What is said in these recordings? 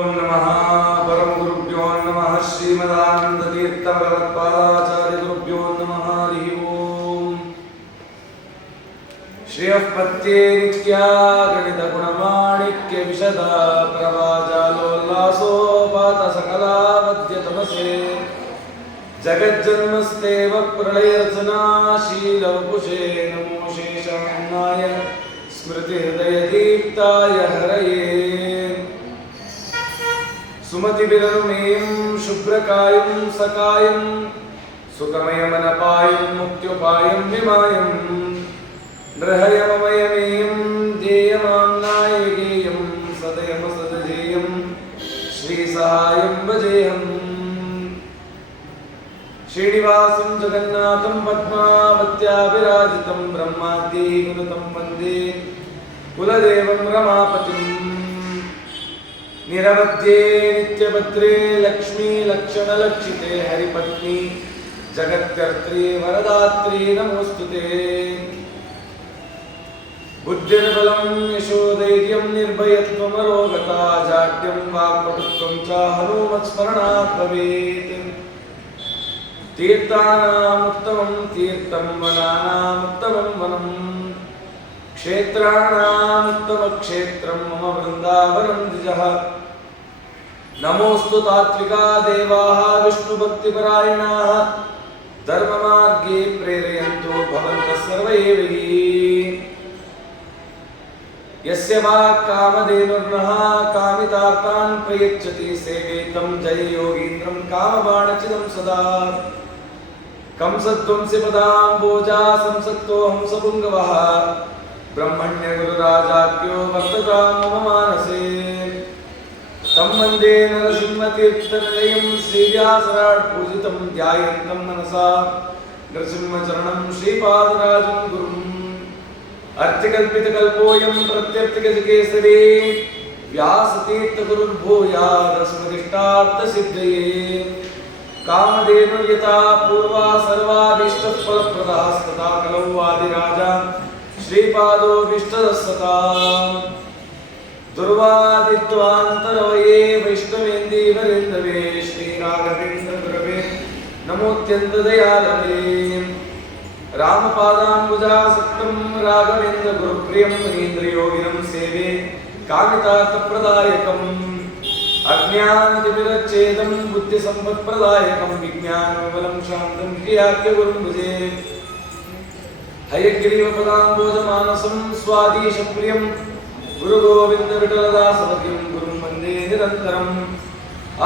ओम नमः परम गुरुभ्यो नमः श्रीमदानंद तीर्थ भगवत्पादाचार्य गुरुभ्यो नमः हरि ओम श्रेयःपत्ये नित्या गणित गुणमाणिक्य विशद प्रभाजालोल्लासोपात सकला वद्य तमसे जगज्जन्मस्तेव प्रलयरचनाशील वपुषे नमो शेषान्नाय स्मृति हृदय दीप्ताय हरये सुमति विरनुमेयं शुभ्रकायं सकायं सुखमयमनपायं मुक्त्युपायं विमायं नृहयममयमेयं देयमां नायकेयं सदयमसदजेयं श्रीसहायं भजेऽहम् श्रीनिवासं जगन्नाथं पद्मावत्याभिराजितं ब्रह्माद्यैर्मुनितं वन्दे कुलदेवं रमापतिम् निरवध्ये नित्यभद्रे लक्ष्मी लक्षणलक्षिते हरिपत्नी जगत्कर्त्री वरदात्री नमोस्तुते बुद्धिर्बलं यशोधैर्यं निर्भयत्वमरोगता जाड्यं वाक्पटुत्वं च हनुमत्स्मरणात् भवेत् तीर्थानामुत्तमं तीर्थं वनानामुत्तमं वनम् क्षेत्राणामुत्तमक्षेत्रं मम वृन्दावनं द्विजः नमोऽस्तु तात्विका देवाः विष्णुभक्तिपरायणाः धर्ममार्गे प्रेरयन्तु भवन्तः सर्व एव हि यस्य वाक् कामधेनुर्नः कामितार्थान् प्रयच्छति सेवेतं जययोगीन्द्रं कामबाणचिदं सदा कंसध्वंसि पदाम्बोजा संसक्तो हंसपुङ्गवः ब्रह्मण्य गुरुराजाख्यो वर्ततां मम मानसे तं वन्दे नरसिंहतीर्थनिलयं श्रीव्यासराट् पूजितं ध्यायन्तं मनसा नृसिंहचरणं श्रीपादराजं गुरुम् अर्थिकल्पितकल्पोऽयं प्रत्यर्थिककेसरी व्यासतीर्थगुरुर्भूयादस्मदिष्टार्थसिद्धये कामधेनुर्यथा पूर्वा सर्वाभीष्टफलप्रदास्तथा कलौ आदिराजा श्रीपादो विष्टदस्सता दुर्वादित्वान्तरवये वैष्णवेन्दीवरेन्दवे श्रीराघवेन्द्र गुरवे नमोऽत्यन्तदयालवे रामपादाम्बुजासक्तं राघवेन्द्र गुरुप्रियं मुनीन्द्रयोगिनं सेवे कामितार्थप्रदायकम् अज्ञानतिमिरच्छेदं बुद्धिसम्पत्प्रदायकं विज्ञानविमलं शान्तं क्रियाख्यगुरुं भजे हयग्रीवपदाम्बोजमानसं स्वाधीशप्रियं गुरुगोविन्दविठलदासपद्यं गुरुं वन्दे निरन्तरम्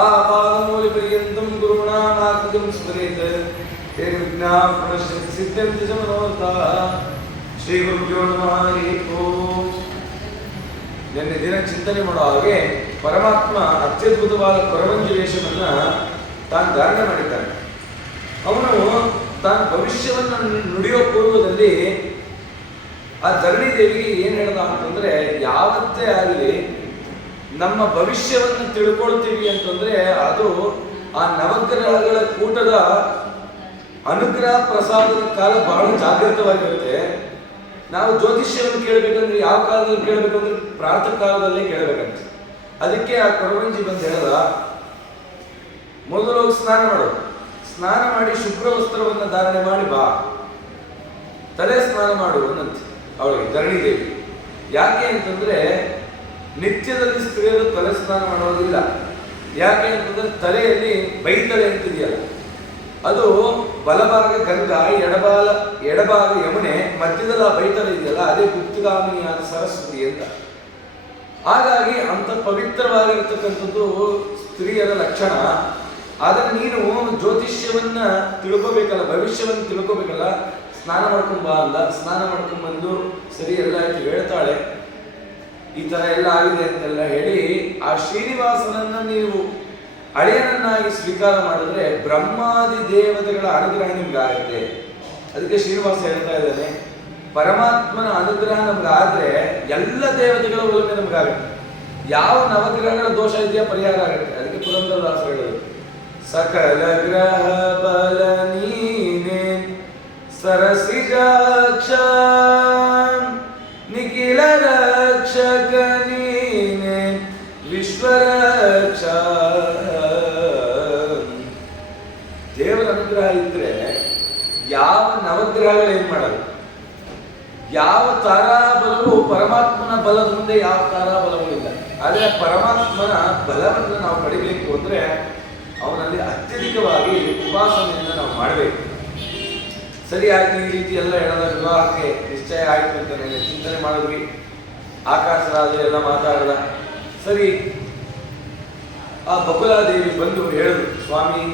आपादमूलपर्यन्तं गुरूणामाकृतिं स्मरेत् तेन विघ्नाः प्रणश्यन्ति सिद्ध्यन्ति च मनोरथाः ಶ್ರೀಗುರುಭ್ಯೋ ನಮಃ ಹರಿ ಓಂ ನಿನ್ನೆ ದಿನ ಚಿಂತನೆ ಮಾಡೋ ಹಾಗೆ ಪರಮಾತ್ಮ ಅತ್ಯದ್ಭುತವಾದ ಕೊರವಂಜಿ ವೇಷವನ್ನು ತಾನು ಧಾರಣೆ ಮಾಡಿದ್ದಾನೆ. ಅವನು ತಾನು ಭವಿಷ್ಯವನ್ನು ನುಡಿಯೋ ಪೂರ್ವದಲ್ಲಿ ಆ ಧರಣಿ ದೇವಿಗೆ ಏನು ಹೇಳ್ದ ಅಂತಂದ್ರೆ, ಯಾವತ್ತೇ ಆಗಲಿ ನಮ್ಮ ಭವಿಷ್ಯವನ್ನು ತಿಳ್ಕೊಳ್ತೀವಿ ಅಂತಂದ್ರೆ ಅದು ಆ ನವಗ್ರಹಗಳ ಕೂಟದ ಅನುಗ್ರಹ ಪ್ರಸಾದದ ಕಾಲ ಬಹಳ ಜಾಗೃತವಾಗಿರುತ್ತೆ. ನಾವು ಜ್ಯೋತಿಷ್ಯವನ್ನು ಕೇಳಬೇಕಂದ್ರೆ ಯಾವ ಕಾಲದಲ್ಲಿ ಕೇಳಬೇಕಂದ್ರೆ ಪ್ರಾತಃ ಕಾಲದಲ್ಲೇ ಕೇಳಬೇಕಂತ. ಅದಕ್ಕೆ ಆ ಕೊರವಂಜಿ ಬಂದು ಹೇಳ್ದ, ಮೊದಲು ಹೋಗಿ ಸ್ನಾನ ಮಾಡು, ಸ್ನಾನ ಮಾಡಿ ಶುಭ್ರ ವಸ್ತ್ರವನ್ನು ಧಾರಣೆ ಮಾಡಿ ಬಾ, ತಲೆ ಸ್ನಾನ ಮಾಡು ಅನ್ನಂತೆ ಅವಳಿಗೆ ಧರಣಿ ದೇವಿ. ಯಾಕೆ ಅಂತಂದ್ರೆ ನಿತ್ಯದಲ್ಲಿ ಸ್ತ್ರೀಯರು ತಲೆ ಸ್ನಾನ ಮಾಡೋದಿಲ್ಲ. ಯಾಕೆ ಅಂತಂದ್ರೆ ತಲೆಯಲ್ಲಿ ಬೈತಲೆ ಅಂತಿದೆಯಲ್ಲ, ಅದು ಬಲಭಾಗ ಗಂಗಾ, ಎಡಭಾಗ ಯಮುನೆ, ಮಧ್ಯದಲ್ಲಿ ಆ ಬೈತಲೆ ಇದೆಯಲ್ಲ ಅದೇ ಗುಪ್ತಗಾಮಿನಿಯಾದ ಸರಸ್ವತಿ ಅಂತ. ಹಾಗಾಗಿ ಅಂತ ಪವಿತ್ರವಾಗಿರ್ತಕ್ಕಂಥದ್ದು ಸ್ತ್ರೀಯರ ಲಕ್ಷಣ. ಆದರೆ ನೀನು ಜ್ಯೋತಿಷ್ಯವನ್ನ ತಿಳ್ಕೋಬೇಕಲ್ಲ, ಭವಿಷ್ಯವನ್ನು ತಿಳ್ಕೋಬೇಕಲ್ಲ, ಸ್ನಾನ ಮಾಡ್ಕೊಂಡ್ ಬಾ ಅಲ್ಲ. ಸ್ನಾನ ಮಾಡ್ಕೊಂಡ್ ಬಂದು ಸರಿ ಎಲ್ಲ ಆಯ್ತು ಹೇಳ್ತಾಳೆ, ಈ ತರ ಎಲ್ಲ ಆಗಿದೆ ಅಂತೆಲ್ಲ ಹೇಳಿ ಆ ಶ್ರೀನಿವಾಸನನ್ನ ನೀವು ಅಳಿಯನನ್ನಾಗಿ ಸ್ವೀಕಾರ ಮಾಡಿದ್ರೆ ಬ್ರಹ್ಮಾದಿ ದೇವತೆಗಳ ಅನುಗ್ರಹ ನಿಮ್ಗೆ ಆಗುತ್ತೆ. ಅದಕ್ಕೆ ಶ್ರೀನಿವಾಸ ಹೇಳ್ತಾ ಇದ್ದಾನೆ, ಪರಮಾತ್ಮನ ಅನುಗ್ರಹ ನಮ್ಗಾದ್ರೆ ಎಲ್ಲ ದೇವತೆಗಳ ಒಲಮೆ ನಮ್ಗಾಗುತ್ತೆ. ಯಾವ ನವಗ್ರಹಗಳ ದೋಷ ಇದೆಯಾ ಪರಿಹಾರ ಆಗುತ್ತೆ. ಅದಕ್ಕೆ ಪುರಂದರದಾಸರು ಹೇಳಿದರು, ಸಕಲ ಗ್ರಹ ಬಲ ನೀನೆ ಸರಸಿಜಾಕ್ಷ ನಿಖಿಲ ರಕ್ಷಕ ನೀನೆ ವಿಶ್ವ ವಿಶ್ವರಕ್ಷ. ದೇವರ ಅನುಗ್ರಹ ಇದ್ರೆ ಯಾವ ನವಗ್ರಹಗಳೇನ್ ಮಾಡಲ್ಲ, ಯಾವ ತಾರಾಬಲವು ಪರಮಾತ್ಮನ ಬಲದ ಮುಂದೆ ಯಾವ ತಾರಾಬಲವೂ ಇಲ್ಲ. ಆದರೆ ಪರಮಾತ್ಮನ ಬಲವನ್ನು ನಾವು ಪಡಿಬೇಕು ಅಂದ್ರೆ ಅವನಲ್ಲಿ ಅತ್ಯಧಿಕವಾಗಿ ಉಪಾಸನೆಯನ್ನು ನಾವು ಮಾಡಬೇಕು. ಸರಿ ಆಯ್ತು, ಈ ರೀತಿ ಎಲ್ಲ ಹೇಳೋದ ವಿವಾಹಕ್ಕೆ ನಿಶ್ಚಯ ಆಯ್ತು ಅಂತ ಚಿಂತನೆ ಮಾಡಿದ್ವಿ. ಆಕಾಶರಾಜ ಎಲ್ಲ ಮಾತಾಡದ. ಸರಿ, ಆ ಬಕುಲಾದೇವಿ ಬಂದು ಹೇಳಿದ್ರು, ಸ್ವಾಮಿ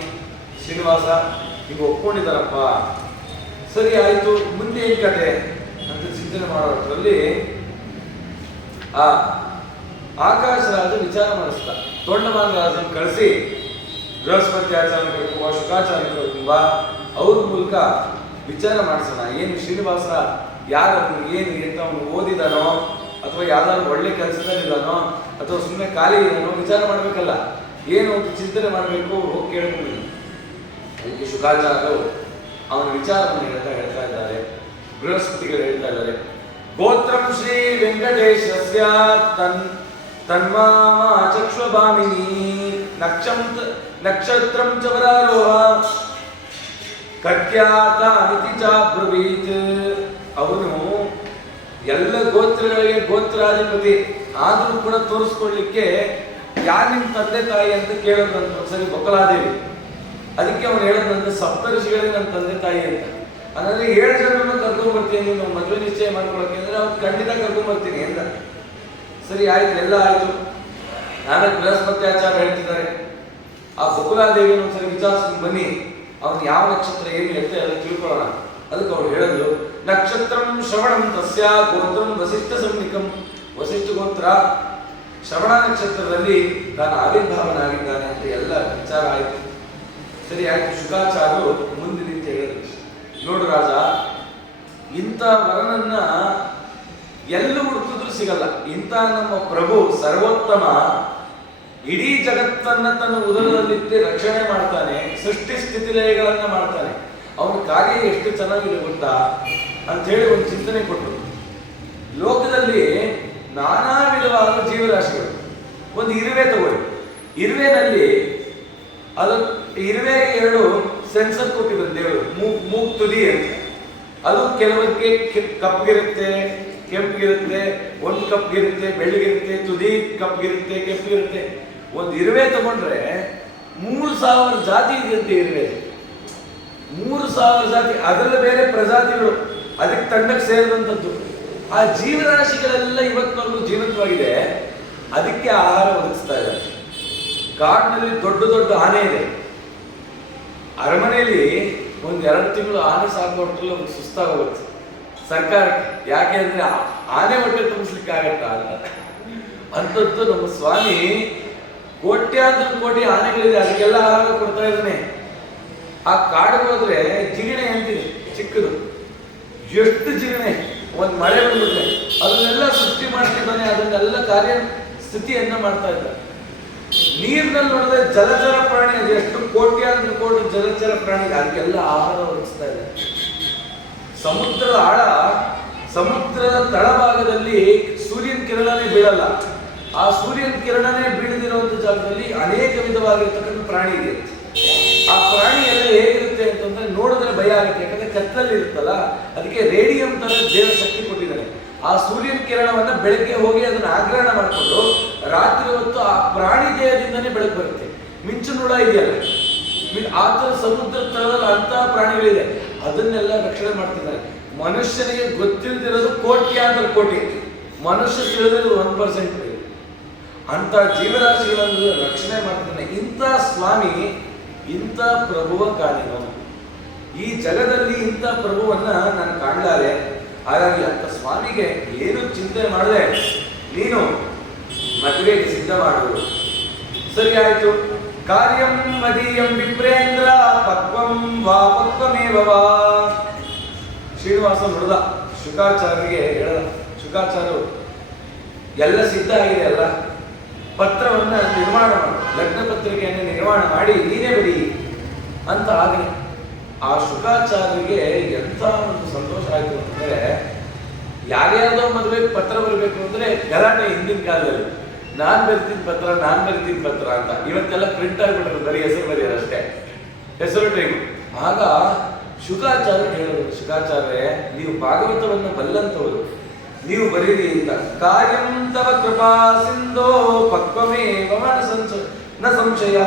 ಶ್ರೀನಿವಾಸ ಈಗ ಒಪ್ಕೊಂಡಿದ್ದಾರಪ್ಪ, ಸರಿ ಆಯ್ತು, ಮುಂದೆ ಏನ್ ಕತೆ ಅಂತ ಚಿಂತನೆ ಮಾಡೋದ್ರಲ್ಲಿ ಆ ಆಕಾಶರಾಜ ವಿಚಾರ ಮಾಡಿಸ್ತಾ ತೊಂಡಮಾನರಾಜನ ಕಳಿಸಿ ಬೃಹಸ್ಪತಿ ಆಚಾರ್ಯ ಕರ್ಕೊಂಬ, ಶುಕಾಚಾರ್ಯ ಕರ್ಕೊಂಬ, ಅವ್ರ ಮೂಲಕ ವಿಚಾರ ಮಾಡಿಸೋಣ. ಏನು ಶ್ರೀನಿವಾಸ ಯಾರವನು, ಏನು ಎಂತ ಅವನು ಓದಿದಾನೋ ಅಥವಾ ಯಾವ್ದಾದ್ರು ಒಳ್ಳೆ ಕೆಲಸದಲ್ಲಿದ್ದಾನೋ ಅಥವಾ ಸುಮ್ಮನೆ ಖಾಲಿ ಇದ್ದಾನೋ ವಿಚಾರ ಮಾಡ್ಬೇಕಲ್ಲ, ಏನು ಅಂತ ಚಿಂತನೆ ಮಾಡಬೇಕು. ಹೋಗಿ ಕೇಳ್ಕೊಂಡು ಅದಕ್ಕೆ ಶುಕಾಚಾರ್ಯರು ಅವನ ವಿಚಾರವನ್ನು ಹೇಳ್ತಾ ಇದ್ದಾರೆ. ಬೃಹಸ್ಪತಿಗಳು ಹೇಳ್ತಾ ಇದ್ದಾರೆ, ಗೋತ್ರಂ ಶ್ರೀ ವೆಂಕಟೇಶಸ್ಯ ತನ್ಮಾಮ ಚಕ್ಷ್ವಭಾಮಿನಿ ನಕ್ಷತ್ರಂ ಚ ವರಾರೋಹ ಕಟ್ಯಾತ ಅನಿತಿ ಚ ಬ್ರವೀತ್. ಅವನು ಎಲ್ಲ ಗೋತ್ರಗಳಿಗೆ ಗೋತ್ರಾಧಿಪತಿ ಆದರೂ ಕೂಡ ತೋರಿಸ್ಕೊಳ್ಳಿಕ್ಕೆ ಯಾರು ನಿಮ್ಮ ತಂದೆ ತಾಯಿ ಅಂತ ಕೇಳೋದಂತ ಸರಿ ಬಕಲಾದೇವಿ. ಅದಕ್ಕೆ ಅವನು ಹೇಳೋದಂತ ಸಪ್ತಋಷಿಗಳೇ ನನ್ನ ತಂದೆ ತಾಯಿ ಅಂತ. ಅಂದ್ರೆ 7 ಜನರನ್ನು ಕರ್ಕೊಂಡ್ ಬರ್ತೀನಿ ನೀನು ಮದುವೆ ನಿಶ್ಚಯ ಮಾಡ್ಕೊಳಕ್ಕೆ ಅಂದ್ರೆ ಅವ್ರು ಖಂಡಿತ ಕರ್ಕೊಂಡ್ ಬರ್ತೀನಿ ಅಂತ. ಸರಿ ಆಯ್ತು, ಎಲ್ಲ ಆಯ್ತು. ಆಮೇಲೆ ಬೃಹಸ್ಪತಿ ಆಚಾರ್ಯ ಹೇಳ್ತಿದ್ದಾರೆ, ಆ ಬಕುಲಾದೇವಿಯನ್ನು ಒಂದ್ಸರಿ ವಿಚಾರಿಸ್ಕೊಂಡು ಬನ್ನಿ, ಅವನು ಯಾವ ನಕ್ಷತ್ರ ಏನು ಅಂತ ಎಲ್ಲ ತಿಳ್ಕೊಳ್ಳೋಣ. ಅದಕ್ಕೆ ಅವ್ರು ಹೇಳಿದ್ರು, ನಕ್ಷತ್ರಂ ಶ್ರವಣಂ ತಸ್ಯ ಗೋತ್ರಂ ವಸಿಷ್ಠ ಸಂನಿಕಂ. ವಸಿಷ್ಠ ಗೋತ್ರ ಶ್ರವಣ ನಕ್ಷತ್ರದಲ್ಲಿ ತಾನು ಆವಿರ್ಭಾವನಾಗಿದ್ದಾನೆ ಅಂತ ಎಲ್ಲ ವಿಚಾರ ಆಯ್ತು. ಸರಿ ಆಯ್ತು, ಶುಕಾಚಾರ್ಯರು ಮುಂದೆ ನಿಂತು ಹೇಳಿದ್ರು, ನೋಡು ರಾಜ, ಇಂಥ ವರನನ್ನ ಎಲ್ಲೂ ಹುಡುಕಿದ್ರು ಸಿಗಲ್ಲ. ಇಂಥ ನಮ್ಮ ಪ್ರಭು ಸರ್ವೋತ್ತಮ ಇಡೀ ಜಗತ್ತನ್ನ ತನ್ನ ಉದರದಲ್ಲಿಟ್ಟು ರಕ್ಷಣೆ ಮಾಡ್ತಾನೆ, ಸೃಷ್ಟಿ ಸ್ಥಿತಿ ಲಯಗಳನ್ನ ಮಾಡ್ತಾನೆ. ಅವನ ಕಾರ್ಯ ಎಷ್ಟು ಚೆನ್ನಾಗಿದೆ ಗೊತ್ತಾ ಅಂತ ಹೇಳಿ ಒಂದು ಚಿಂತನೆ ಕೊಟ್ಟರು. ಲೋಕದಲ್ಲಿ ನಾನಾ ವಿಧವಾದ ಜೀವರಾಶಿಗಳು. ಒಂದು ಇರುವೆ ತಗೊಳ್ಳಿ, ಇರುವೆನಲ್ಲಿ ಅದು ಇರುವೆಗೆ 2 ಸೆನ್ಸರ್ ಕೊಟ್ಟಿದ್ದಾರೆ ದೇವರು, ಮೂಗ್ ತುದಿ ಅಂತ. ಅದು ಕೆಲವರಿಗೆ ಕಪ್ಪಗಿರುತ್ತೆ, ಕೆಂಪಿಗಿರುತ್ತೆ, ಒಂದು ಕಪ್ಪಗಿರುತ್ತೆ, ಬೆಳ್ಳಗಿರುತ್ತೆ, ತುದಿ ಕಪ್ಪಗಿರುತ್ತೆ, ಕೆಂಪಿಗಿರುತ್ತೆ. ಒಂದು ಇರುವೆ ತಗೊಂಡ್ರೆ 3000 ಜಾತಿ ಇದೆಯಂತೆ ಇರುವೆ. 3000 ಜಾತಿ, ಅದರಲ್ಲಿ ಬೇರೆ ಪ್ರಜಾತಿಗಳು, ಅದಕ್ಕೆ ತಂಡಕ್ಕೆ ಸೇರಿದಂಥದ್ದು. ಆ ಜೀವರಾಶಿಗಳೆಲ್ಲ ಇವತ್ತಿನವರೆಗೂ ಜೀವಂತವಾಗಿದೆ. ಅದಕ್ಕೆ ಆಹಾರ ಒದಗಿಸ್ತಾ ಇದ್ದಾರೆ. ಕಾಡಿನಲ್ಲಿ ದೊಡ್ಡ ದೊಡ್ಡ ಆನೆ ಇದೆ. ಅರಮನೆಯಲ್ಲಿ 1-2 ತಿಂಗಳು ಆನೆ ಸಾಕುವಷ್ಟರಲ್ಲಿ ಒಂದು ಸುಸ್ತಾಗೋಗುತ್ತೆ ಸರ್ಕಾರಕ್ಕೆ. ಯಾಕೆ ಅಂದ್ರೆ ಆನೆ ಹೊಟ್ಟೆ ತುಂಬಿಸ್ಲಿಕ್ಕೆ ಆಗತ್ತ ಅಂತ. ಅಂತದ್ದು ನಮ್ಮ ಸ್ವಾಮಿ ಕೋಟ್ಯಾಂತರ ಕೋಟಿ ಆನೆಗಳಿದೆ, ಅದಕ್ಕೆಲ್ಲ ಆಹಾರ ಕೊಡ್ತಾ ಇದ್ದಾನೆ. ಆ ಕಾಡಿಗೆ ಹೋದ್ರೆ ಜಿಗಣೆ ಅಂತಿದೆ ಚಿಕ್ಕದು, ಎಷ್ಟು ಜಿಗಣೆ, ಒಂದು ಮಳೆ ಬಂದ್ಬಿಟ್ರೆ ಅದನ್ನೆಲ್ಲ ಸೃಷ್ಟಿ ಮಾಡ್ತಿದ್ದಾನೆ, ಅದನ್ನೆಲ್ಲ ಕಾರ್ಯ ಸ್ಥಿತಿಯನ್ನ ಮಾಡ್ತಾ ಇದ್ದಾನೆ. ನೀರಿನಲ್ಲಿ ನೋಡಿದ್ರೆ ಜಲಚರ ಪ್ರಾಣಿ, ಅದು ಎಷ್ಟು ಕೋಟ್ಯಾಂತರ ಕೋಟಿ ಜಲಚರ ಪ್ರಾಣಿ, ಅದಕ್ಕೆಲ್ಲ ಆಹಾರ ಒದಗಿಸ್ತಾ ಇದೆ. ಸಮುದ್ರದ ಆಳ, ಸಮುದ್ರದ ತಳಭಾಗದಲ್ಲಿ ಸೂರ್ಯನ ಕಿರಣನೇ ಬೀಳಲ್ಲ. ಆ ಸೂರ್ಯನ ಕಿರಣನೇ ಬೀಳದಿರುವಂತ ಜಾಗದಲ್ಲಿ ಅನೇಕ ವಿಧವಾಗಿರ್ತಕ್ಕಂಥ ಪ್ರಾಣಿ ಇದೆ. ಆ ಪ್ರಾಣಿ ಎಲ್ಲ ಹೇಗಿರುತ್ತೆ ಅಂತಂದ್ರೆ ನೋಡಿದ್ರೆ ಭಯ ಆಗುತ್ತೆ, ಯಾಕಂದ್ರೆ ಕತ್ತಲಲ್ಲಿ ಇರುತ್ತಲ್ಲ. ಅದಕ್ಕೆ ರೇಡಿಯಂ ತರ ದೇವ ಶಕ್ತಿ ಕೊಟ್ಟಿದ್ದಾರೆ. ಆ ಸೂರ್ಯನ ಕಿರಣವನ್ನ ಬೆಳಗ್ಗೆ ಹೋಗಿ ಅದನ್ನ ಆಗ್ರಹಣ ಮಾಡಿಕೊಂಡು ರಾತ್ರಿ ಹೊತ್ತು ಆ ಪ್ರಾಣಿ ದೇಹದಿಂದನೇ ಬೆಳಕು ಬರುತ್ತೆ. ಮಿಂಚುನುಳ ಇದೆಯಲ್ಲ, ಆ ಥರ ಸಮುದ್ರ ತಳದಲ್ಲಿ ಅಂತಹ ಪ್ರಾಣಿಗಳಿದೆ, ಅದನ್ನೆಲ್ಲ ರಕ್ಷಣೆ ಮಾಡ್ತಿದ್ದಾರೆ. ಮನುಷ್ಯನಿಗೆ ಗೊತ್ತಿಲ್ಲದಿರೋದು ಕೋಟ್ಯಾಂತರ ಕೋಟಿ, ಮನುಷ್ಯ ತಿಳಿದಿರೋದು 1%. ಅಂತ ಜೀವರಾಶಿಗಳನ್ನು ರಕ್ಷಣೆ ಮಾಡ್ತಾನೆ. ಇಂಥ ಸ್ವಾಮಿ, ಇಂಥ ಪ್ರಭುವ ಕಾಣಿನು. ಈ ಜಗದಲ್ಲಿ ಇಂಥ ಪ್ರಭುವನ್ನ ನಾನು ಕಾಣಲಾರೆ. ಹಾಗಾಗಿ ಅಂತ ಸ್ವಾಮಿಗೆ ಏನು ಚಿಂತನೆ ಮಾಡದೆ ನೀನು ಮದುವೆಗೆ ಸಿದ್ಧ ಮಾಡುವುದು. ಸರಿ ಆಯ್ತು. ಕಾರ್ಯಂ ಮದೀಯಂ ವಿಪ್ರೇಂದ್ರ ಪಕ್ವಂ ವಾ ಪಕ್ವಮೇವ ವಾ. ಶ್ರೀನಿವಾಸ ನೋಡ್ದ, ಶುಕಾಚಾರ್ಯರಿಗೆ ಹೇಳ್ದ, ಶುಕಾಚಾರ್ಯರು ಎಲ್ಲ ಸಿದ್ಧ ಆಗಿದೆ ಅಲ್ಲ, ಪತ್ರವನ್ನ ನಿರ್ಮಾಣ ಮಾಡಿ, ಲಗ್ನ ಪತ್ರಿಕೆಯನ್ನು ನಿರ್ಮಾಣ ಮಾಡಿ ನೀನೇ ಬಿಡಿ ಅಂತ ಆಗಿದೆ. ಆ ಶುಕಾಚಾರ್ಯರಿಗೆ ಎಂಥ ಒಂದು ಸಂತೋಷ ಆಯಿತು ಅಂತಂದ್ರೆ, ಯಾರ್ಯಾರ್ದೋ ಮದುವೆಗೆ ಪತ್ರ ಬರಬೇಕು ಅಂದ್ರೆ ಗಲಾಟೆ. ಹಿಂದಿನ ಕಾಲದಲ್ಲಿ ನಾನ್ ಬರಿತೀನಿ ಪತ್ರ ಅಂತ. ಇವತ್ತೆಲ್ಲ ಪ್ರಿಂಟ್ ಆಗ್ಬಿಟ್ಟರು, ಬರೀ ಹೆಸರು ಬರೆಯೋದು ಅಷ್ಟೇ, ಹೆಸರು ಟೈಮು. ಆಗ ಶುಕಾಚಾರ್ಯ ಹೇಳಿದ್ರು, ಶುಕಾಚಾರ್ಯ ನೀವು ಭಾಗವತವನ್ನು ಬಲ್ಲಂತವರು, ನೀವು ಬರೀರಿ ಅಂತ. ಕಾರ್ಯಂ ತವ ಕೃಪಾ ಸಿಂಧೋ ಪಕ್ವಮೇವ ನ ಸಂಶಯ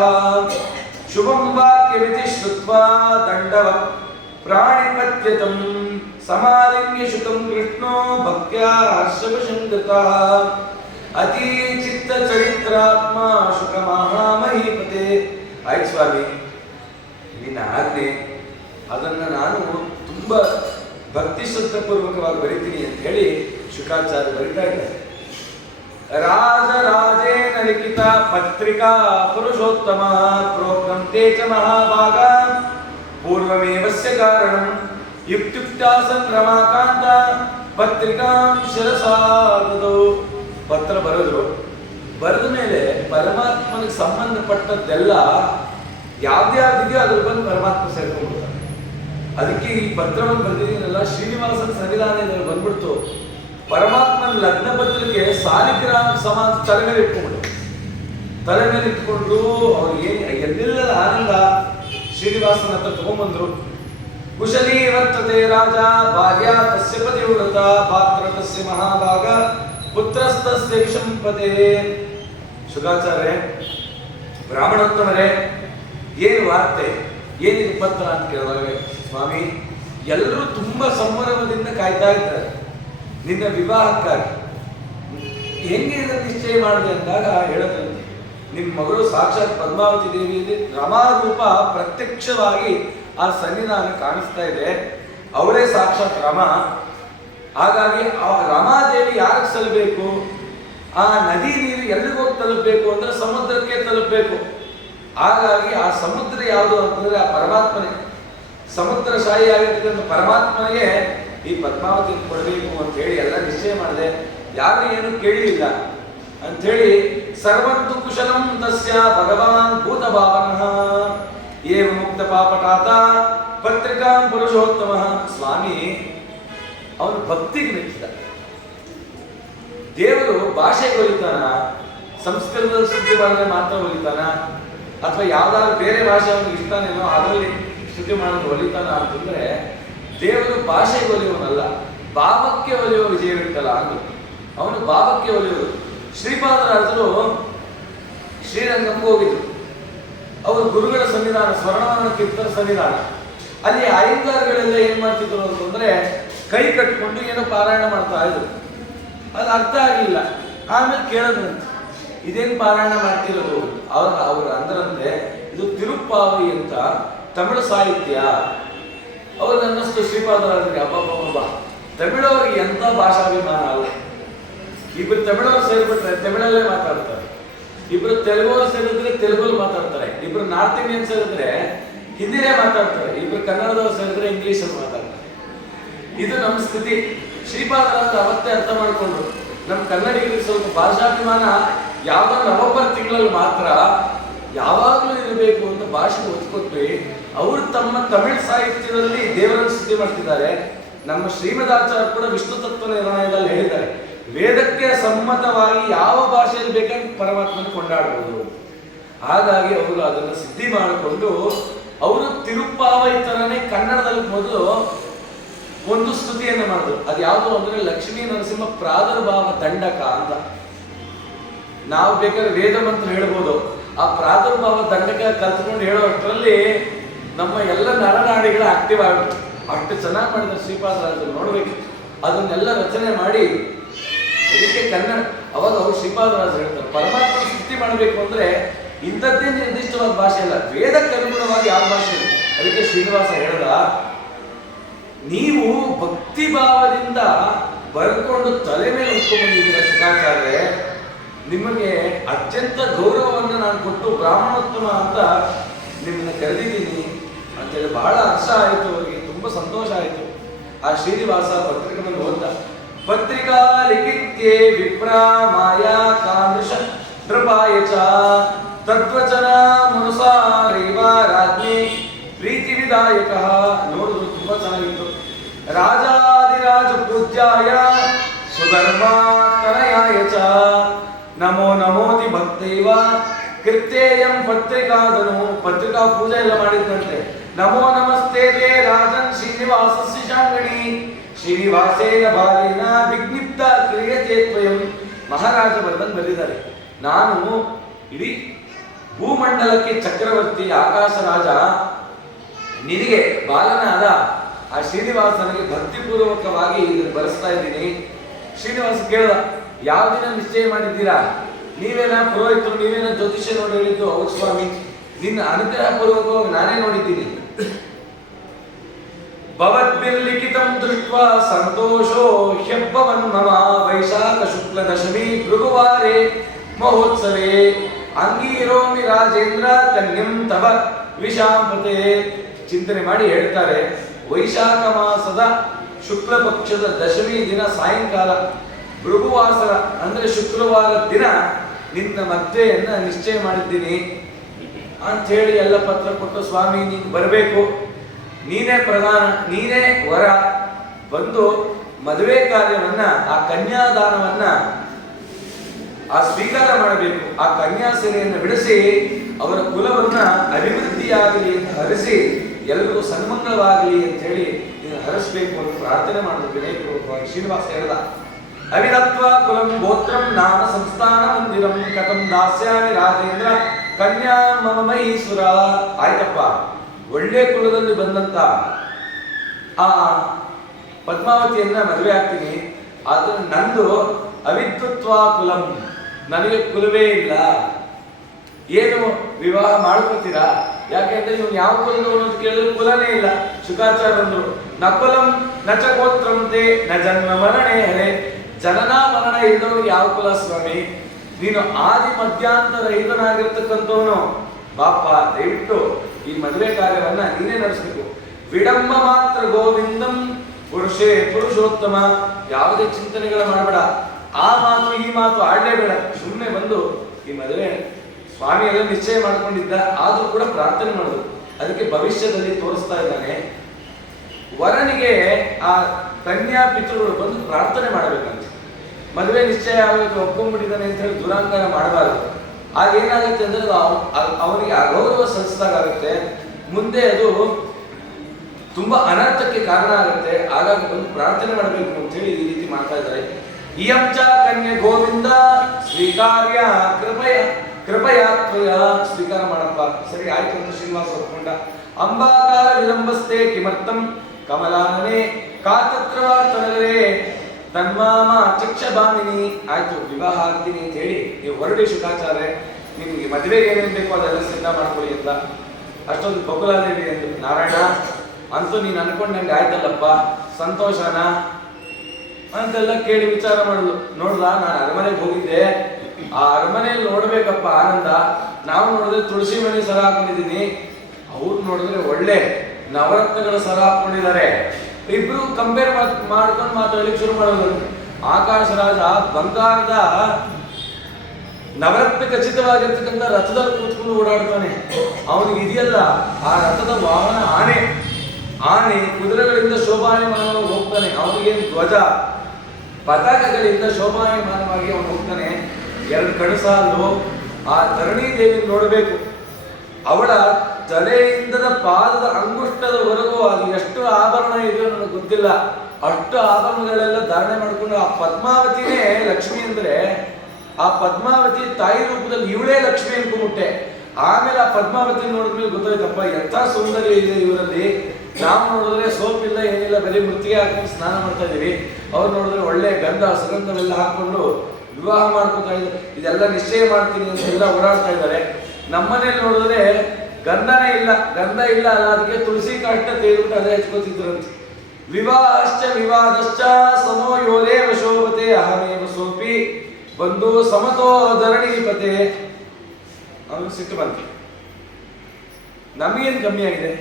ಶುಭಂ ವಾಕ್ಯಮಿತಿ ಶ್ರುತ್ವಾ ದಂಡವ ಪ್ರಾಣಿಪತ್ಯತಂ ಸಮಾಲಿಂಗ್ಯ ಶುಕಂ ಕೃಷ್ಣೋ ಭಕ್ತ್ಯಾ ಹರ್ಷವಶಂಕೃತಃ ಅತಿ ಚಿತ್ತ ಚರಿತ್ರಾತ್ಮ ಶುಕ ಮಹಾಮಹೀಪತೆ. ಆಯ್ತು ಸ್ವಾಮಿ, ನಿನ್ನ ಆಜ್ಞೆ, ಅದನ್ನು ನಾನು ತುಂಬ ಭಕ್ತಿ ಶ್ರದ್ಧಾಪೂರ್ವಕವಾಗಿ ಬರಿತೀನಿ ಅಂತ ಹೇಳಿ ಶುಕಾಚಾರ್ಯ ಬರಿತಾ ಇದ್ದಾರೆ. ರಾಜರಾಜೇನ ಲಿಖಿತ ಪತ್ರಿಕಾ ಪುರುಷೋತ್ತಮ ಪ್ರೋಕ್ತಂ ತೇ ಚ ಮಹಾಭಾಗ ಪೂರ್ವಮೇವಸ್ಯ ಕಾರಣಂ ಯುಕ್ತ್ಯುಕ್ತಾಸನ್ ರಮಾಕಾಂತ ಪತ್ರಿಕಾಂ ಶಿರಸಾ ದದೌ. ಪತ್ರ ಬರೆದ್ರು. ಬರೆದ ಮೇಲೆ ಪರಮಾತ್ಮನಿಗೆ ಸಂಬಂಧಪಟ್ಟದ್ದೆಲ್ಲ ಯಾವ್ದ್ಯಾವ್ದಿದೆಯೋ ಅದ್ರ ಬಂದು ಪರಮಾತ್ಮ ಸೇರ್ಕೊಂಡ್ಬಿಡ್ತಾನೆ. ಅದಕ್ಕೆ ಈ ಪತ್ರವನ್ನು ಬರೆದಿದ್ದೀನಲ್ಲ, ಶ್ರೀನಿವಾಸನ ಸನ್ನಿಧಾನದಲ್ಲಿ ಬಂದ್ಬಿಡ್ತು. ಪರಮಾತ್ಮನ ಲಗ್ನ ಪತ್ರಿಕೆ ಸಾಲಿಗ್ರಾಮ ಸಮಾನ ತಲೆ ಮೇಲೆ ಇಟ್ಕೊಂಡು ಅವ್ರಿಗೆ ಎಲ್ಲಿಲ್ಲದ ಆನಂದ ಶ್ರೀನಿವಾಸನ ಹತ್ರ ತಗೊಂಡ್ಬಂದ್ರು. ಕುಶಲೀ ವರ್ತತೆ ರಾಜ ಭಾರ್ಯ ತಸ್ಯ ಪತಿವ್ರತ ಪಾತ್ರ ತಸ್ಯ ಮಹಾಭಾಗ ಪುತ್ರಸ್ತಸ್ಯ ವಿಷಂಪತೆ. ಶುಕಾಚಾರ್ಯ, ಬ್ರಾಹ್ಮಣೋತ್ತಮರೇ, ಏನು ವಾರ್ತೆ, ಏನಿದು ಪತ್ರ ಅಂತ ಕೇಳಿದಾಗ, ಸ್ವಾಮಿ ಎಲ್ಲರೂ ತುಂಬಾ ಸಂಭ್ರಮದಿಂದ ಕಾಯ್ತಾ ಇದ್ದಾರೆ ನಿನ್ನ ವಿವಾಹಕ್ಕಾಗಿ. ಹೆಂಗೆ ಇದನ್ನು ನಿಶ್ಚಯ ಮಾಡಿದೆ ಅಂದಾಗ ಹೇಳೋದಂತೆ, ನಿಮ್ಮ ಮಗಳು ಸಾಕ್ಷಾತ್ ಪದ್ಮಾವತಿ ದೇವಿಯಲ್ಲಿ ರಮಾರೂಪ ಪ್ರತ್ಯಕ್ಷವಾಗಿ ಆ ಸನ್ನಿಧಾನ ಕಾಣಿಸ್ತಾ ಇದೆ. ಅವಳೇ ಸಾಕ್ಷಾತ್ ರಮ. ಹಾಗಾಗಿ ಆ ರಮಾದೇವಿ ಯಾರಿಗೆ ಸಲ್ಲಬೇಕು? ಆ ನದಿ ನೀರು ಎಲ್ಲಿಗೋಗಿ ತಲುಪಬೇಕು ಅಂದ್ರೆ ಸಮುದ್ರಕ್ಕೆ ತಲುಪಬೇಕು. ಹಾಗಾಗಿ ಆ ಸಮುದ್ರ ಯಾವುದು ಅಂತಂದ್ರೆ ಆ ಪರಮಾತ್ಮನೇ, ಸಮುದ್ರ ಶಾಹಿಯಾಗಿರ್ತಕ್ಕಂಥ ಪರಮಾತ್ಮನಿಗೆ ಈ ಪದ್ಮಾವತಿ ಕೊಡಬೇಕು ಅಂತ ಹೇಳಿ ಎಲ್ಲ ನಿಶ್ಚಯ ಮಾಡಿದೆ. ಯಾರು ಏನು ಕೇಳಲಿಲ್ಲ ಅಂಥೇಳಿ ಸರ್ವಂತು ಕುಶಲಂ ತಸ್ಯ ಭಗವಾನ್ ಭೂತ ಭಾವನಃ ಏವ ಮುಕ್ತ ಪಾಪಟಾತ ಪತ್ರಿಕಾಂ ಪುರುಷೋತ್ತಮ. ಸ್ವಾಮಿ ಅವನು ಭಕ್ತಿಗೆ ಮೆಚ್ಚಿದ. ದೇವರು ಭಾಷೆಗೆ ಒಲಿತಾನ, ಸಂಸ್ಕೃತದ ಸ್ತುತಿ ಮಾಡಿದ್ರೆ ಮಾತ್ರ ಒಲಿತಾನ, ಅಥವಾ ಯಾವ್ದಾದ್ರು ಬೇರೆ ಭಾಷೆ ಅವನಿಗೆ ಇಷ್ಟಾನೇನೋ ಅದರಲ್ಲಿ ಸ್ತುತಿ ಮಾಡೋದು ಒಲಿತಾನ ಅಂತಂದ್ರೆ, ದೇವರು ಭಾಷೆಗೆ ಒಲಿಯವನಲ್ಲ, ಭಾವಕ್ಕೆ ಒಲಿಯುವ ವಿಜಯವಿರ್ತಲ್ಲ ಅಂದ್ರು. ಅವನು ಭಾವಕ್ಕೆ ಒಲಿಯುವುದು. ಶ್ರೀಪಾದರಾಜರು ಶ್ರೀರಂಗಕ್ಕೆ ಹೋಗಿದ್ರು. ಅವರು ಗುರುಗಳ ಸನ್ನಿಧಾನ, ಸ್ವರ್ಣವರ್ಣ ಕೀರ್ತನ ಸನ್ನಿಧಾನ. ಅಲ್ಲಿ ಅಯ್ಯಂಗಾರಗಳೆಲ್ಲ ಏನ್ ಮಾಡ್ತಿದ್ರು ಅಂತಂದ್ರೆ, ಕೈ ಕಟ್ಕೊಂಡು ಏನೋ ಪಾರಾಯಣ ಮಾಡ್ತಾ ಇದ್ರು. ಅದು ಅರ್ಥ ಆಗಲಿಲ್ಲ. ಆಮೇಲೆ ಕೇಳೋದಂತೆ, ಇದೇನು ಪಾರಾಯಣ ಮಾಡ್ತಿರೋದು? ಅವ್ರು ಅಂದ್ರಂತೆ, ಇದು ತಿರುಪ್ಪಾವಿ ಅಂತ ತಮಿಳು ಸಾಹಿತ್ಯ. ಅವ್ರಿಗೆ ಅನ್ನಿಸ್ತು ಶ್ರೀಪಾದರಾಜರಿಗೆ, ಅಬ್ಬಬ್ಬ ತಮಿಳವ್ರಿಗೆ ಎಂಥ ಭಾಷಾಭಿಮಾನ ಅಲ್ಲ. ಇಬ್ರು ತಮಿಳವ್ರು ಸೇರಿಬಿಟ್ರೆ ತಮಿಳಲ್ಲೇ ಮಾತಾಡ್ತಾರೆ, ಇಬ್ರು ತೆಲುಗವರು ಸೇರಿದ್ರೆ ತೆಲುಗಲ್ಲಿ ಮಾತಾಡ್ತಾರೆ, ಇಬ್ರು ನಾರ್ತ್ ಇಂಡಿಯನ್ ಸೇರಿದ್ರೆ ಹಿಂದಿನೇ ಮಾತಾಡ್ತಾರೆ, ಇಬ್ರು ಕನ್ನಡದವ್ರು ಸೇರಿದ್ರೆ ಇಂಗ್ಲೀಷಲ್ಲಿ ಮಾತಾಡ್ತಾರೆ. ಇದು ನಮ್ಮ ಸ್ಥಿತಿ. ಶ್ರೀಪಾದರಾಜರು ಅವತ್ತೇ ಅರ್ಥ ಮಾಡಿಕೊಂಡ್ರು, ನಮ್ಮ ಕನ್ನಡಿಗರಿಗೆ ಸ್ವಲ್ಪ ಭಾಷಾಭಿಮಾನ ಯಾವ ನವೆಂಬರ್ ತಿಂಗಳಲ್ಲಿ ಮಾತ್ರ ಯಾವಾಗಲೂ ಇರಬೇಕು ಅಂತ ಭಾಷೆ ಒತ್ಕೊಟ್ವಿ. ಅವರು ತಮ್ಮ ತಮಿಳ್ ಸಾಹಿತ್ಯದಲ್ಲಿ ದೇವರನ್ನು ಸ್ತುತಿ ಮಾಡ್ತಿದ್ದಾರೆ. ನಮ್ಮ ಶ್ರೀಮದಾಚಾರ್ಯ ಕೂಡ ವಿಷ್ಣು ತತ್ವ ನಿರ್ಣಯದಲ್ಲಿ ಹೇಳಿದ್ದಾರೆ, ವೇದಕ್ಕೆ ಸಮ್ಮತವಾಗಿ ಯಾವ ಭಾಷೆಯಲ್ಲಿ ಬೇಕಂತ ಪರಮಾತ್ಮನ ಕೊಂಡಾಡಬಹುದು. ಹಾಗಾಗಿ ಅವರು ಅದನ್ನು ಸಿದ್ಧಿ ಮಾಡಿಕೊಂಡು ಅವರು ತಿರುಪ್ಪಾವೈ ತರನೇ ಕನ್ನಡದಲ್ಲಿ ಮೊದಲು ಒಂದು ಸ್ತುತಿಯನ್ನು ಮಾಡಿದ್ರು. ಅದು ಯಾವುದು ಅಂದ್ರೆ ಲಕ್ಷ್ಮೀ ನರಸಿಂಹ ಪ್ರಾದುರ್ಭಾವ ದಂಡಕ ಅಂತ. ನಾವು ಬೇಕಾದ್ರೆ ವೇದ ಮಂತ್ರ ಹೇಳ್ಬೋದು, ಆ ಪ್ರಾದುರ್ಭಾವ ದಂಡಕ ಕಲ್ತ್ಕೊಂಡು ಹೇಳೋ ಅಷ್ಟರಲ್ಲಿ ನಮ್ಮ ಎಲ್ಲ ನರನಾಡಿಗಳ ಆಕ್ಟಿವ್ ಆಗ್ಬಿಟ್ಟು ಅಷ್ಟು ಚೆನ್ನಾಗಿ ಮಾಡಿದ ಶ್ರೀಪಾದರಾಜರು. ನೋಡ್ಬೇಕು, ಅದನ್ನೆಲ್ಲ ರಚನೆ ಮಾಡಿ ಇದಕ್ಕೆ ಕನ್ನಡ. ಅವಾಗ ಅವ್ರು ಶ್ರೀಪಾದರಾಜರು ಹೇಳ್ತಾರೆ, ಪರಮಾತ್ಮ ಸ್ತುತಿ ಮಾಡಬೇಕು ಅಂದ್ರೆ ಇಂಥದ್ದೇ ನಿರ್ದಿಷ್ಟವಾದ ಭಾಷೆ ಅಲ್ಲ, ವೇದಕ್ಕೆ ಅನುಗುಣವಾಗಿ ಯಾವ ಭಾಷೆ. ಅದಕ್ಕೆ ಶ್ರೀನಿವಾಸ ಹೇಳ್ದ, ನೀವು ಭಕ್ತಿ ಭಾವದಿಂದ ಬರ್ಕೊಂಡು ತಲೆ ಮೇಲೆ ಉಟ್ಕೊಂಡ್ಬಂದಿದ್ದೀರ ಶುಕಾಚಾರ್ಯ, ನಿಮಗೆ ಅತ್ಯಂತ ಗೌರವವನ್ನು ನಾನು ಕೊಟ್ಟು ಬ್ರಾಹ್ಮಣೋತ್ತಮ ಅಂತ ನಿಮ್ಮನ್ನ ಕರೆದಿದ್ದೀನಿ ಅಂತೇಳಿ ಬಹಳ ಹರ್ಷ ಆಯಿತು. ಅವರಿಗೆ ತುಂಬ ಸಂತೋಷ ಆಯಿತು. ಆ ಶ್ರೀನಿವಾಸ ಪತ್ರಿಕೆಯನ್ನು ಓದ್ದ. ಪತ್ರಿಕಾ ಲಿಖಿತ್ಯೆ ವಿಪ್ರ ಮಾಯಾ ಕಾಂದೃಶ ನೃಪಾಯ ಚ ತದ್ವಚನ ಮನುಸಾರೈವ ರಾಜ್ಞಿ ಪ್ರೀತಿ ವಿದಾಯಕ. ನೋಡಿದ್ರು ತುಂಬಾ ಚೆನ್ನಾಗಿತ್ತು. ರಾಜಾದಿರಾಜ ಪೂಜ್ಯಾಯ ಸುಧರ್ಮ ತನಯಾಯ ಚ ನಮೋ ನಮೋತಿ ಭಕ್ತೈವ ಕೃತ್ಯೇಯಂ ಪತ್ರಿಕಾದನು ಪತ್ರಿಕಾ ಪೂಜೆ ಎಲ್ಲ ಮಾಡಿದ್ದಂತೆ. ನಮೋ ನಮಸ್ತೆ ತೇ ರಾಜನ್ ಶ್ರೀನಿವಾಸಸ್ಯ ಶಾಂಗಣಿ ಶ್ರೀನಿವಾಸೇನ ಬಾಲೇನ ವಿಜ್ಞಪ್ತ ಕ್ರಿಯತೆ ತ್ವಯಂ. ಮಹಾರಾಜ ವರ್ಧನ್ ಬರೆದಿದ್ದಾರೆ, ನಾನು ಇಡೀ ಭೂಮಂಡಲಕ್ಕೆ ಚಕ್ರವರ್ತಿ ಆಕಾಶ ರಾಜ, ನಿನಗೆ ಬಾಲನಾದ ಆ ಶ್ರೀನಿವಾಸನಿಗೆ ಭಕ್ತಿಪೂರ್ವಕವಾಗಿ ಇದನ್ನು ಬರೆಸ್ತಾ ಇದ್ದೀನಿ. ಶ್ರೀನಿವಾಸ ಕೇಳಿದ, ಯಾವ ದಿನ ನಿಶ್ಚಯ ಮಾಡಿದ್ದೀರಾ? ನೀವೇನ ಪುರೋಹಿತರು, ನೀವೇನ ಜ್ಯೋತಿಷ್ಯ ನೋಡಿ ಹೇಳಿದ್ದು? ಹೌದು ಸ್ವಾಮಿ, ನಿನ್ನ ಅನುಗ್ರಹ ಪೂರ್ವಕವಾಗಿ ನಾನೇ ನೋಡಿದ್ದೀನಿ. ಭವದ್ಭಿರ್ಲಿಖಿತಂ ದೃಷ್ಟ್ವಾ ಸಂತೋಷೋ ಹ್ಯಬ್ಬವನ್ ಮಮ ವೈಶಾಖ ಶುಕ್ಲ ದಶಮಿ ಭೃಗುವಾರೇ ಮಹೋತ್ಸವೇ ಅಂಗೀರೋಮಿ ರಾಜೇಂದ್ರ ಕನ್ಯಂ ತವ ವಿಶಾಂಪತೆ. ಚಿಂತನೆ ಮಾಡಿ ಹೇಳ್ತಾರೆ, ವೈಶಾಖ ಮಾಸದ ಶುಕ್ಲ ಪಕ್ಷದ ದಶಮಿ ದಿನ ಸಾಯಂಕಾಲ ಭೃಗುವಾಸರ ಅಂದ್ರೆ ಶುಕ್ರವಾರ ದಿನ ನಿನ್ನ ಮದುವೆಯನ್ನ ನಿಶ್ಚಯ ಮಾಡಿದ್ದೀನಿ ಅಂತ ಹೇಳಿ ಎಲ್ಲ ಪತ್ರ ಕೊಟ್ಟು, ಸ್ವಾಮಿ ನೀನು ಬರಬೇಕು, ನೀನೇ ಪ್ರಧಾನ, ನೀನೇ ವರ, ಬಂದು ಮದುವೆ ಕಾರ್ಯವನ್ನ ಆ ಕನ್ಯಾದಾನವನ್ನ ಆ ಸ್ವೀಕಾರ ಮಾಡಬೇಕು. ಆ ಕನ್ಯಾಸೆರೆಯನ್ನು ಬಿಡಿಸಿ ಅವರ ಕುಲವನ್ನ ಅಭಿವೃದ್ಧಿಯಾಗಲಿ ಅಂತ ಹರಿಸಿ ಎಲ್ಲರಿಗೂ ಸನ್ಮಂಗಳವಾಗಲಿ ಅಂತ ಹೇಳಿ ಹರಿಸಬೇಕು ಅಂತ ಪ್ರಾರ್ಥನೆ ಮಾಡಿದ್ರು ವಿನಯಪೂರ್ವಕವಾಗಿ. ಶ್ರೀನಿವಾಸ ಹೇಳ್ದ, ಅವಿರತ್ವ ಕುಲಂ ಗೋತ್ರಂ ನಾಮ ಸಂಸ್ಥಾನ ಮಂದಿರಂ ಕಥಂ ದಾಸ್ಯಾಮಿ ರಾಜೇಂದ್ರ ಕನ್ಯಾ ಮಮ ಮಹೀಸುರ. ಆಯ್ತಪ್ಪ, ಒಳ್ಳೆ ಕುಲದಲ್ಲಿ ಬಂದಂತ ಆ ಪದ್ಮಾವತಿಯನ್ನ ಮದುವೆ ಆಗ್ತೀನಿ, ಆದ್ರೆ ನಂದು ಅವಿದ್ವತ್ವ ಕುಲಂ, ನನಗೆ ಕುಲವೇ ಇಲ್ಲ, ಏನು ವಿವಾಹ ಮಾಡ್ಕೊತೀರಾ? ಯಾಕೆಂದ್ರೆ ನೀವು ಯಾವ ಕುಲದವರು ಅಂತ ಕೇಳಿದ್ರೆ ಕುಲನೇ ಇಲ್ಲ. ಶುಕಾಚಾರ್ಯ ಬಂದ್ರು, ನ ಕುಲಂ ನ ಚ ಗೋತ್ರಂತೆ ನ ಜನ್ಮ ಮರಣೆ ಹರೆ. ಜನನ ಮರಣ ಇಲ್ಲದವ್ರು ಯಾವ ಕುಲ ಸ್ವಾಮಿ? ನೀನು ಆದಿ ಮಧ್ಯಾಂತರ ರಹಿತನಾಗಿರ್ತಕ್ಕಂಥವನು. ಬಾಪ, ದಯವಿಟ್ಟು ಈ ಮದುವೆ ಕಾರ್ಯವನ್ನ ನೀನೇ ನಡೆಸಬೇಕು. ವಿಡಂಬ ಮಾತ್ರ ಗೋವಿಂದಂ ಪುರುಷೇ ಪುರುಷೋತ್ತಮ. ಯಾವುದೇ ಚಿಂತನೆಗಳ ಮಾಡಬೇಡ, ಆ ಮಾತು ಈ ಮಾತು ಆಡಲೇಬೇಡ. ಸುಮ್ಮನೆ ಬಂದು ಈ ಮದುವೆ ಸ್ವಾಮಿ ಎಲ್ಲ ನಿಶ್ಚಯ ಮಾಡ್ಕೊಂಡಿದ್ದ, ಆದ್ರೂ ಕೂಡ ಪ್ರಾರ್ಥನೆ ಮಾಡುದು. ಅದಕ್ಕೆ ಭವಿಷ್ಯದಲ್ಲಿ ತೋರಿಸ್ತಾ ಇದ್ದಾನೆ, ವರನಿಗೆ ಆ ಕನ್ಯಾ ಪಿತೃಗಳು ಬಂದು ಪ್ರಾರ್ಥನೆ ಮಾಡಬೇಕಂತ. ಮದುವೆ ನಿಶ್ಚಯ ಆಗಬೇಕು, ಒಪ್ಕೊಂಡ್ಬಿಟ್ಟಿದ್ದಾನೆ ಅಂತ ಹೇಳಿ ದುರಾಂಕಾರ ಮಾಡಬಾರದು. ಆಗೇನಾಗುತ್ತೆ ಅಂದ್ರೆ ಅವನಿಗೆ ಅಗೌರವ ಸಲ್ಲಿಸಿದಾಗುತ್ತೆ, ಮುಂದೆ ಅದು ತುಂಬಾ ಅನರ್ಥಕ್ಕೆ ಕಾರಣ ಆಗುತ್ತೆ. ಹಾಗಾಗಿ ಬಂದು ಪ್ರಾರ್ಥನೆ ಮಾಡಬೇಕು ಅಂತ ಹೇಳಿ ಈ ರೀತಿ ಮಾಡ್ತಾ ಇದ್ದಾರೆ. ಇಯಂ ಚ ಕನ್ಯೆ ಗೋವಿಂದ ಸ್ವೀಕಾರ್ಯ ಕೃಪಯ ತ್ವಯ. ಸ್ವೀಕಾರ ಮಾಡಪ್ಪ. ಸರಿ ಆಯ್ತು ಅಂತ ಶ್ರೀನಿವಾಸ ಒಪ್ಕೊಂಡ. ಅಂಬಾಕಾರ ವಿಲಂಬಸ್ತೆ ಕಿಮರ್ಥಂ ಕಮಲಾನನೆ ಕಾತತ್ರವಾರ್ತನಗರೇ ತನ್ಮಾಮ ಚಕ್ಷಭಾಮಿನಿ. ಆಯ್ತು, ವಿವಾಹ ಆಗ್ತೀನಿ ಅಂತ ಹೇಳಿ ನೀವು ಹೊರಡಿ ಶುಕಾಚಾರ್ಯ, ನಿಮ್ಗೆ ಮದುವೆಗೆ ಏನೇನು ಬೇಕೋ ಅದೆಲ್ಲ ಸಿದ್ಧ ಮಾಡ್ಕೊಳ್ಳಿ ಅಂತ. ಅಷ್ಟೊಂದು ಬಕುಲಾದೇವಿ ಎಂದು, ನಾರಾಯಣ ಅಂತೂ ನೀನು ಅನ್ಕೊಂಡಂಗೆ ಆಯ್ತಲ್ಲಪ್ಪ, ಸಂತೋಷನ ಅಂತೆಲ್ಲ ಕೇಳಿ ವಿಚಾರ ಮಾಡಲು. ನೋಡ್ದ, ನಾನು ಅರಮನೆಗೆ ಹೋಗಿದ್ದೆ, ಆ ಅರಮನೆಯಲ್ಲಿ ನೋಡ್ಬೇಕಪ್ಪ ಆನಂದ. ನಾವು ನೋಡಿದ್ರೆ ತುಳಸಿ ಮಣಿ ಸರ ಹಾಕೊಂಡಿದ್ದೀನಿ, ಅವ್ರು ನೋಡಿದ್ರೆ ಒಳ್ಳೆ ನವರತ್ನಗಳ ಸರ ಹಾಕೊಂಡಿದ್ದಾರೆ. ಇಬ್ರು ಕಂಪೇರ್ ಮಾಡ್ಕೊಂಡು ಮಾತಾಡ್ಲಿಕ್ಕೆ ಶುರು ಮಾಡೋದು. ಆಕಾಶ ರಾಜ ಬಂಗಾರದ ನವರತ್ನ ಖಚಿತವಾಗಿರ್ತಕ್ಕಂಥ ರಥದಲ್ಲಿ ಕೂತ್ಕೊಂಡು ಓಡಾಡ್ತಾನೆ. ಅವನಿಗೆ ಇದೆಯಲ್ಲ, ಆ ರಥದ ವಾಹನ ಆನೆ. ಆನೆ ಕುದುರೆಗಳಿಂದ ಶೋಭಾಯಮಾನವಾಗಿ ಹೋಗ್ತಾನೆ. ಅವನಿಗೇನು ಧ್ವಜ ಪತಾಕಗಳಿಂದ ಶೋಭಾಯಮಾನವಾಗಿ ಅವನು ಹೋಗ್ತಾನೆ. ಎರಡು ಕಣಸಾಲು. ಆ ಧರಣಿ ದೇವಿ ನೋಡಬೇಕು, ಅವಳ ತಲೆಯಿಂದದ ಪಾದದ ಅಂಗುಷ್ಟದವರೆಗೂ ಅದು ಎಷ್ಟು ಆಭರಣ ಇದೆಯೋ ನನಗೆ ಗೊತ್ತಿಲ್ಲ. ಅಷ್ಟು ಆಭರಣಗಳೆಲ್ಲ ಧಾರಣೆ ಮಾಡಿಕೊಂಡು ಆ ಪದ್ಮಾವತಿನೇ ಲಕ್ಷ್ಮಿ ಅಂದ್ರೆ, ಆ ಪದ್ಮಾವತಿ ತಾಯಿ ರೂಪದಲ್ಲಿ ಇವಳೇ ಲಕ್ಷ್ಮಿ ಅನ್ಕೊಂಡ್ಬಿಟ್ಟೆ. ಆಮೇಲೆ ಆ ಪದ್ಮಾವತಿ ನೋಡಿದ್ಮೇಲೆ ಗೊತ್ತಾಯ್ತಪ್ಪ, ಎಂಥ ಸೌಂದರ್ಯ ಇದೆ ಇವರಲ್ಲಿ. ನಾವು ನೋಡಿದ್ರೆ ಸೋಪ್ ಇಲ್ಲ, ಏನಿಲ್ಲ, ಬರೀ ಮೃತಿಗೆ ಹಾಕೊಂಡು ಸ್ನಾನ ಮಾಡ್ತಾ ಇದೀವಿ. ಅವ್ರು ನೋಡಿದ್ರೆ ಒಳ್ಳೆ ಗಂಧ ಸುಗಂಧವೆಲ್ಲ ಹಾಕೊಂಡು ವಿವಾಹ ಮಾಡ್ಕೊತಾ ಇದ್ದಾರೆ. ಇದೆಲ್ಲ ನಿಶ್ಚಯ ಮಾಡ್ತೀನಿ ಅಂತೆಲ್ಲ ಓಡಾಡ್ತಾ ಇದ್ದಾರೆ. ನಮ್ಮನೇಲಿ ನೋಡಿದ್ರೆ ಗಂಧನೇ ಇಲ್ಲ, ಗಂಧ ಇಲ್ಲ ಅಲ್ಲ, ಅದಕ್ಕೆ ತುಳಸಿ ಕಾಷ್ಟ ತೆಗೆದುಬಿಟ್ಟು ಅದೇ ಹಚ್ಕೋತಿದ್ರಂತೆ. ವಿವಾಹಶ್ಚ ವಿವಾದಶ್ಚ ಸಮೋ ಯೋರೇ ವಶೋಪತೆ ಅಹಮೇವ ಸೋಪಿ ಬಂದು ಸಮತೋ ಧರಣೀಪತೆ. ಅವನು ಸಿಟ್ಟು ಬಂತು, ನಮಗೇನು ಕಮ್ಮಿ ಆಗಿದೆ?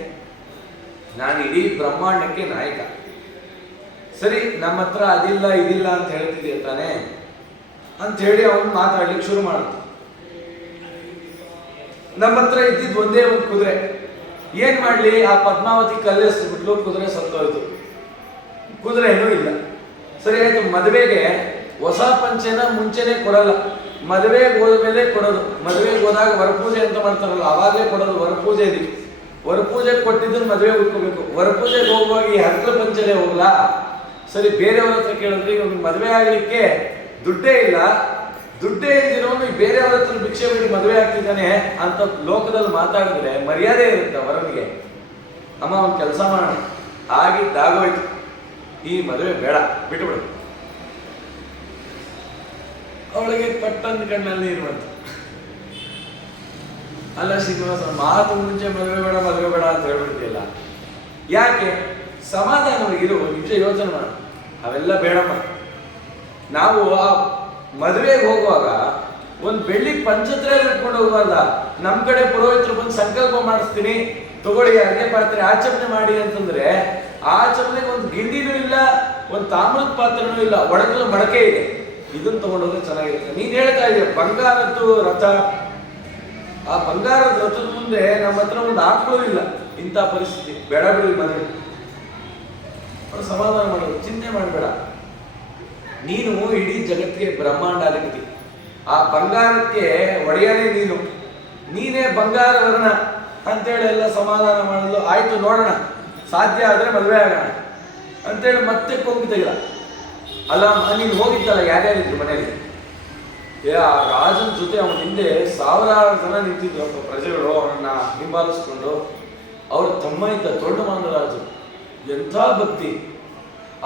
ನಾನು ಇಡೀ ಬ್ರಹ್ಮಾಂಡಕ್ಕೆ ನಾಯಕ. ಸರಿ, ನಮ್ಮ ಹತ್ರ ಅದಿಲ್ಲ ಇದಿಲ್ಲ ಅಂತ ಹೇಳ್ತಿದ್ಯ ತಾನೆ ಅಂತ ಹೇಳಿ ಅವನು ಮಾತಾಡ್ಲಿಕ್ಕೆ ಶುರು ಮಾಡುತ್ತೆ. ನಮ್ಮ ಹತ್ರ ಇದ್ದಿದ್ದು ಒಂದೇ ಒಂದು ಕುದುರೆ. ಏನ್ ಮಾಡ್ಲಿ? ಆ ಪದ್ಮಾವತಿ ಕಲ್ಲೆಸ್ಬಿಟ್ಲು, ಕುದುರೆ ಸತ್ತೋಯ್ತು, ಕುದುರೆ ಏನೂ ಇಲ್ಲ. ಸರಿ ಆಯ್ತು, ಮದುವೆಗೆ ಹೊಸ ಪಂಚೆನ ಮುಂಚೆನೆ ಕೊಡಲ್ಲ, ಮದುವೆಗೆ ಹೋದ ಮೇಲೆ ಕೊಡೋದು. ಮದುವೆಗೆ ಹೋದಾಗ ವರಪೂಜೆ ಅಂತ ಮಾಡ್ತಾರಲ್ಲ, ಅವಾಗಲೇ ಕೊಡೋದು. ವರಪೂಜೆ ಇದೆ, ವರಪೂಜೆಗೆ ಕೊಟ್ಟಿದ್ದನ್ನು ಮದುವೆ ಉಟ್ಕೋಬೇಕು. ವರಪೂಜೆಗೆ ಹೋಗುವಾಗ ಈ ಹತ್ರ ಪಂಚಲೆ ಹೋಗ್ಲಾ, ಸರಿ ಬೇರೆಯವ್ರ ಹತ್ರ ಕೇಳಿದ್ರೆ ಈಗ ಮದುವೆ ಆಗಲಿಕ್ಕೆ ದುಡ್ಡೇ ಇಲ್ಲ, ದುಡ್ಡೇ ಇಲ್ದಿರೋನು ಬೇರೆಯವ್ರ ಹತ್ರ ಭಿಕ್ಷೆ ಬಿಟ್ಟು ಮದುವೆ ಆಗ್ತಿದ್ದಾನೆ ಅಂತ ಲೋಕದಲ್ಲಿ ಮಾತಾಡಿದ್ರೆ ಮರ್ಯಾದೆ ಇರುತ್ತೆ ವರನಿಗೆ. ಅಮ್ಮ ಒಂದು ಕೆಲಸ ಮಾಡೋಣ, ಆಗಿದ್ದಾಗೋಯ್ತು, ಈ ಮದುವೆ ಬೇಡ, ಬಿಟ್ಟುಬಿಡು. ಅವಳಿಗೆ ಪಟ್ಟಂದ ಕಣ್ಣಲ್ಲಿ ಇರುವಂತ, ಅಲ್ಲ ಶ್ರೀನಿವಾಸ ಮಾತು ಮುಂಚೆ ಮದುವೆ ಬೇಡ ಅಂತ ಹೇಳ್ಬಿಡ್ತಿಲ್ಲ, ಯಾಕೆ? ಸಮಾಧಾನವಾಗಿರು, ನಿಜ ಯೋಚನೆ ಮಾಡ. ಅವೆಲ್ಲ ಬೇಡಮ್ಮ. ನಾವು ಆ ಮದುವೆಗೆ ಹೋಗುವಾಗ ಒಂದು ಬೆಳ್ಳಿ ಪಂಚತ್ರ ಇಟ್ಕೊಂಡು ಹೋಗುವಾಗ ನಮ್ಮ ಕಡೆ ಪುರೋಹಿತರು ಬಂದು ಸಂಕಲ್ಪ ಮಾಡಿಸ್ತೀನಿ, ತಗೊಳ್ಳಿ ಅಡುಗೆ ಪಾತ್ರೆ ಆಚರಣೆ ಮಾಡಿ ಅಂತಂದ್ರೆ ಆಚರಣೆಗೆ ಒಂದು ಗಿಂಡಿನೂ ಇಲ್ಲ, ಒಂದು ತಾಮ್ರದ ಪಾತ್ರನೂ ಇಲ್ಲ, ಒಡಕಲು ಮಡಕೆ ಇದೆ. ಇದನ್ನ ತಗೊಂಡೋದ್ರೆ ಚೆನ್ನಾಗಿರುತ್ತೆ. ನೀನ್ ಹೇಳ್ತಾ ಇದೀಯ ಬಂಗಾರದ್ದು ರಥ, ಆ ಬಂಗಾರದ ರಥದ ಮುಂದೆ ನಮ್ಮ ಹತ್ರ ಒಂದು ಆಕಳು ಇಲ್ಲ, ಇಂಥ ಪರಿಸ್ಥಿತಿ. ಬೇಡ ಬಿಡಿ ಮದುವೆ, ಸಮಾಧಾನ ಮಾಡೋದು, ಚಿಂತೆ ಮಾಡಬೇಡ. ನೀನು ಇಡೀ ಜಗತ್ತಿಗೆ ಬ್ರಹ್ಮಾಂಡ ಅಲಿಕ್ತಿ, ಆ ಬಂಗಾರಕ್ಕೆ ಒಡೆಯನೇ ನೀನು, ನೀನೇ ಬಂಗಾರ ವರ್ಣ ಅಂತೇಳಿ ಎಲ್ಲ ಸಮಾಧಾನ ಮಾಡಲು ಆಯ್ತು, ನೋಡೋಣ ಸಾಧ್ಯ ಆದರೆ ಮದುವೆ ಆಗೋಣ ಅಂತೇಳಿ ಮತ್ತೆ ಕೊಂಗಿ ತೆಗಿಲ್ಲ. ಅಲ್ಲ ನೀನು ಹೋಗಿದ್ದಲ್ಲ, ಯಾರ್ಯಾರಿದ್ರು ಮನೆಯಲ್ಲಿ? ಆ ರಾಜನ ಜೊತೆ ಅವನ ಹಿಂದೆ ಸಾವಿರಾರು ಜನ ನಿಂತಿದ್ರು ಪ್ರಜೆಗಳು, ಅವನನ್ನ ಹಿಂಬಾಲಿಸ್ಕೊಂಡು. ಅವ್ರ ತಮ್ಮ ಇದ್ದ ತೋಂಡಮಾನ ರಾಜು, ಎಂಥ ಭಕ್ತಿ!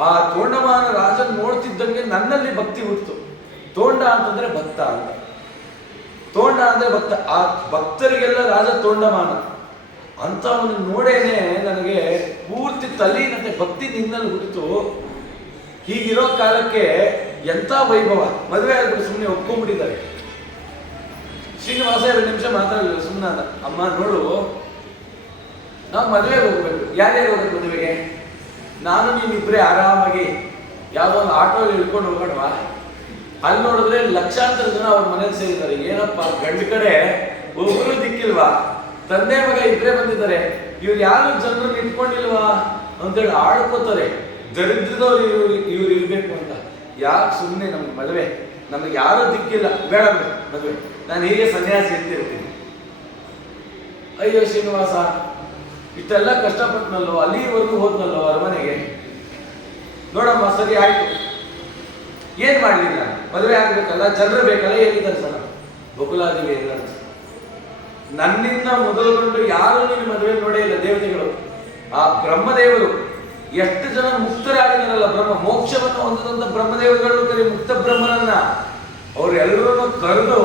ಆ ತೋಂಡಮಾನ ರಾಜನ್ ನೋಡ್ತಿದ್ದಂಗೆ ನನ್ನಲ್ಲಿ ಭಕ್ತಿ ಹುಟ್ಟಿತು. ತೋಂಡ ಅಂತಂದ್ರೆ ಭಕ್ತ ಅಂತ, ತೋಂಡ ಅಂದ್ರೆ ಭಕ್ತ. ಆ ಭಕ್ತರಿಗೆಲ್ಲ ರಾಜ ತೋಂಡಮಾನ ಅಂತ ಅವನು ನೋಡೇನೆ ನನಗೆ ಪೂರ್ತಿ ತಲ್ಲೀನತೆ ಭಕ್ತಿ ನಿನ್ನಲ್ಲಿ ಹುಟ್ಟಿತು. ಹೀಗಿರೋ ಕಾಲಕ್ಕೆ ಎಂಥ ವೈಭವ! ಮದುವೆ ಆಗ್ಬಿಟ್ಟು ಸುಮ್ಮನೆ ಒಪ್ಕೊಂಡ್ಬಿಟ್ಟಿದ್ದಾರೆ. ಶ್ರೀನಿವಾಸ 2 ನಿಮಿಷ ಮಾತಾಡಲಿಲ್ಲ, ಸುಮ್ಮನೆ ಅದ. ಅಮ್ಮ ನೋಡು, ನಾವು ಮದುವೆಗೆ ಹೋಗ್ಬೇಕು. ಯಾರ್ಯಾರು ಹೋಗ್ಬೇಕು ಮದುವೆಗೆ? ನಾನು ನೀನಿಬ್ಬರೇ ಆರಾಮಾಗಿ ಯಾವುದೋ ಒಂದು ಆಟೋಲ್ಲಿ ಇಳ್ಕೊಂಡು ಹೋಗೋಣವಾ? ಅಲ್ಲಿ ನೋಡಿದ್ರೆ ಲಕ್ಷಾಂತರ ಜನ ಅವ್ರ ಮನೇಲಿ ಸೇರಿದ್ದಾರೆ. ಏನಪ್ಪ ಗಂಡು ಕಡೆ ಒಬ್ಬರು ದಿಕ್ಕಿಲ್ವಾ? ತಂದೆ ಮಗ ಇಬ್ಬರೇ ಬಂದಿದ್ದಾರೆ, ಇವ್ರು ಯಾರು ಜನರು ನಿಂತ್ಕೊಂಡಿಲ್ವಾ ಅಂತೇಳಿ ಆಡ್ಕೋತಾರೆ. ದರಿದ್ರದವ್ರು ಇವ್ರು ಇರ್ಬೇಕು ಅಂತ. ಯಾಕೆ ಸುಮ್ಮನೆ ನಮ್ಗೆ ಮದುವೆ, ನಮಗೆ ಯಾರೂ ದಿಕ್ಕಿಲ್ಲ, ಬೇಡ ಮದುವೆ, ನಾನು ಹೀಗೆ ಸನ್ಯಾಸಿ ಇರ್ತಿರ್ತೀನಿ. ಅಯ್ಯೋ ಶ್ರೀನಿವಾಸ, ಇಷ್ಟೆಲ್ಲ ಕಷ್ಟಪಟ್ಟನಲ್ಲೋ, ಅಲ್ಲಿವರೆಗೂ ಹೋದ್ನಲ್ಲೋ ಅರಮನೆಗೆ. ನೋಡಮ್ಮ ಸರಿ ಆಯ್ತು, ಏನ್ ಮಾಡ್ಲಿಲ್ಲ, ಮದುವೆ ಆಗ್ಬೇಕಲ್ಲ, ಜನರು ಬೇಕಲ್ಲ, ಹೇಳಿದ್ದಾರೆ ಸರ್ ಬಕುಲಾದೇವಿ ಎಲ್ಲ. ನನ್ನಿಂದ ಮೊದಲುಗೊಂಡು ಯಾರು ನಿನ್ನ ಮದುವೆ ನೋಡೇ ಇಲ್ಲ ದೇವತೆಗಳು. ಆ ಬ್ರಹ್ಮದೇವರು ಎಷ್ಟು ಜನ ಮುಕ್ತರಾಗಿದ್ದಾರಲ್ಲ, ಬ್ರಹ್ಮ ಮೋಕ್ಷವನ್ನು ಹೊಂದದಂತ ಬ್ರಹ್ಮದೇವರುಗಳು ಕರಿ ಮುಕ್ತ ಬ್ರಹ್ಮನನ್ನ ಅವರೆಲ್ಲರನ್ನು ಕರೆದು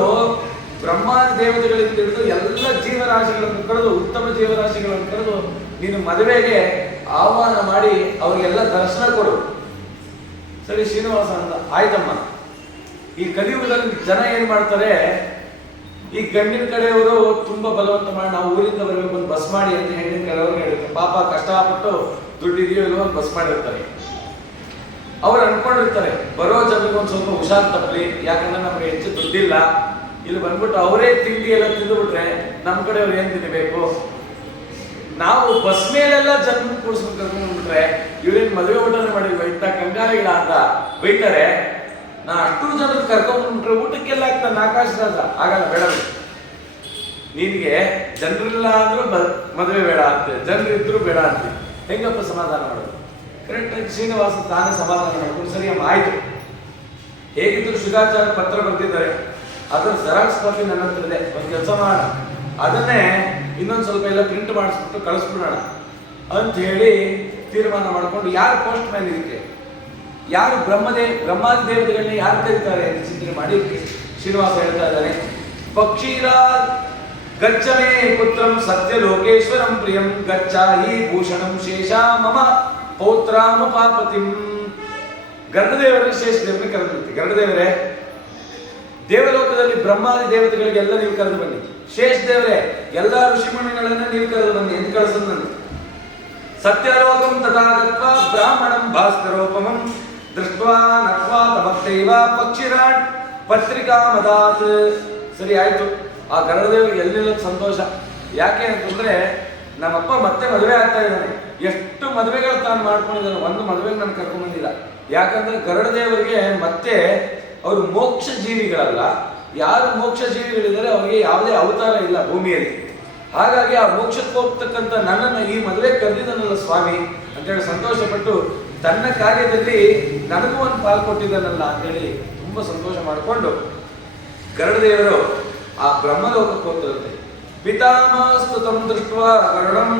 ಬ್ರಹ್ಮಾದಿ ದೇವತೆಗಳಿಂದ ಹಿಡಿದು ಎಲ್ಲ ಜೀವರಾಶಿಗಳನ್ನು ಕರೆದು, ಉತ್ತಮ ಜೀವರಾಶಿಗಳನ್ನು ಕರೆದು ನೀನು ಮದುವೆಗೆ ಆಹ್ವಾನ ಮಾಡಿ ಅವರಿಗೆಲ್ಲ ದರ್ಶನ ಕೊಡು. ಸರಿ ಶ್ರೀನಿವಾಸ ಅಂತ ಆಯ್ತಮ್ಮ. ಈ ಕಲಿಯುಗದಲ್ಲಿ ಜನ ಏನ್ ಮಾಡ್ತಾರೆ, ಈ ಗಂಡಿನ ಕಡೆಯವರು ತುಂಬಾ ಬಲವಂತ ಮಾಡಿ ನಾವು ಊರಿಂದ ಬರಬೇಕು, ಒಂದು ಬಸ್ ಮಾಡಿ ಅಂತ ಹೆಣ್ಣಿನ ಕಡೆಯವರು ಹೇಳಿರ್ತಾರೆ. ಪಾಪ ಕಷ್ಟಪಟ್ಟು ದುಡ್ಡಿದೆಯೋ ಇಲ್ಲೋ ಒಂದು ಬಸ್ ಮಾಡಿರ್ತಾರೆ. ಅವ್ರು ಅನ್ಕೊಂಡಿರ್ತಾರೆ ಬರೋ ಜನರಿಗೆ ಒಂದು ಸ್ವಲ್ಪ ಹುಷಾರ್ ತಪ್ಪಲಿ, ಯಾಕಂದ್ರೆ ನಮ್ಗೆ ಹೆಚ್ಚು ದುಡ್ಡಿಲ್ಲ, ಇಲ್ಲಿ ಬಂದ್ಬಿಟ್ಟು ಅವರೇ ತಿಂಡಿ ಎಲ್ಲ ತಿಂದುಬಿಟ್ರೆ ನಮ್ಮ ಕಡೆಯವ್ರು ಏನ್ ತಿನ್ನಬೇಕು? ನಾವು ಬಸ್ ಮೇಲೆಲ್ಲ ಜನ ಕೂಡಿಸ್ಬೇಕು ಕರ್ಕೊಂಡ್ಬಿಟ್ರೆ ಇವ್ರೇನ್ ಮದುವೆ ಊಟನೇ ಮಾಡಿಲ್ವ, ಇಂಥ ಕಂಗಾಲಿಗಳ ಅಂತ ಬೈತಾರೆ. ನಾ ಅಷ್ಟು ಜನರು ಕರ್ಕೊಂಡ್ಬಿಟ್ರೆ ಊಟಕ್ಕೆಲ್ಲ ಆಗ್ತಾನೆ ಆಕಾಶರಾಜ, ಆಗಲ್ಲ, ಬೇಡ. ನಿನ್ಗೆ ಜನರಿಲ್ಲ ಅಂದ್ರೂ ಮದುವೆ ಬೇಡ ಅಂತ, ಜನರಿದ್ರು ಬೇಡ ಅಂತ, ಹೆಂಗಪ್ಪ ಸಮಾಧಾನ ಮಾಡೋದು? ಕರೆಕ್ಟಾಗಿ ಶ್ರೀನಿವಾಸ ತಾನೇ ಸಮಾಧಾನ ಮಾಡ್ಕೊಂಡು ಸರಿ ಅಮ್ಮ ಆಯ್ತು. ಹೇಗಿದ್ರು ಶುಗಾಚಾರ ಪತ್ರ ಬರ್ತಿದ್ದಾರೆ, ಅದರ ಜೆರಾಕ್ಸ್ ಕಾಪಿ ನನ್ನ ಹತ್ರ ಇದೆ, ಒಂದು ಕೆಲಸ ಮಾಡೋಣ, ಅದನ್ನೇ ಇನ್ನೊಂದು ಸ್ವಲ್ಪ ಎಲ್ಲ ಪ್ರಿಂಟ್ ಮಾಡಿಸ್ಬಿಟ್ಟು ಕಳಿಸ್ಬಿಡೋಣ ಅಂತ ಹೇಳಿ ತೀರ್ಮಾನ ಮಾಡಿಕೊಂಡು, ಯಾರು ಪೋಸ್ಟ್ ಮ್ಯಾನ್ ಇದಕ್ಕೆ, ಯಾರು ಬ್ರಹ್ಮಾದಿ ದೇವತೆಗಳನ್ನ ಯಾರು ಕರೀತಾರೆ ಅಂತ ಚಿಂತನೆ ಮಾಡಿ ಶ್ರೀನಿವಾಸ ಹೇಳ್ತಾ ಇದ್ದಾನೆ. ಪಕ್ಷೀರಾಜ್ ಗಚ್ಚಮೇ ಪುತ್ರಂ ಸತ್ಯ ಲೋಕೇಶ್ವರಂ ಪ್ರಿಯಂ ಗಚ್ಚಾಹಿ ಭೂಷಣಂ ಶೇಷ ಮಮ ಪೌತ್ರಾನುಪಾಪತಿಂ. ಗರುಡದೇವರೇ ಶೇಷದೇವರನ್ನ ಕರೆದಿರ್ತೀವಿ. ಗರುಡದೇವರೇ, ದೇವಲೋಕದಲ್ಲಿ ಬ್ರಹ್ಮಾದಿ ದೇವತೆಗಳಿಗೆಲ್ಲ ನೀವು ಕರೆದು ಬನ್ನಿ. ಶೇಷ ದೇವರೇ, ಎಲ್ಲ ಋಷಿಮುನಿಗಳನ್ನ ನೀವು ಕರೆದು ಬನ್ನಿ ಎಂದು ಕಳಿಸೋದು ನಾನು. ಸತ್ಯಲೋಕಂ ತಥಾಗತ್ವ ಬ್ರಾಹ್ಮಣಂ ಭಾಸ್ಕರೋಪಮಂ ದೃಷ್ಟ್ವಾ ನಕ್ವಾ ತಭಕ್ತೈವ ಪಕ್ಷಿರಾಟ್ ಪತ್ರಿಕಾ ಮದಾತ್. ಸರಿ ಆಯ್ತು. ಆ ಗರುಡದೇವರಿಗೆ ಎಲ್ಲಿಲ್ಲ ಸಂತೋಷ. ಯಾಕೆ ಅಂತಂದ್ರೆ ನಮ್ಮಪ್ಪ ಮತ್ತೆ ಮದುವೆ ಆಗ್ತಾ ಇದ್ದಾನೆ. ಎಷ್ಟು ಮದುವೆಗಳು ತಾನು ಮಾಡ್ಕೊಂಡಿದ್ದಾನೆ, ಒಂದು ಮದುವೆಗೆ ನಾನು ಕರ್ಕೊಂಡ್ ಬಂದಿಲ್ಲ. ಯಾಕಂದ್ರೆ ಗರುಡದೇವರಿಗೆ ಮತ್ತೆ ಅವರು ಮೋಕ್ಷ ಜೀವಿಗಳಲ್ಲ, ಯಾರು ಮೋಕ್ಷ ಜೀವಿಗಳಿದ್ದಾರೆ ಅವರಿಗೆ ಯಾವುದೇ ಅವತಾರ ಇಲ್ಲ ಭೂಮಿಯಲ್ಲಿ. ಹಾಗಾಗಿ ಆ ಮೋಕ್ಷಕ್ಕೆ ಹೋಗ್ತಕ್ಕಂಥ ನನ್ನನ್ನು ಈ ಮದುವೆ ಕರೆದಿದ್ದಾನಲ್ಲ ಸ್ವಾಮಿ ಅಂತೇಳಿ ಸಂತೋಷಪಟ್ಟು ತನ್ನ ಕಾರ್ಯದಲ್ಲಿ ನನಗೂ ಒಂದು ಪಾಲು ಕೊಟ್ಟಿದ್ದಾನಲ್ಲ ಅಂತೇಳಿ ತುಂಬ ಸಂತೋಷ ಮಾಡಿಕೊಂಡು ಗರುಡದೇವರು ಆ ಬ್ರಹ್ಮಲೋಕಕ್ಕೆ ಹೋಗ್ತಿರುತ್ತೆ. ಪಿತಾಮಹಸ್ತು ತಂ ದೃಷ್ಟ ಗರುಡಂ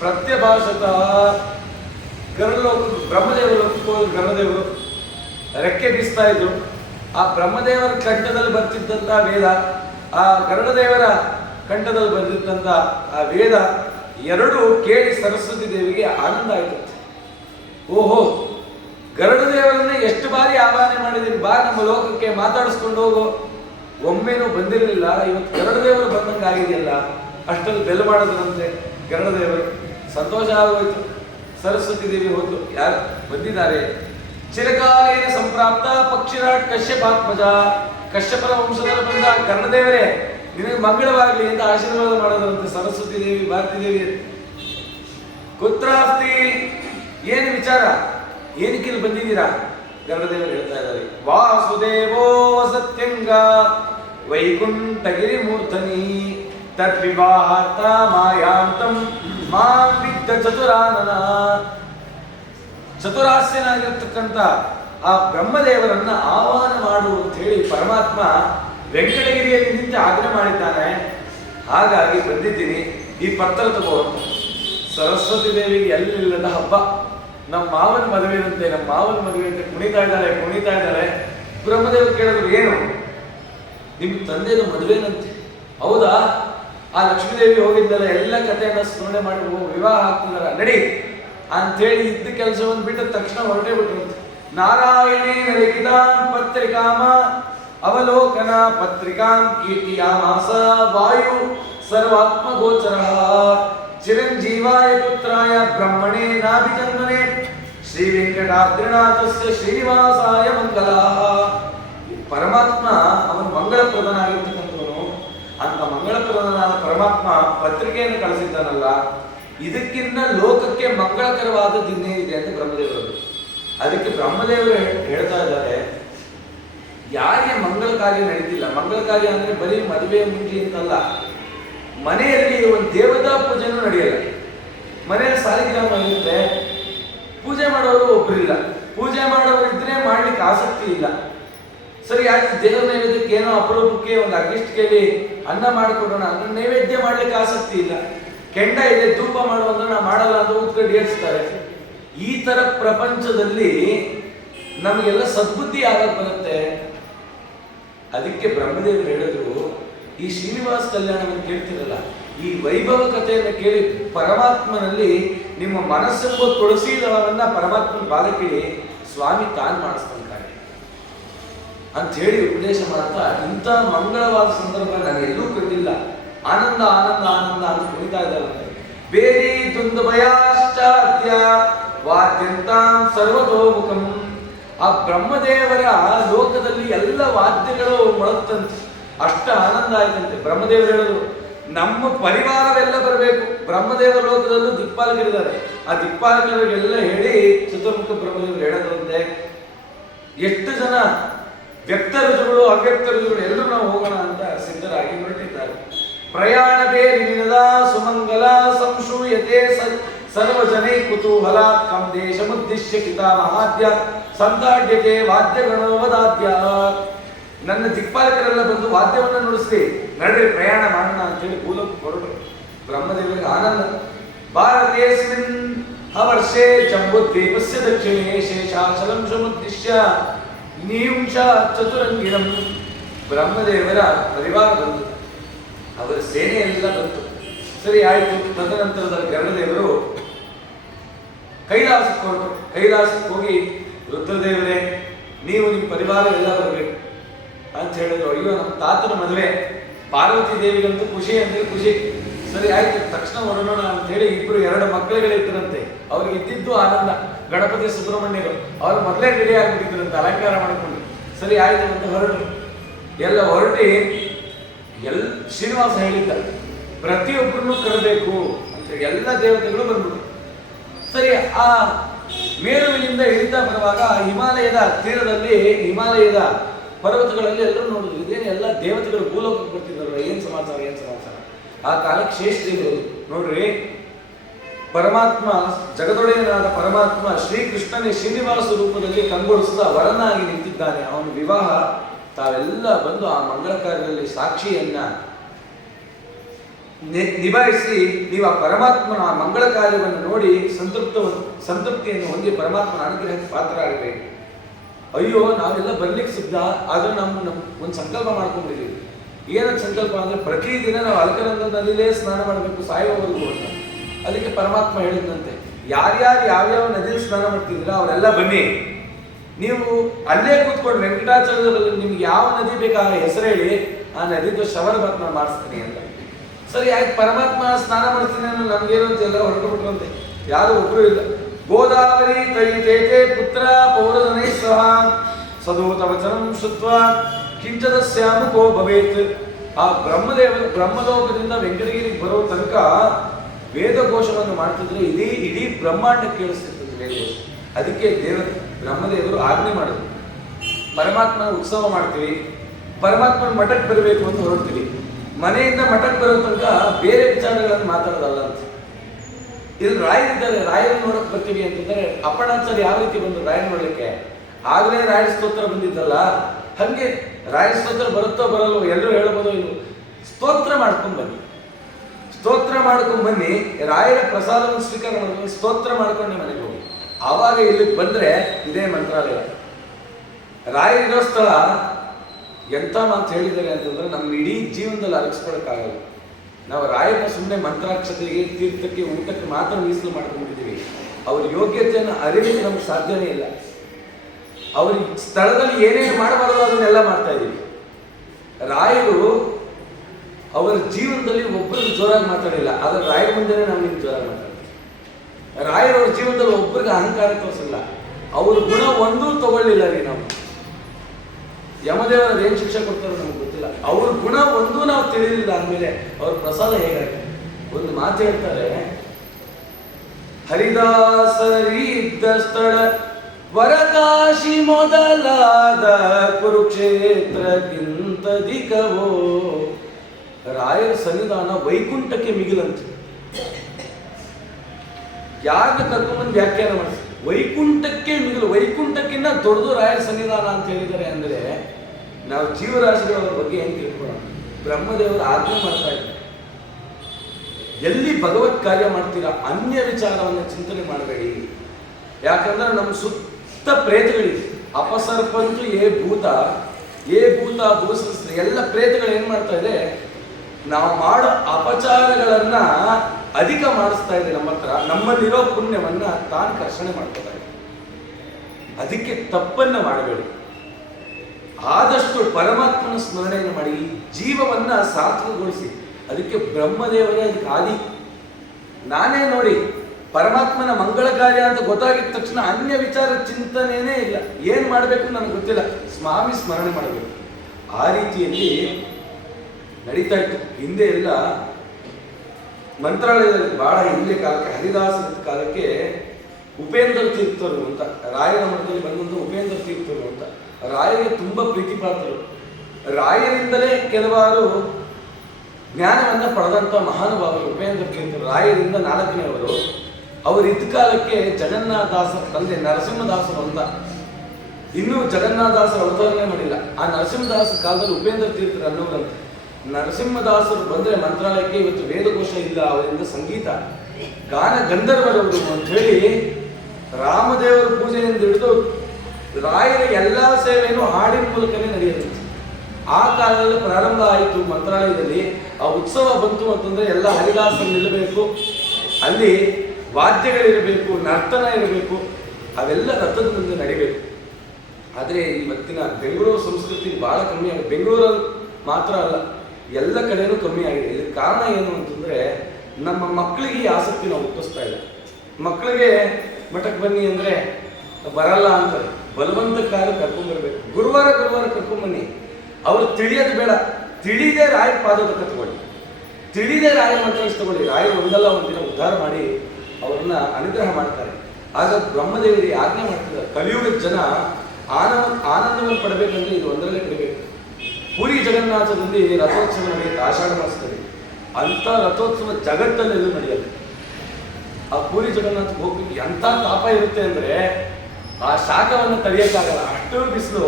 ಪ್ರತ್ಯಭಾಷತ. ಬ್ರಹ್ಮದೇವರು ಲೋಕಕ್ಕೆ ಹೋದ್ರು. ಗರುಡದೇವರು ರೆಕ್ಕೆ ಬೀಸ್ತಾ ಇದ್ರು. ಆ ಬ್ರಹ್ಮದೇವರ ಕಂಠದಲ್ಲಿ ಬರ್ತಿದ್ದಂಥ ವೇದ, ಆ ಗರುಡದೇವರ ಕಂಠದಲ್ಲಿ ಬಂದಿದ್ದಂಥ ಆ ವೇದ ಎರಡೂ ಕೇಳಿ ಸರಸ್ವತಿ ದೇವಿಗೆ ಆನಂದ ಆಯ್ತಂತೆ. ಓಹೋ, ಗರುಡದೇವರನ್ನೇ ಎಷ್ಟು ಬಾರಿ ಆಹ್ವಾನ ಮಾಡಿದೀನಿ, ಬಾ ನಮ್ಮ ಲೋಕಕ್ಕೆ ಮಾತಾಡಿಸ್ಕೊಂಡು ಹೋಗು, ಒಮ್ಮೆನೂ ಬಂದಿರಲಿಲ್ಲ, ಇವತ್ತು ಗರುಡದೇವರು ಬಂದಂಗೆ ಆಗಿದೆಯಲ್ಲ, ಅಷ್ಟಲ್ಲಿ ಬೆಲ್ ಮಾಡಿದ್ರಂತೆ ಗರುಡದೇವರು. ಸಂತೋಷ ಆಗೋಯ್ತು. ಸರಸ್ವತಿ ದೇವಿ ಹೋದ್ರು, ಯಾರು ಬಂದಿದ್ದಾರೆ. ಚಿರಕಾಲೇನ ಸಂಪ್ರಾಪ್ತ ಪಕ್ಷಿರಾಟ್ ಕಶ್ಯಪಾತ್ಮಜ. ಕಶ್ಯಪರ ವಂಶದಲ್ಲಿ ಬಂದ ಗರುಡದೇವರೇ ನಿನಗೆ ಮಂಗಳವಾಗಲಿ ಅಂತ ಆಶೀರ್ವಾದ ಮಾಡೋದಂತೆ ಸರಸ್ವತಿ ದೇವಿ, ಭಾರತೀ ದೇವಿ. ಕುತ್ರಾಸ್ತಿ, ಏನು ವಿಚಾರ, ಏನಕ್ಕೆ ಇಲ್ಲಿ ಬಂದಿದ್ದೀರಾ? ಗರುಡದೇವರು ಹೇಳ್ತಾ ಇದ್ದಾರೆ, ವಾಸುದೇವೋ ವಸತ್ಯಂಗ ವೈಕುಂಠಗಿರಿ ಮೂರ್ತನಿ ತದ್ವಿವಾಹಾರ್ಥ ಮಾಯಾಂತಂ ಮಾಂ ವಿದ್ದ ಚತುರಾನನ. ಚತುರಾಸ್ಯನಾಗಿರ್ತಕ್ಕಂಥ ಆ ಬ್ರಹ್ಮದೇವರನ್ನ ಆಹ್ವಾನ ಮಾಡು ಅಂತ ಹೇಳಿ ಪರಮಾತ್ಮ ವೆಂಕಟಗಿರಿಯಲ್ಲಿ ನಿಂತು ಆಜ್ಞೆ ಮಾಡಿದ್ದಾನೆ. ಹಾಗಾಗಿ ಬಂದಿದ್ದೀನಿ, ಈ ಪತ್ರ ತಗೋ. ಸರಸ್ವತಿ ದೇವಿಗೆ ಎಲ್ಲಿಲ್ಲದ ಹಬ್ಬ. ನಮ್ಮ ಮಾವನ ಮದುವೆನಂತೆ, ನಮ್ಮ ಮಾವನ ಮದುವೆ ಅಂತ ಕುಣಿತಾ ಇದ್ದಾಳೆ. ಬ್ರಹ್ಮದೇವರು ಕೇಳಿದ್ರು, ಏನು ನಿಮ್ಮ ತಂದೆದು ಮದುವೆನಂತೆ? ಹೌದಾ? ಆ ಲಕ್ಷ್ಮೀದೇವಿ ಹೋಗಿದ್ದಲ್ಲ, ಎಲ್ಲ ಕಥೆಯನ್ನ ಸ್ಮರಣೆ ಮಾಡಿ ವಿವಾಹ ಆಗ್ತಿದಾರ, ನಡಿ ಅಂಥೇಳಿ ಇದ್ದ ಕೆಲಸವನ್ನು ಬಿಟ್ಟ ತಕ್ಷಣ ಹೊರಟೇ ಬಿಟ್ರಂತೆ. ನಾರಾಯಣೇ ಲಿಖಿತಾಂ ಪತ್ರಿಕಾಮ ಅವಲೋಕನ ಪತ್ರಿಕಾಂ ಕೀರ್ತಿಯಾಮಾಸ ವಾಯು ಸರ್ವಾತ್ಮ ಗೋಚರ ಚಿರಂಜೀವಾಯ ಪುತ್ರಾಯ ಬ್ರಹ್ಮಣೇ ನಾಭಿಜನ್ಮನೆ ಶ್ರೀ ವೆಂಕಟಾದ್ರಿನಾಥಸ್ಯ ಶ್ರೀನಿವಾಸಾಯ ಮಂಗಲಾಃ. ಪರಮಾತ್ಮ ಅವನು ಮಂಗಳಪ್ರದನಾಗಿರ್ತಕ್ಕಂಥವನು. ಅಂತ ಮಂಗಳಪ್ರದನಾದ ಪರಮಾತ್ಮ ಪತ್ರಿಕೆಯನ್ನು ಕಳಿಸಿದ್ದಾನಲ್ಲ, ಇದಕ್ಕಿಂತ ಲೋಕಕ್ಕೆ ಮಂಗಳಕರವಾದದ್ದು ಇನ್ನೇನಿದೆ ಅಂತ ಬ್ರಹ್ಮದೇವರು. ಅದಕ್ಕೆ ಬ್ರಹ್ಮದೇವರು ಹೇಳ್ತಾ ಇದ್ದಾರೆ, ಯಾರಿಗೆ ಮಂಗಳ ಕಾರ್ಯ ನಡೀತಿಲ್ಲ. ಮಂಗಳ ಕಾರ್ಯ ಅಂದ್ರೆ ಬರೀ ಮದುವೆ ಮುಂಚೆ ಅಂತಲ್ಲ, ಮನೆಯಲ್ಲಿ ಒಂದು ದೇವತಾ ಪೂಜೆನೂ ನಡೆಯಲ್ಲ. ಮನೆಯಲ್ಲಿ ಸಾಲಿಗ್ರಾಮ ಇರುತ್ತೆ, ಪೂಜೆ ಮಾಡೋರು ಒಬ್ಬರಿಲ್ಲ. ಪೂಜೆ ಮಾಡೋರು ಇದ್ರೆ ಮಾಡ್ಲಿಕ್ಕೆ ಆಸಕ್ತಿ ಇಲ್ಲ. ಸರಿ ಆಯ್ತು, ದೇವರ ನೈವೇದ್ಯಕ್ಕೆ ಏನೋ ಅಪರೂಪಕ್ಕೆ ಒಂದು ಅಗ್ನಿಷ್ಟಿಕೆಯಲ್ಲಿ ಅನ್ನ ಮಾಡಿಕೊಡೋಣ ಅಂದ್ರೆ ನೈವೇದ್ಯ ಮಾಡ್ಲಿಕ್ಕೆ ಆಸಕ್ತಿ ಇಲ್ಲ. ಕೆಂಡ ಇದೆ, ಧೂಪ ಮಾಡುವಂದ್ರೆ ನಾವು ಮಾಡಲ್ಲ ಅಂತ ಉತ್ಕಂಡು ಏರ್ಸ್ತಾರೆ. ಈ ತರ ಪ್ರಪಂಚದಲ್ಲಿ ನಮಗೆಲ್ಲ ಸದ್ಬುದ್ಧಿ ಯಾವಾಗ ಬರುತ್ತೆ? ಅದಕ್ಕೆ ಬ್ರಹ್ಮದೇವರು ಹೇಳಿದ್ರು, ಈ ಶ್ರೀನಿವಾಸ ಕಲ್ಯಾಣವನ್ನು ಕೇಳ್ತಿರಲ್ಲ, ಈ ವೈಭವ ಕಥೆಯನ್ನು ಕೇಳಿ ಪರಮಾತ್ಮನಲ್ಲಿ ನಿಮ್ಮ ಮನಸ್ಸೆಂಬ ತುಳಸಿ ದಳವನ್ನ ಪರಮಾತ್ಮನ ಪಾದಕ್ಕಿಡಿ, ಸ್ವಾಮಿ ತಾನು ಮಾಡಿಸ್ತಾನೆ ಅಂತ ಹೇಳಿ ಉಪದೇಶ ಮಾಡ್ತಾ, ಇಂಥ ಮಂಗಳವಾದ ಸಂದರ್ಭ ನಾನು ಎಲ್ಲೂ ಕಂಡಿಲ್ಲ. ಆನಂದ ಆನಂದ ಆನಂದ ಅಂತ ಕುಣಿತಾ ಇದ್ದಾರೆ. ಬೇರೆ ದುಂದುಭಯಾಶ್ಚಾದ್ಯ ವಾದ್ಯಂತಾಂ ಸರ್ವತೋಮುಖಂ. ಆ ಬ್ರಹ್ಮದೇವರ ಲೋಕದಲ್ಲಿ ಎಲ್ಲ ವಾದ್ಯಗಳು ಮೊಳತ್ತಂತೆ, ಅಷ್ಟ ಆನಂದ ಆಯ್ತಂತೆ. ಬ್ರಹ್ಮದೇವರು ಹೇಳಿದ್ರು, ನಮ್ಮ ಪರಿವಾರವೆಲ್ಲ ಬರಬೇಕು. ಬ್ರಹ್ಮದೇವರ ಲೋಕದಲ್ಲೂ ದಿಕ್ಪಾಲಕರಿದ್ದಾರೆ. ಆ ದಿಕ್ಪಾಲಕರಿಗೆಲ್ಲ ಹೇಳಿ ಚತುರ್ಮುಖ ಬ್ರಹ್ಮದೇವರು ಹೇಳೋದಂತೆ, ಎಷ್ಟು ಜನ ವ್ಯಕ್ತ ಋತುಗಳು ಅವ್ಯಕ್ತ ಋತುಗಳು ಎಲ್ಲರೂ ನಾವು ಹೋಗೋಣ ಅಂತ ಸಿದ್ಧರಾಗಿ ಹೊರಟಿದ್ದಾರೆ. ಪ್ರಯಾಣ ಬೇರಿನಿನದ ಸುಮಂಗಲ ಸಂಶೂಯತೆ ಸರ್ವಜನೈ ಕುತೂಹಲ ಕಂ ದೇಶಮುದ್ದೇಶ್ಯ ಪಿತಾಮಹಾದ್ಯ ಸಂತಾಡ್ಯತೆ ವಾದ್ಯಗಣೋವದಾದ್ಯ. ನನ್ನ ದಿಕ್ಪಾಲಕರೆಲ್ಲ ಬಂದು ವಾದ್ಯವನ್ನು ನುಡಿಸಿ ನಡ್ರಿ ಪ್ರಯಾಣ ಮಾಡೋಣ ಅಂತೇಳಿ ಭೂಲೋಕ ಹೊರಟರು. ಬ್ರಹ್ಮದೇವರಿಗೆ ಆನಂದ. ಭಾರತೇಸ್ಮಿನ್ ಹವರ್ಷೆ ಜಂಬುದ್ವೀಪಸ್ಯ ದಕ್ಷಿಣೆ ಶೇಷಾಚಲಂ ಸಮುದ್ದೇಶ್ಯ ನೀಂಶ ಚತುರಂಗಿಣಂ. ಬ್ರಹ್ಮದೇವರ ಪರಿವಾರ ಬಂತು, ಅವರ ಸೇನೆ ಎಲ್ಲ ಬಂತು. ಸರಿ ಆಯ್ತು. ತದನಂತರದಲ್ಲಿ ಗರುಡದೇವರು ಕೈಲಾಸಕ್ಕೆ ಹೊರಟು. ಕೈಲಾಸಕ್ಕೆ ಹೋಗಿ, ರುದ್ರದೇವರೇ ನೀವು ನಿಮ್ಮ ಪರಿವಾರ ಎಲ್ಲ ಬರಬೇಕು ಅಂತ ಹೇಳಿದ್ರು. ಅಯ್ಯೋ, ನಮ್ಮ ತಾತನ ಮದುವೆ, ಪಾರ್ವತಿ ದೇವಿಗಂತೂ ಖುಷಿ ಅಂದ್ರೆ ಖುಷಿ. ಸರಿ ಆಯ್ತು, ತಕ್ಷಣ ಹೊರಡೋಣ ಅಂತ ಹೇಳಿ ಇಬ್ರು 2 ಮಕ್ಕಳುಗಳಿದ್ದರಂತೆ. ಅವ್ರಿಗೆ ಇದ್ದಿದ್ದು ಆನಂದ. ಗಣಪತಿ ಸುಬ್ರಹ್ಮಣ್ಯರು ಅವರು ಮೊದಲೇ ರೆಡಿ ಆಗಿಬಿಟ್ಟಿದ್ರಂತೆ ಅಲಂಕಾರ ಮಾಡಿಕೊಂಡು. ಸರಿ ಆಯ್ತು ಅಂತ ಹೊರಟು. ಎಲ್ಲ ಹೊರಟಿ ಶ್ರೀನಿವಾಸ ಹೇಳಿದ್ದ, ಪ್ರತಿಯೊಬ್ಬರನ್ನು ಕರಬೇಕು ಅಂತೇಳಿ ಎಲ್ಲ ದೇವತೆಗಳು ಬಂದ್ಬಿಟ್ಟು. ಸರಿ, ಆ ಮೇರುವಿನಿಂದ ಇಳಿತಾ ಬರುವಾಗ ಹಿಮಾಲಯದ ತೀರದಲ್ಲಿ ಹಿಮಾಲಯದ ಪರ್ವತಗಳಲ್ಲಿ ಎಲ್ಲರೂ ನೋಡಿದ್ರು, ಇದೇನು ಎಲ್ಲ ದೇವತೆಗಳು ಭೂಲೋಕಕ್ಕೆ ಬರ್ತಿದ್ದಾರಲ್ಲ, ಏನು ಸಮಾಚಾರ ಏನು ಸಮಾಚಾರ. ಆ ಕಾಲಕ್ಕೆ ಶೇಷದೇವರು ನೋಡ್ರಿ, ಪರಮಾತ್ಮ ಜಗದೊಡೆಯನಾದ ಪರಮಾತ್ಮ ಶ್ರೀಕೃಷ್ಣನೇ ಶ್ರೀನಿವಾಸ ರೂಪದಲ್ಲಿ ಕಂಗೊಳಿಸಿದ ವರನಾಗಿ ನಿಂತಿದ್ದಾನೆ. ಅವನ ವಿವಾಹ ತಾವೆಲ್ಲ ಬಂದು ಆ ಮಂಗಳ ಕಾರ್ಯದಲ್ಲಿ ಸಾಕ್ಷಿಯನ್ನ ನಿಭಾಯಿಸಿ ನೀವು ಆ ಪರಮಾತ್ಮನ ಆ ಮಂಗಳ ಕಾರ್ಯವನ್ನು ನೋಡಿ ಸಂತೃಪ್ತಿಯನ್ನು ಹೊಂದಿ ಪರಮಾತ್ಮನ ಅನುಗ್ರಹಕ್ಕೆ ಪಾತ್ರರಾಗಬೇಕು. ಅಯ್ಯೋ ನಾವೆಲ್ಲ ಬರ್ಲಿಕ್ಕೆ ಸಿದ್ಧ, ಆದ್ರೆ ನಮ್ಮ ಒಂದು ಸಂಕಲ್ಪ ಮಾಡ್ಕೊಂಡಿದ್ದೀವಿ. ಏನಂತ ಸಂಕಲ್ಪ ಅಂದ್ರೆ ಪ್ರತಿದಿನ ನಾವು ಅಲಕನಂದ ನದಿಲೇ ಸ್ನಾನ ಮಾಡಬೇಕು ಸಾಯೋವರೆಗೂ ಅಂತ. ಅದಕ್ಕೆ ಪರಮಾತ್ಮ ಹೇಳಿದಂತೆ, ಯಾರ್ಯಾರು ಯಾವ್ಯಾವ ನದಿಯಲ್ಲಿ ಸ್ನಾನ ಮಾಡ್ತಿದ್ದೀರಾ ಅವರೆಲ್ಲ ಬನ್ನಿ, ನೀವು ಅಲ್ಲೇ ಕೂತ್ಕೊಂಡು ವೆಂಕಟಾಚಲದಲ್ಲಿ ನಿಮ್ಗೆ ಯಾವ ನದಿ ಬೇಕಾ ಹೆಸರು ಹೇಳಿ, ಆ ನದಿದು ಶವರ ನಾನು ಮಾಡಿಸ್ತೀನಿ ಅಂತ. ಸರಿ ಆಯ್ತು, ಪರಮಾತ್ಮ ಸ್ನಾನ ಮಾಡ್ತೀನಿ ಅನ್ನೋ ನಮ್ಗೇನು ಅಂತ ಎಲ್ಲ ಹೊರಟುಬಿಟ್ರಂತೆ, ಯಾರು ಒಬ್ರು ಇಲ್ಲ. ಗೋದಾವರಿ ತೈತೇತೆ ಪುತ್ರ ಪೌರದನೇ ಸಹ ಸದೂತ ವಚನಂ ಶುತ್ವ ಕಿಂಚದ ಶ್ಯಾಮುಕೋ ಭವೇತ್. ಆ ಬ್ರಹ್ಮಲೋಕದಿಂದ ವೆಂಕಟಗಿರಿಗೆ ಬರೋ ತನಕ ವೇದಘೋಷವನ್ನು ಮಾಡ್ತಿದ್ರೆ ಇಡೀ ಬ್ರಹ್ಮಾಂಡ ಕೇಳಿಸ್ತಿರ್ತದೆ ವೇದಘೋಷ. ಅದಕ್ಕೆ ಬ್ರಹ್ಮದೇವರು ಆಜ್ಞೆ ಮಾಡಿದ್ರು, ಪರಮಾತ್ಮನ ಉತ್ಸವ ಮಾಡ್ತೀವಿ, ಪರಮಾತ್ಮನ ಮಠಕ್ಕೆ ಬರಬೇಕು ಅಂತ ಹೊರಡ್ತೀವಿ. ಮನೆಯಿಂದ ಮಠಕ್ಕೆ ಬರೋ ತನಕ ಬೇರೆ ವಿಚಾರಗಳನ್ನು ಮಾತಾಡೋದಲ್ಲ ಅಂತ. ಇಲ್ಲಿ ರಾಯರಿದ್ದಾರೆ, ರಾಯರನ್ನು ನೋಡಕ್ ಬರ್ತೀವಿ ಅಂತಂದ್ರೆ ಅಪ್ಪಣಾಚಾರ್ಯ ಯಾವ ರೀತಿ ಬಂದ್ರು ರಾಯರ್ ನೋಡ್ಲಿಕ್ಕೆ? ಆಗಲೇ ರಾಯರ ಸ್ತೋತ್ರ ಬಂದಿದ್ದಲ್ಲ, ಹಂಗೆ ರಾಯರ ಸ್ತೋತ್ರ ಬರುತ್ತೋ ಬರಲ್ವೋ ಎಲ್ಲರೂ ಹೇಳ್ಬೋದೋ ಇಲ್ವೋ, ಸ್ತೋತ್ರ ಮಾಡ್ಕೊಂಡ್ ಬನ್ನಿ, ಸ್ತೋತ್ರ ಮಾಡ್ಕೊಂಡ್ ಬನ್ನಿ. ರಾಯರ ಪ್ರಸಾದವನ್ನು ಸ್ವೀಕಾರ ಮಾಡ್ಕೊಂಡು ಸ್ತೋತ್ರ ಮಾಡ್ಕೊಂಡೆ ಮನೆಗೆ ಹೋಗಿ. ಆವಾಗ ಇಲ್ಲಿಗೆ ಬಂದ್ರೆ ಇದೇ ಮಂತ್ರಾಲಯ. ರಾಯರಿರೋ ಸ್ಥಳ ಎಂಥ ಮಾತು ಹೇಳಿದ್ದಾರೆ ಅಂತಂದ್ರೆ ನಮ್ಮ ಇಡೀ ಜೀವನದಲ್ಲಿ ಅರಗಿಸ್ಕೊಳಕ್ಕಾಗಲ್ಲ. ನಾವು ರಾಯರನ್ನ ಸುಮ್ಮನೆ ಮಂತ್ರಾಕ್ಷತೆಗೆ, ತೀರ್ಥಕ್ಕೆ, ಊಟಕ್ಕೆ ಮಾತ್ರ ಮೀಸಲು ಮಾಡ್ಕೊಂಡಿದ್ದೀವಿ. ಅವ್ರ ಯೋಗ್ಯತೆಯನ್ನು ಅರಿವಿಗೆ ನಮ್ಗೆ ಸಾಧ್ಯನೇ ಇಲ್ಲ. ಅವ್ರ ಸ್ಥಳದಲ್ಲಿ ಏನೇನು ಮಾಡಬಾರ್ದು ಅದನ್ನೆಲ್ಲ ಮಾಡ್ತಾ ಇದ್ದೀವಿ. ರಾಯರು ಅವರ ಜೀವನದಲ್ಲಿ ಒಬ್ಬರಿಗೆ ಜೋರಾಗಿ ಮಾತಾಡಿಲ್ಲ, ಆದ್ರೆ ರಾಯರ ಮುಂದೆನೇ ನಾವು ನಿಮ್ಗೆ ಜೋರಾಗಿ ಮಾತಾಡ್ತೀವಿ. ರಾಯರು ಅವ್ರ ಜೀವನದಲ್ಲಿ ಒಬ್ಬರಿಗೆ ಅಹಂಕಾರ ತೋರಿಸಿಲ್ಲ, ಅವ್ರ ಗುಣ ಒಂದೂ ತಗೊಳ್ಳಿಲ್ಲ ರೀ. ನಾವು ಯಮದೇವರ ಏನ್ ಶಿಕ್ಷೆ ಕೊಡ್ತಾರೋ ನಮ್ಗೆ ಗೊತ್ತಿಲ್ಲ, ಅವ್ರ ಗುಣ ಒಂದೂ ನಾವು ತಿಳಿಲಿಲ್ಲ ಅಂದಮೇಲೆ ಅವ್ರ ಪ್ರಸಾದ ಹೇಗಾಗಿದೆ? ಒಂದು ಮಾತು ಹೇಳ್ತಾರೆ, ಹರಿದಾಸರಿದ್ದ ಸ್ಥಳ ವರಕಾಶಿ ಮೊದಲಾದ ಕುರುಕ್ಷೇತ್ರಕ್ಕಿಂತಧಿಕವೋ. ರಾಯರ ಸನ್ನಿಧಾನ ವೈಕುಂಠಕ್ಕೆ ಮಿಗಿಲಂತೆ. ಯಾರ ಕರ್ಕೊಂಡ್ಬಂದು ವ್ಯಾಖ್ಯಾನ ಮಾಡಿಸಿ, ವೈಕುಂಠಕ್ಕೆ ಮಿಗಿಲು, ವೈಕುಂಠಕ್ಕಿಂತ ದೊಡ್ಡದು ರಾಯರ ಸನ್ನಿಧಾನ ಅಂತ ಹೇಳಿದ್ದಾರೆ. ಅಂದ್ರೆ ನಾವು ಜೀವರಾಶಿಗಳ ಬಗ್ಗೆ ಏನ್ ತಿಳ್ಕೊಳ್ಳೋಣ? ಬ್ರಹ್ಮದೇವರು ಆಜ್ಞೆ ಮಾಡ್ತಾ ಇದ್ದಾರೆ, ಎಲ್ಲಿ ಭಗವತ್ ಕಾರ್ಯ ಮಾಡ್ತೀರಾ ಅನ್ಯ ವಿಚಾರವನ್ನು ಚಿಂತನೆ ಮಾಡಬೇಡಿ. ಯಾಕಂದ್ರೆ ನಮ್ಮ ಸುತ್ತ ಪ್ರೇತಗಳಿವೆ. ಅಪಸರ್ಪಂತು ಏ ಭೂತ ಭೂಸಹಸ್ರ ಎಲ್ಲ ಪ್ರೇತಗಳು ಏನ್ ಮಾಡ್ತಾ ಇದೆ, ನಾವು ಮಾಡೋ ಅಪಚಾರಗಳನ್ನ ಅಧಿಕ ಮಾಡಿಸ್ತಾ ಇದೆ ನಮ್ಮ ಹತ್ರ. ನಮ್ಮಲ್ಲಿರೋ ಪುಣ್ಯವನ್ನ ತಾನು ಕರ್ಷಣೆ ಮಾಡ್ತಾ ಇದೆ. ಅದಕ್ಕೆ ತಪ್ಪನ್ನ ಮಾಡಬೇಡಿ. ಆದಷ್ಟು ಪರಮಾತ್ಮನ ಸ್ಮರಣೆಯನ್ನು ಮಾಡಿ ಜೀವವನ್ನ ಸಾರ್ಥಕಗೊಳಿಸಿ. ಅದಕ್ಕೆ ಬ್ರಹ್ಮದೇವರೇ ಅದಕ್ಕೆ ಆದಿ. ನಾನೇ ನೋಡಿ ಪರಮಾತ್ಮನ ಮಂಗಳ ಕಾರ್ಯ ಅಂತ ಗೊತ್ತಾಗಿದ ತಕ್ಷಣ ಅನ್ಯ ವಿಚಾರ ಚಿಂತನೆಯೇ ಇಲ್ಲ. ಏನ್ ಮಾಡಬೇಕು ನನಗೆ ಗೊತ್ತಿಲ್ಲ, ಸ್ವಾಮಿ ಸ್ಮರಣೆ ಮಾಡಬೇಕು. ಆ ರೀತಿಯಲ್ಲಿ ನಡೀತಾ ಇತ್ತು. ಹಿಂದೆ ಎಲ್ಲ ಮಂತ್ರಾಲಯದಲ್ಲಿ ಬಹಳ ಹಿಂದೆ ಕಾಲಕ್ಕೆ, ಹರಿದಾಸರ ಕಾಲಕ್ಕೆ ಉಪೇಂದ್ರ ತೀರ್ಥರು ಅಂತ ರಾಯರ ಮಠದಲ್ಲಿ ಬಂದಂತ ಉಪೇಂದ್ರ ತೀರ್ಥರು ಅಂತ ರಾಯರಿಗೆ ತುಂಬಾ ಪ್ರೀತಿ ಪಾತ್ರರು. ರಾಯರಿಂದಲೇ ಕೆಲವಾರು ಜ್ಞಾನವನ್ನ ಪಡೆದಂತ ಮಹಾನುಭಾವರು ಉಪೇಂದ್ರ ತೀರ್ಥರು. ರಾಯರಿಂದ 4ನೇವರು. ಅವರು ಇದ್ದ ಕಾಲಕ್ಕೆ ಜಗನ್ನಾಥದಾಸರ ತಂದೆ ನರಸಿಂಹದಾಸರು ಅಂತ ಇನ್ನೂ ಜಗನ್ನಾಥದಾಸರ ಅವತರಣೆ ಮಾಡಿಲ್ಲ. ಆ ನರಸಿಂಹದಾಸ ಕಾಲದಲ್ಲಿ ಉಪೇಂದ್ರ ತೀರ್ಥರು ಅನ್ನೋರಂತೆ. ನರಸಿಂಹದಾಸರು ಬಂದ್ರೆ ಮಂತ್ರಾಲಯಕ್ಕೆ ಇವತ್ತು ವೇದಘೋಷ ಇಲ್ಲ, ಅವರಿಂದ ಸಂಗೀತ ಗಾನ ಗಂಧರ್ವರವರು ಅಂತ ಹೇಳಿ ರಾಮದೇವರ ಪೂಜೆಯಿಂದ ಹಿಡಿದು ರಾಯರ ಎಲ್ಲಾ ಸೇವೆಯನ್ನು ಹಾಡಿನ ಮೂಲಕನೇ ನಡೆಯುತ್ತೆ. ಆ ಕಾಲದಲ್ಲಿ ಪ್ರಾರಂಭ ಆಯಿತು ಮಂತ್ರಾಲಯದಲ್ಲಿ. ಆ ಉತ್ಸವ ಬಂತು ಅಂತಂದ್ರೆ ಎಲ್ಲ ಹರಿದಾಸರು ನಿಲ್ಲಬೇಕು, ಅಲ್ಲಿ ವಾದ್ಯಗಳಿರಬೇಕು, ನರ್ತನ ಇರಬೇಕು, ಅವೆಲ್ಲ ರಥದ ಮುಂದೆ ನಡಿಬೇಕು. ಆದರೆ ಇವತ್ತಿನ ಬೆಂಗಳೂರು ಸಂಸ್ಕೃತಿ ಬಹಳ ಕಮ್ಮಿ ಆಗಿದೆ. ಬೆಂಗಳೂರಲ್ಲಿ ಮಾತ್ರ ಅಲ್ಲ, ಎಲ್ಲ ಕಡೆನೂ ಕಮ್ಮಿ ಆಗಿದೆ. ಇದಕ್ಕೆ ಕಾರಣ ಏನು ಅಂತಂದ್ರೆ ನಮ್ಮ ಮಕ್ಕಳಿಗೆ ಈ ಆಸಕ್ತಿ ನಾವು ಹುಟ್ಟಿಸ್ತಾ ಇಲ್ಲ. ಮಕ್ಕಳಿಗೆ ಮಠಕ್ಕೆ ಬನ್ನಿ ಅಂದ್ರೆ ಬರಲ್ಲ ಅಂತಾರೆ. ಬಲವಂತಕ್ಕಾಗ ಕರ್ಕೊಂಡ್ಬರ್ಬೇಕು. ಗುರುವಾರ ಕರ್ಕೊಂಡ್ಬನ್ನಿ. ಅವ್ರು ತಿಳಿಯೋದು ಬೇಡ, ತಿಳಿದೇ ರಾಯರ ಪಾದದ ತಗೊಳ್ಳಿ, ತಿಳಿದೇ ರಾಯರ ಮಂತ್ರ ತಗೊಳ್ಳಿ. ರಾಯರು ಒಂದಲ್ಲ ಒಂದಿನ ಉದ್ಧಾರ ಮಾಡಿ ಅವರನ್ನ ಅನುಗ್ರಹ ಮಾಡ್ತಾರೆ. ಆಗ ಬ್ರಹ್ಮದೇವರಿಗೆ ಆಜ್ಞೆ ಮಾಡ್ತಿದ್ದಾರೆ. ಕಲಿಯುಗದ ಜನ ಆನಂದವನ್ನು ಪಡಬೇಕಂದ್ರೆ ಇದು ಒಂದರಲ್ಲೇ ಪಡಿಬೇಕು. ಪುರಿ ಜಗನ್ನಾಥದಲ್ಲಿ ರಥೋತ್ಸವ ನಡೆಯುತ್ತೆ ಆಷಾಢ ಮಾಸದಲ್ಲಿ. ಅಂಥ ರಥೋತ್ಸವ ಜಗತ್ತಲ್ಲೆಲ್ಲೂ ನಡೆಯಲ್ಲ. ಆ ಪುರಿ ಜಗನ್ನಾಥಕ್ಕೆ ಹೋಗ್ಬೇಕು ಎಂಥ ತಾಪ ಇರುತ್ತೆ ಅಂದರೆ ಆ ಶಾಖವನ್ನು ತಡೆಯೋಕ್ಕಾಗಲ್ಲ, ಅಷ್ಟು ಬಿಸಿಲು.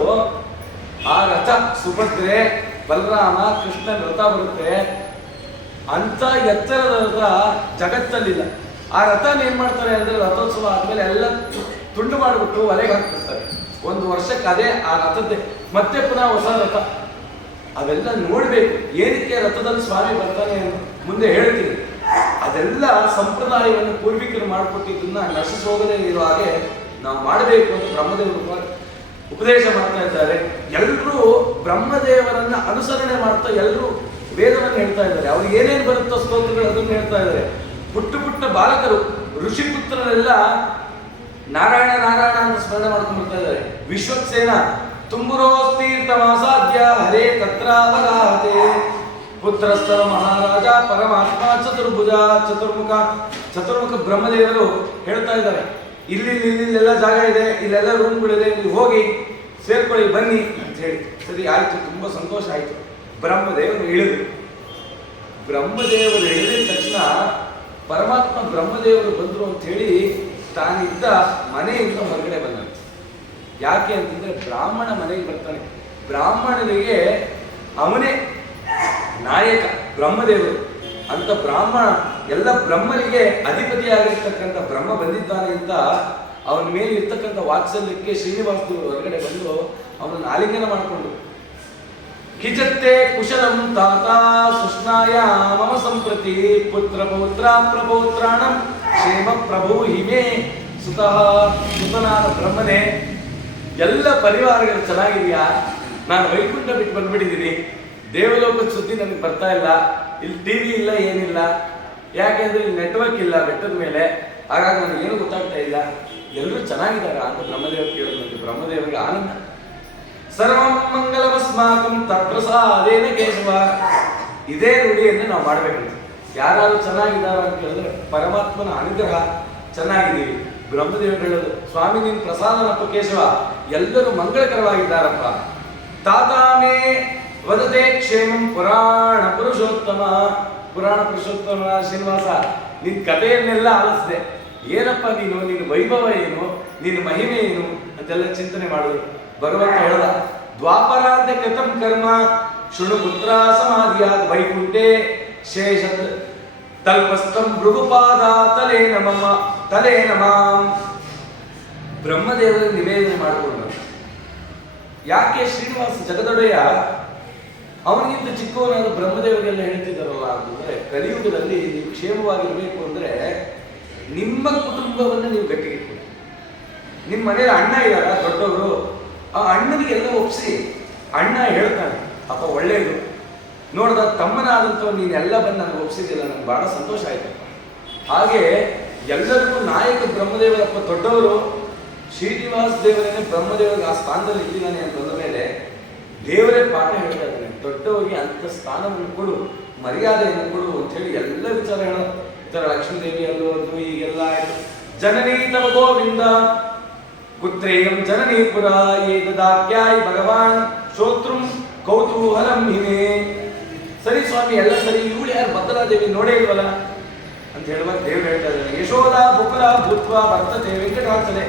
ಆ ರಥ ಸುಭದ್ರೆ ಬಲರಾಮ ಕೃಷ್ಣನ ರಥ ಬರುತ್ತೆ, ಅಂಥ ಎತ್ತರದ ರಥ ಜಗತ್ತಲ್ಲಿಲ್ಲ. ಆ ರಥನ ಏನ್ ಮಾಡ್ತಾರೆ ಅಂದ್ರೆ ರಥೋತ್ಸವ ಆದ್ಮೇಲೆ ಎಲ್ಲ ತುಂಡು ಮಾಡಿಬಿಟ್ಟು ಒಲೆಗೆ ಹಾಕ್ಬಿಡ್ತಾರೆ. ಒಂದು ವರ್ಷಕ್ಕೆ ಅದೇ ಆ ರಥದ್ದೇ ಮತ್ತೆ ಪುನಃ ಹೊಸ ರಥ. ಅವೆಲ್ಲ ನೋಡ್ಬೇಕು, ಏನಕ್ಕೆ ರಥದಲ್ಲಿ ಸ್ವಾಮಿ ಬರ್ತಾನೆ ಮುಂದೆ ಹೇಳ್ತೀನಿ. ಅದೆಲ್ಲ ಸಂಪ್ರದಾಯವನ್ನು ಪೂರ್ವಿಕರು ಮಾಡಿಕೊಟ್ಟಿದ್ದನ್ನ ನಶಿಸೋಗದೇ ಇರೋ ಹಾಗೆ ನಾವು ಮಾಡಬೇಕು ಅಂತ ಬ್ರಹ್ಮದೇವರು ಉಪದೇಶ ಮಾಡ್ತಾ ಇದ್ದಾರೆ. ಎಲ್ಲರೂ ಬ್ರಹ್ಮದೇವರನ್ನ ಅನುಸರಣೆ ಮಾಡ್ತಾ ಎಲ್ಲರೂ ವೇದವನ್ನು ಹೇಳ್ತಾ ಇದ್ದಾರೆ. ಅವ್ರಿಗೆ ಏನೇನು ಬರುತ್ತೋ ಸ್ತೋತ್ರಗಳು ಅದನ್ನು ಹೇಳ್ತಾ ಇದ್ದಾರೆ. ಪುಟ್ಟ ಪುಟ್ಟ ಬಾಲಕರು ಋಷಿಪುತ್ರರೆಲ್ಲ ನಾರಾಯಣ ನಾರಾಯಣ ಅಂತ ಸ್ಮರಣೆ ಮಾಡ್ಕೊಂಡು ಬರ್ತಾ ಇದ್ದಾರೆ. ವಿಶ್ವಕ್ಸೇನ ತುಂಬುರೋಸ್ತೀರ್ಥಮಾಸಾಧ್ಯ ಹರೇ ತತ್ರಾವಗಾಹತೆ ಪುತ್ರಸ್ಥರ ಮಹಾರಾಜ ಪರಮಾತ್ಮ ಚತುರ್ಭುಜ ಚತುರ್ಮುಖ ಬ್ರಹ್ಮದೇವರು ಹೇಳ್ತಾ ಇದ್ದಾರೆ, ಇಲ್ಲೆಲ್ಲ ಜಾಗ ಇದೆ, ಇಲ್ಲೆಲ್ಲ ರೂಮ್ಗಳಿದೆ, ನೀವು ಹೋಗಿ ಸೇರ್ಕೊಳ್ಳಿ ಬನ್ನಿ ಅಂತ ಹೇಳಿ. ಸರಿ ಆಯ್ತು, ತುಂಬಾ ಸಂತೋಷ ಆಯ್ತು. ಬ್ರಹ್ಮದೇವರು ಇಳಿದ್ರು. ಬ್ರಹ್ಮದೇವರು ಇಳಿದ ತಕ್ಷಣ ಪರಮಾತ್ಮ ಬ್ರಹ್ಮದೇವರು ಬಂದರು ಅಂತ ಹೇಳಿ ತಾನಿದ್ದ ಮನೆಯಿಂದ ಹೊರಗಡೆ ಬಂದಂತೆ. ಯಾಕೆ ಅಂತಂದ್ರೆ ಬ್ರಾಹ್ಮಣ ಮನೆಗೆ ಬರ್ತಾನೆ. ಬ್ರಾಹ್ಮಣನಿಗೆ ಅವನೇ ನಾಯಕ ಬ್ರಹ್ಮದೇವರು ಅಂತ. ಬ್ರಾಹ್ಮಣ ಎಲ್ಲ ಬ್ರಹ್ಮನಿಗೆ ಅಧಿಪತಿಯಾಗಿರ್ತಕ್ಕಂಥ ಬ್ರಹ್ಮ ಬಂದಿದ್ದಾನೆ ಅಂತ ಅವನ ಮೇಲೆ ಇರ್ತಕ್ಕಂಥ ವಾತ್ಸಲ್ಯಕ್ಕೆ ಶ್ರೀನಿವಾಸದೇವರು ಹೊರಗಡೆ ಬಂದು ಅವನನ್ನು ಆಲಿಂಗನ ಮಾಡಿಕೊಂಡು, ಕಿಚತ್ತೆ ಕುಶಲಂ ತಾತ ಸುಷ್ಣಾಯ ಮಮ ಸಂಪ್ರತಿ ಪುತ್ರ ಪೌತ್ರ ಪ್ರಪೌತ್ರಾಣಂ ಕ್ಷೇಮ ಪ್ರಭು ಹಿಮೆ ಸುತಃ. ಸುತನಾದ ಬ್ರಹ್ಮನೇ, ಎಲ್ಲ ಪರಿವಾರಗಳು ಚೆನ್ನಾಗಿದೆಯಾ? ನಾನು ವೈಕುಂಠ ಬಿಟ್ಟು ಬಂದ್ಬಿಟ್ಟಿದ್ದೀನಿ. ದೇವಲೋಕದ ಸುದ್ದಿ ನನಗೆ ಬರ್ತಾ ಇಲ್ಲ. ಇಲ್ಲಿ ಟಿವಿ ಇಲ್ಲ, ಏನಿಲ್ಲ. ಯಾಕೆಂದ್ರೆ ಇಲ್ಲಿ ನೆಟ್ವರ್ಕ್ ಇಲ್ಲ ಬೆಟ್ಟದ ಮೇಲೆ, ಹಾಗಾಗಿ ನನಗೇನು ಗೊತ್ತಾಗ್ತಾ ಇಲ್ಲ. ಎಲ್ಲರೂ ಚೆನ್ನಾಗಿದ್ದಾರ ಅಂತ ಬ್ರಹ್ಮದೇವರು ಕೇಳಿದಂತೆ ಬ್ರಹ್ಮದೇವರಿಗೆ ಆನಂದ. ಸರ್ವಂ ಮಂಗಲಮಸ್ಮಾಕಂ ತತ್ಪ್ರಸಾದೇನ ಕೇಶವ. ಇದೇ ರೂಢಿಯನ್ನು ನಾವು ಮಾಡ್ಬೇಕಂತ. ಯಾರಾದ್ರೂ ಚೆನ್ನಾಗಿದ್ದಾರ ಅಂತ ಕೇಳಿದ್ರೆ ಪರಮಾತ್ಮನ ಅನುಗ್ರಹ, ಚೆನ್ನಾಗಿದ್ದೀವಿ. ಬ್ರಹ್ಮದೇವರು ಹೇಳೋದು, ಸ್ವಾಮಿ ನಿನ್ ಪ್ರಸಾದನಪ್ಪ ಕೇಶವ, ಎಲ್ಲರೂ ಮಂಗಳಕರವಾಗಿದ್ದಾರಪ್ಪ. ತಾತಾಮೇ ವದತೆ ಕ್ಷೇಮಂ ಪುರಾಣ ಪುರುಷೋತ್ತಮ ಶ್ರೀನಿವಾಸ, ನಿನ್ ಕಥೆಯನ್ನೆಲ್ಲ ಆಲಿಸಿದೆ. ಏನಪ್ಪ ನೀನು, ನಿನ್ನ ವೈಭವ ಏನು, ನಿನ್ನ ಮಹಿಮೆ ಏನು ಅಂತೆಲ್ಲ ಚಿಂತನೆ ಮಾಡುದು. ಭಗವಂತ ಹೇಳದ, ದ್ವಾಪರಾಂತ ಕೃತಂ ಕರ್ಮ ಶೃಣು ಪುತ್ರ ಸಮಾಧಿಯ ವೈಕುಂಠೆ ಶೇಷದ್ ತಲ್ಪಸ್ತಂ ಭೃಗುಪಾದ ತಲೆ ನಮಾಂ. ಬ್ರಹ್ಮದೇವರ ನಿವೇದನೆ ಮಾಡಿಕೊಂಡ್ರು. ಯಾಕೆ ಶ್ರೀನಿವಾಸ ಜಗದೊಡೆಯ ಅವನಿಗಿಂತ ಚಿಕ್ಕವನಾದ ಬ್ರಹ್ಮದೇವರಿಗೆಲ್ಲ ಹೇಳ್ತಿದ್ದಾರಲ್ಲ ಅಂತಂದ್ರೆ, ಕಲಿಯುಗದಲ್ಲಿ ನೀವು ಕ್ಷೇಮವಾಗಿರ್ಬೇಕು ಅಂದ್ರೆ ನಿಮ್ಮ ಕುಟುಂಬವನ್ನು ನೀವು ಗಟ್ಟಿಗಿಟ್ಕೊಳ್ಳಿ. ನಿಮ್ಮ ಮನೆಯಲ್ಲಿ ಅಣ್ಣ ಇದ್ದಾರ ದೊಡ್ಡವರು, ಆ ಅಣ್ಣನಿಗೆಲ್ಲ ಒಪ್ಪಿಸಿ. ಅಣ್ಣ ಹೇಳ್ತಾನೆ, ಅಪ್ಪ ಒಳ್ಳೆಯದು ನೋಡ್ದ ತಮ್ಮನಾದಂಥವ್ ನೀನೆಲ್ಲ ಬಂದು ನನಗೆ ಒಪ್ಸಿದಿಲ್ಲ, ನನಗೆ ಬಹಳ ಸಂತೋಷ ಆಯ್ತು. ಹಾಗೆ ಎಲ್ಲರಿಗೂ ನಾಯಕ ಬ್ರಹ್ಮದೇವರಪ್ಪ ದೊಡ್ಡವರು. ಶ್ರೀನಿವಾಸ ದೇವರೇನೆ ಬ್ರಹ್ಮದೇವರಿಗೆ ಆ ಸ್ಥಾನದಲ್ಲಿ ಇಟ್ಟಿದ್ದಾನೆ ಅಂತ ಬಂದ ಮೇಲೆ ದೇವರೇ ಪಾಠ ಹೇಳ್ತಾ ಇದ್ದಾನೆ, ದೊಡ್ಡವರಿಗೆ ಅಂತ ಸ್ಥಾನವನ್ನು ಕೊಡು, ಮರ್ಯಾದೆಯನ್ನು ಕೊಡು ಅಂತ ಹೇಳಿ ಎಲ್ಲ ವಿಚಾರ ಹೇಳೋ. ಈ ತರ ಲಕ್ಷ್ಮೀ ದೇವಿ ಅಲ್ಲೋದು ಈಗೆಲ್ಲ ಆಯ್ತು. ಜನನೀ ತವ ಗೋವಿಂದ ಪುತ್ರೇಯಂ ಜನನೀಪುರ ಏದಾಖ್ಯಾಯ್ ಭಗವಾನ್ ಶ್ರೋತೃಂ ಕೌತೂಹಲಂ ಹಿಮೆ. ಸರಿ ಸ್ವಾಮಿ, ಎಲ್ಲ ಸರಿ, ಇವಳು ಯಾರು ಭದ್ರಾದೇವಿ ನೋಡೇ ಇಲ್ವಲ್ಲ ಅಂತ ಹೇಳುವಾಗ ದೇವ್ರು ಹೇಳ್ತಾ ಇದ್ದಾನೆ, ಯಶೋಧ ಬುಕುಲ ಭೂತ್ವ ವರ್ತತೆ ವೆಂಕಟಾಚಲೆ.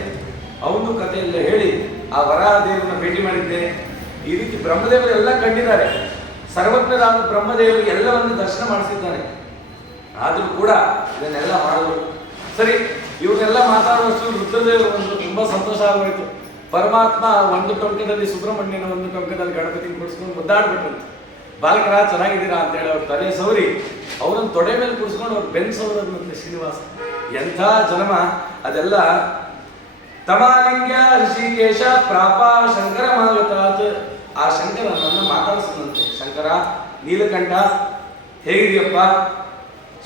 ಅವನು ಕಥೆಯೆಲ್ಲ ಹೇಳಿ ಆ ವರಾಹದೇವರನ್ನ ಭೇಟಿ ಮಾಡಿದ್ದೆ. ಈ ರೀತಿ ಬ್ರಹ್ಮದೇವರು ಎಲ್ಲ ಕಂಡಿದ್ದಾರೆ. ಸರ್ವಜ್ಞರಾದ ಬ್ರಹ್ಮದೇವರಿಗೆ ಎಲ್ಲವನ್ನು ದರ್ಶನ ಮಾಡಿಸಿದ್ದಾನೆ. ಆದ್ರೂ ಕೂಡ ಇದನ್ನೆಲ್ಲ ಮಾಡೋದು ಸರಿ. ಇವ್ರನ್ನೆಲ್ಲ ಮಾತಾಡುವಷ್ಟು ರುದ್ರದೇವರು ಒಂದು ತುಂಬಾ ಸಂತೋಷ ಆಗೋಯ್ತು. ಪರಮಾತ್ಮ ಒಂದು ಟೊಂಕದಲ್ಲಿ ಸುಬ್ರಹ್ಮಣ್ಯನ, ಒಂದು ಟೊಂಕದಲ್ಲಿ ಗಣಪತಿ ಕುಡಿಸ್ಕೊಂಡು ಮುದ್ದಾಡ್ಬಿಟ್ರು. ಬಾಲಕರ ಚೆನ್ನಾಗಿದ್ದೀರಾ ಅಂತ ಹೇಳಿ ಅವ್ರ ತಲೆ ಸೌರಿ ಅವ್ರನ್ನ ತೊಡೆ ಮೇಲೆ ಕುಡಿಸ್ಕೊಂಡು ಅವ್ರು ಬೆನ್ ಸೌರದಂತೆ ಶ್ರೀನಿವಾಸ. ಎಂಥ ಜನ್ಮ ಅದೆಲ್ಲ. ತಮಾಲಿಂಗ್ಯ ಋಷಿಕೇಶ ಪ್ರಾಪ ಶಂಕರ ಮಾಗತಾತ್. ಆ ಶಂಕರ ನನ್ನ ಮಾತಾಡಿಸಿದಂತೆ, ಶಂಕರ ನೀಲಕಂಠ ಹೇಗಿದೆಯಪ್ಪ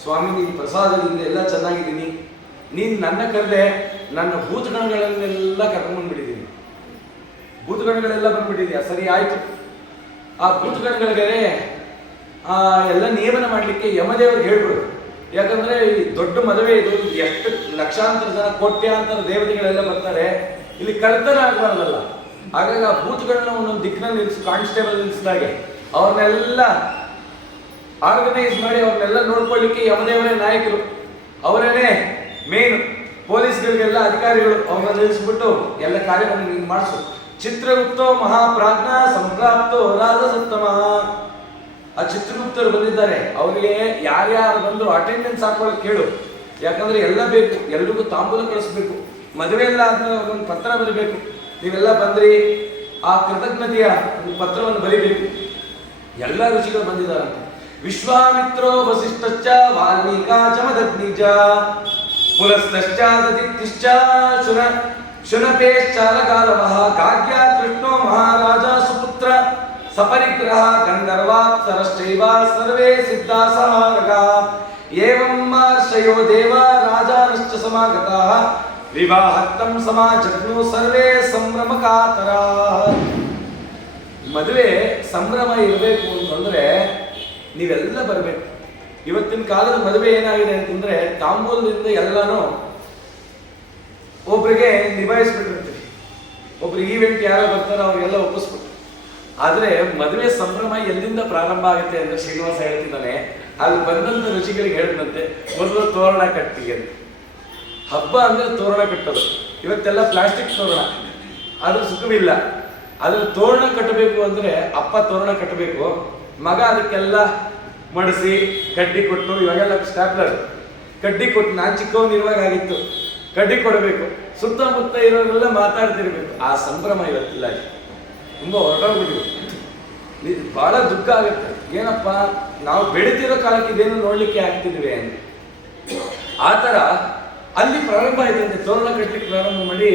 ಸ್ವಾಮಿ, ನೀನು ಪ್ರಸಾದದಿಂದ ಎಲ್ಲ ಚೆನ್ನಾಗಿದ್ದೀನಿ. ನೀನು ನನ್ನ ಕರೆದೆ, ನನ್ನ ಭೂತಗಣಗಳನ್ನೆಲ್ಲ ಕರ್ಕೊಂಡ್ಬಂದ್ಬಿಟ್ಟಿದ್ದೀನಿ. ಭೂತಗಣಗಳೆಲ್ಲ ಬಂದ್ಬಿಟ್ಟಿದೆಯಾ? ಸರಿ ಆಯ್ತು. ಆ ಭೂತಗಣಗಳಿಗೆ ಎಲ್ಲ ನಿಯಮನ ಮಾಡಲಿಕ್ಕೆ ಯಮದೇವರಿಗೆ ಹೇಳ್ಬಿಡು. ಯಾಕಂದ್ರೆ ಈ ದೊಡ್ಡ ಮದುವೆ ಇದು, ಎಷ್ಟು ಲಕ್ಷಾಂತರ ಜನ ಕೋಟ್ಯಾಂತರ ದೇವತೆಗಳೆಲ್ಲ ಬರ್ತಾರೆ. ಇಲ್ಲಿ ಕಳ್ತನ ಆಗಬಾರ್ದಲ್ಲ. ಹಾಗಾಗಿ ಆ ಬೂತ್ಗಳನ್ನ ಒಂದೊಂದು ದಿಕ್ಕಿನಲ್ಲಿ ನಿಲ್ಲಿಸಿ ಕಾನ್ಸ್ಟೇಬಲ್ ನಿಲ್ಲಿಸಿದಾಗೆ ಅವ್ರನ್ನೆಲ್ಲ ಆರ್ಗನೈಸ್ ಮಾಡಿ ಅವ್ರನ್ನೆಲ್ಲ ನೋಡ್ಕೊಳ್ಳಿಕ್ಕೆ ಯಮದೇವರೇ ನಾಯಕರು, ಅವರೇನೆ ಮೇನ್. ಪೊಲೀಸ್ಗಳಿಗೆಲ್ಲ ಅಧಿಕಾರಿಗಳು ಅವ್ರನ್ನ ನಿಲ್ಲಿಸ್ಬಿಟ್ಟು ಎಲ್ಲ ಕಾರ್ಯವನ್ನು ನೀನು ಮಾಡಿಸು. ಚಿತ್ರಗುಪ್ತೋ ಮಹಾಪ್ರಾಜ್ಞ ಸಂಪ್ರಾಪ್ತೋ ರಾಜಸತ್ತಮ. ಆ ಚಿತ್ರಗುಪ್ತರು ಬಂದಿದ್ದಾರೆ, ಅವರಿಗೆ ಯಾರ್ಯಾರು ಬಂದ್ರು ಅಟೆಂಡೆನ್ಸ್ ಹಾಕೊಳ್ಳೋಕೆ ಕೇಳು. ಯಾಕಂದ್ರೆ ಎಲ್ಲ ಬೇಕು, ಎಲ್ರಿಗೂ ತಾಂಬೂಲ ಕಳಿಸ್ಬೇಕು. ಮದುವೆ ಎಲ್ಲ ಆದ್ಮೇಲೆ ಒಂದು ಪತ್ರ ಬರೀಬೇಕು, ನೀವೆಲ್ಲ ಬಂದ್ರಿ, ಆ ಕೃತಜ್ಞತೆಯ ಒಂದು ಪತ್ರವನ್ನು ಬರೀಬೇಕು. ಎಲ್ಲ ಋಷಿಗಳು ಬಂದಿದ್ದಾರೆ. ವಿಶ್ವಾಮಿತ್ರೋ ವಸಿಷ್ಠಶ್ಚ ವಾಲ್ಮೀಕಾಚ ಮದಗ್ನಿಜ ಪುಲಸ್ತಶ್ಚ ದದಿತಿಶ್ಚ ಶುನಪೇಶ್ಚಾಲಗಾಲವಃ ಕಾಗ್ಯ ಕೃಷ್ಣೋ ಮಹಾರಾಜ ಸುಪುತ್ರ ಸಪರಿಗ್ರಹ ಗಂಧರ್ವಾಪ್ಸರಶ್ಚೈವ ಸರ್ವೇ ಸಿದ್ಧಾ ಸಹಾರಗಾ ಏವಂ ಮಾರ್ಷಯೋ ದೇವ ರಾಜಾನಶ್ಚ ಸಮಾಗತಾಃ ವಿವಾಹತ್ತಂ ಸಮಾಜಗ್ನು ಸರ್ವೇ ಸಂಭ್ರಮಕಾತರಾಃ. ಮದುವೆ ಸಂಭ್ರಮ ಇರಬೇಕು ಅಂತಂದ್ರೆ ನೀವೆಲ್ಲ ಬರಬೇಕು. ಇವತ್ತಿನ ಕಾಲದ ಮದುವೆ ಏನಾಗಿದೆ ಅಂತಂದ್ರೆ ತಾಂಬೂಲದಿಂದ ಎಲ್ಲಾನು ಒಬ್ರಿಗೆ ನಿಭಾಯಿಸ್ಬಿಟ್ಟಿರ್ತೀವಿ. ಒಬ್ರು ಈವೆಂಟ್ ಯಾರೋ ಬರ್ತಾರೋ ಅವ್ರಿಗೆಲ್ಲ ಒಪ್ಪಿಸ್ಬಿಟ್ಟು. ಆದ್ರೆ ಮದುವೆ ಸಂಭ್ರಮ ಎಲ್ಲಿಂದ ಪ್ರಾರಂಭ ಆಗುತ್ತೆ ಅಂದ್ರೆ ಶ್ರೀನಿವಾಸ ಹೇಳ್ತಿದ್ದಾನೆ, ಅಲ್ಲಿ ಬಂದಂತ ರುಚಿಗಳಿಗೆ ಹೇಳಿದಂತೆ ಮೊದಲು ತೋರಣ ಕಟ್ಟಿ ಅಂತ. ಹಬ್ಬ ಅಂದ್ರೆ ತೋರಣ ಕಟ್ಟೋದು. ಇವತ್ತೆಲ್ಲ ಪ್ಲಾಸ್ಟಿಕ್ ತೋರಣ, ಅದ್ರ ಸುಖವಿಲ್ಲ. ಅದ್ರ ತೋರಣ ಕಟ್ಟಬೇಕು ಅಂದ್ರೆ ಅಪ್ಪ ತೋರಣ ಕಟ್ಟಬೇಕು, ಮಗ ಅದಕ್ಕೆಲ್ಲ ಮಡಿಸಿ ಕಡ್ಡಿ ಕೊಟ್ಟು, ಇವಾಗೆಲ್ಲ ಸ್ಟ್ಯಾಪ್ಲರ್ ಕಡ್ಡಿ ಕೊಟ್ಟು, ನಾನು ಚಿಕ್ಕವನಿರುವಾಗ ಆಗಿತ್ತು, ಕಡ್ಡಿ ಕೊಡಬೇಕು, ಸುತ್ತಮುತ್ತ ಇರೋರೆಲ್ಲ ಮಾತಾಡ್ತಿರ್ಬೇಕು. ಆ ಸಂಭ್ರಮ ಇವತ್ತಿಲ್ಲ, ತುಂಬಾ ಹೊರಟೋಗ್ಬಿಟ್ಟಿವಿ. ಬಹಳ ದುಃಖ ಆಗುತ್ತೆ. ಏನಪ್ಪ ನಾವು ಬೆಳೀತಿರೋ ಕಾಲಕ್ಕೆ ಇದೇನು ನೋಡ್ಲಿಕ್ಕೆ ಆಗ್ತಿದ್ವಿ ಅಂತ. ಆ ಥರ ಅಲ್ಲಿ ಪ್ರಾರಂಭ ಆಯ್ತಂತೆ, ತೋರಣ ಕಟ್ಟಲಿಕ್ಕೆ ಪ್ರಾರಂಭ ಮಾಡಿ.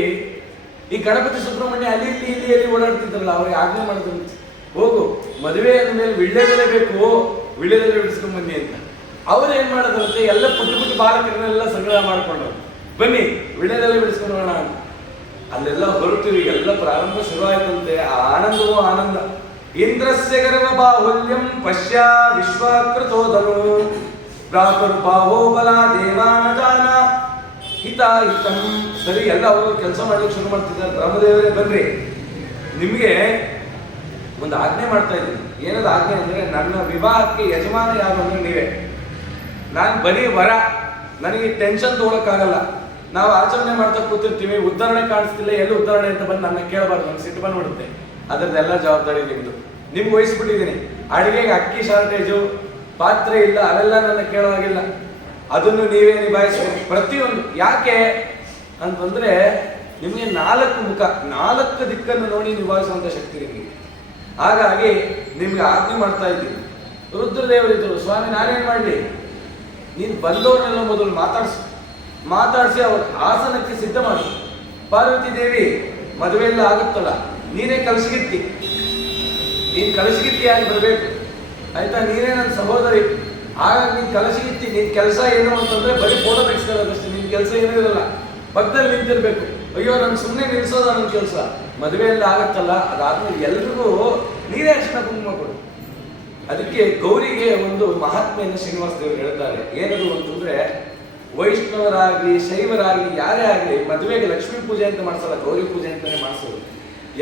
ಈ ಗಣಪತಿ ಸುಬ್ರಹ್ಮಣ್ಯ ಅಲ್ಲಿ ಇಲ್ಲಿ ಓಡಾಡ್ತಿದ್ರಲ್ಲ, ಅವ್ರಿಗೆ ಆಜ್ಞೆ ಮಾಡಿದ್ರಂತೆ, ಹೋಗು ಮದುವೆ ಅಂದಮೇಲೆ ವಿಳ್ಳೆದೆಲೆ ಬೇಕು, ವಿಳ್ಳೆದೆಲೆ ಬಿಡಿಸ್ಕೊಂಡ್ ಬನ್ನಿ ಅಂತ. ಅವ್ರು ಏನ್ ಮಾಡೋದಂತೆ, ಎಲ್ಲ ಪುಟ್ಟ ಬಾಲಕರನ್ನೆಲ್ಲ ಸಂಗ್ರಹ ಮಾಡ್ಕೊಂಡು ಬನ್ನಿ ವಿಳ್ಳೆದೆಲೆ ಬಿಡಿಸ್ಕೊಂಡು ಹೋಗೋಣ ಅಂತ. ಅಲ್ಲೆಲ್ಲ ಹೊರಟಿವಿ, ಎಲ್ಲ ಪ್ರಾರಂಭ ಶುರುವಾಯ್ತಂತೆ. ಆ ಆನಂದವೋ ಆನಂದ. ಇಂದ್ರಸ್ಯ ಗರ್ವ ಬಾಹುಲ್ಯಂ ಪಶ್ಯ ವಿಶ್ವಕೃತೋದನು ಭ್ರಾತುರ್ಭಾವೋ ಬಲ ದೇವಾನ ಜಾನ ಹಿತಾಹಿತಂ. ಸರಿ, ಎಲ್ಲ ಅವರು ಕೆಲಸ ಮಾಡ್ಲಿಕ್ಕೆ ಶುರು ಮಾಡ್ತಿದ್ದಾರೆ. ಬ್ರಹ್ಮದೇವರೇ ಬನ್ರಿ, ನಿಮಗೆ ಒಂದು ಆಜ್ಞೆ ಮಾಡ್ತಾ ಇದ್ದೀನಿ. ಏನದು ಆಜ್ಞೆ ಅಂದ್ರೆ, ನನ್ನ ವಿವಾಹಕ್ಕೆ ಯಜಮಾನ ಯಾರು ಅಂದ್ರೆ ನೀವೇ. ನಾನು ಬರೀ ವರ, ನನಗೆ ಟೆನ್ಷನ್ ತಗೊಳಕ್ಕಾಗಲ್ಲ. ನಾವು ಆಚರಣೆ ಮಾಡ್ತಾ ಕೂತಿರ್ತೀವಿ, ಉದ್ಧಾರಣೆ ಕಾಣಿಸ್ತಿಲ್ಲ, ಎಲ್ಲಿ ಉದ್ಧಾರಣೆ ಅಂತ ಬಂದು ನನ್ನ ಕೇಳಬಾರ್ದು, ನನಗೆ ಸಿಟ್ಟು ಬಂದ್ಬಿಡುತ್ತೆ. ಅದರದ್ದೆಲ್ಲ ಜವಾಬ್ದಾರಿ ನಿಮ್ದು. ನಿಮ್ಗೆ ವಹಿಸ್ಬಿಟ್ಟಿದ್ದೀನಿ. ಅಡಿಗೆಗೆ ಅಕ್ಕಿ ಶಾರ್ಟೇಜು, ಪಾತ್ರೆ ಇಲ್ಲ, ಅವೆಲ್ಲ ನನ್ನ ಕೇಳೋವಾಗಿಲ್ಲ. ಅದನ್ನು ನೀವೇ ನಿಭಾಯಿಸಬೇಕು ಪ್ರತಿಯೊಂದು. ಯಾಕೆ ಅಂತಂದ್ರೆ ನಿಮಗೆ 4 ಮುಖ, 4 ದಿಕ್ಕನ್ನು ನೋಡಿ ನಿಭಾಯಿಸುವಂತ ಶಕ್ತಿ ನಿಮಗೆ. ಹಾಗಾಗಿ ನಿಮ್ಗೆ ಆಜ್ಞೆ ಮಾಡ್ತಾ ಇದ್ದೀನಿ. ರುದ್ರದೇವರಿದ್ದರು, ಸ್ವಾಮಿ ನಾನೇನ್ ಮಾಡಲಿ, ನೀನು ಬಂದವ್ರನ್ನೆಲ್ಲ ಮೊದಲು ಮಾತಾಡಿಸಿ ಅವ್ರ ಆಸನಕ್ಕೆ ಸಿದ್ಧ ಮಾಡಿ. ಪಾರ್ವತಿ ದೇವಿ ಮದುವೆ ಎಲ್ಲ ಆಗುತ್ತಲ್ಲ, ನೀನೇ ಕಲಸಿಗಿತ್ತಿ, ನೀನು ಕಲಸಿಗಿತ್ತಿಯಾಗಿ ಬರಬೇಕು, ಆಯ್ತಾ? ನೀನೇ ನನ್ನ ಸಹೋದರಿ, ಹಾಗಾಗಿ ನೀನು ಕಲಸಿಗಿತ್ತಿ. ನಿನ್ ಕೆಲಸ ಏನು ಅಂತಂದ್ರೆ ಬರೀ ಫೋಟೋ ತೆಗೆಸ್ಕೊಳ್ಳೋದಷ್ಟೇ, ನಿನ್ ಕೆಲಸ ಏನೂ ಇರಲ್ಲ, ಪಕ್ಕದಲ್ಲಿ ನಿಂತಿರ್ಬೇಕು. ಅಯ್ಯೋ ನಾನು ಸುಮ್ಮನೆ ನಿಲ್ಸೋದ ನನ್ನ ಕೆಲಸ. ಮದುವೆ ಎಲ್ಲ ಆಗತ್ತಲ್ಲ, ಅದಾದ್ಮೇಲೆ ಎಲ್ರಿಗೂ ನೀನೇ ಅರ್ಶಿನ ಕುಂಕುಮ ಕೊಡು. ಅದಕ್ಕೆ ಗೌರಿಗೆ ಒಂದು ಮಹಾತ್ಮೆಯನ್ನು ಶ್ರೀನಿವಾಸ ದೇವರು ಹೇಳ್ತಾರೆ. ಏನದು ಅಂತಂದ್ರೆ, ವೈಷ್ಣವರಾಗ್ಲಿ ಶೈವರಾಗ್ಲಿ ಯಾರೇ ಆಗ್ಲಿ ಮದುವೆಗೆ ಲಕ್ಷ್ಮೀ ಪೂಜೆ ಅಂತ ಮಾಡಿಸಲ್ಲ, ಗೌರಿ ಪೂಜೆ ಅಂತಾನೆ ಮಾಡಿಸೋದು.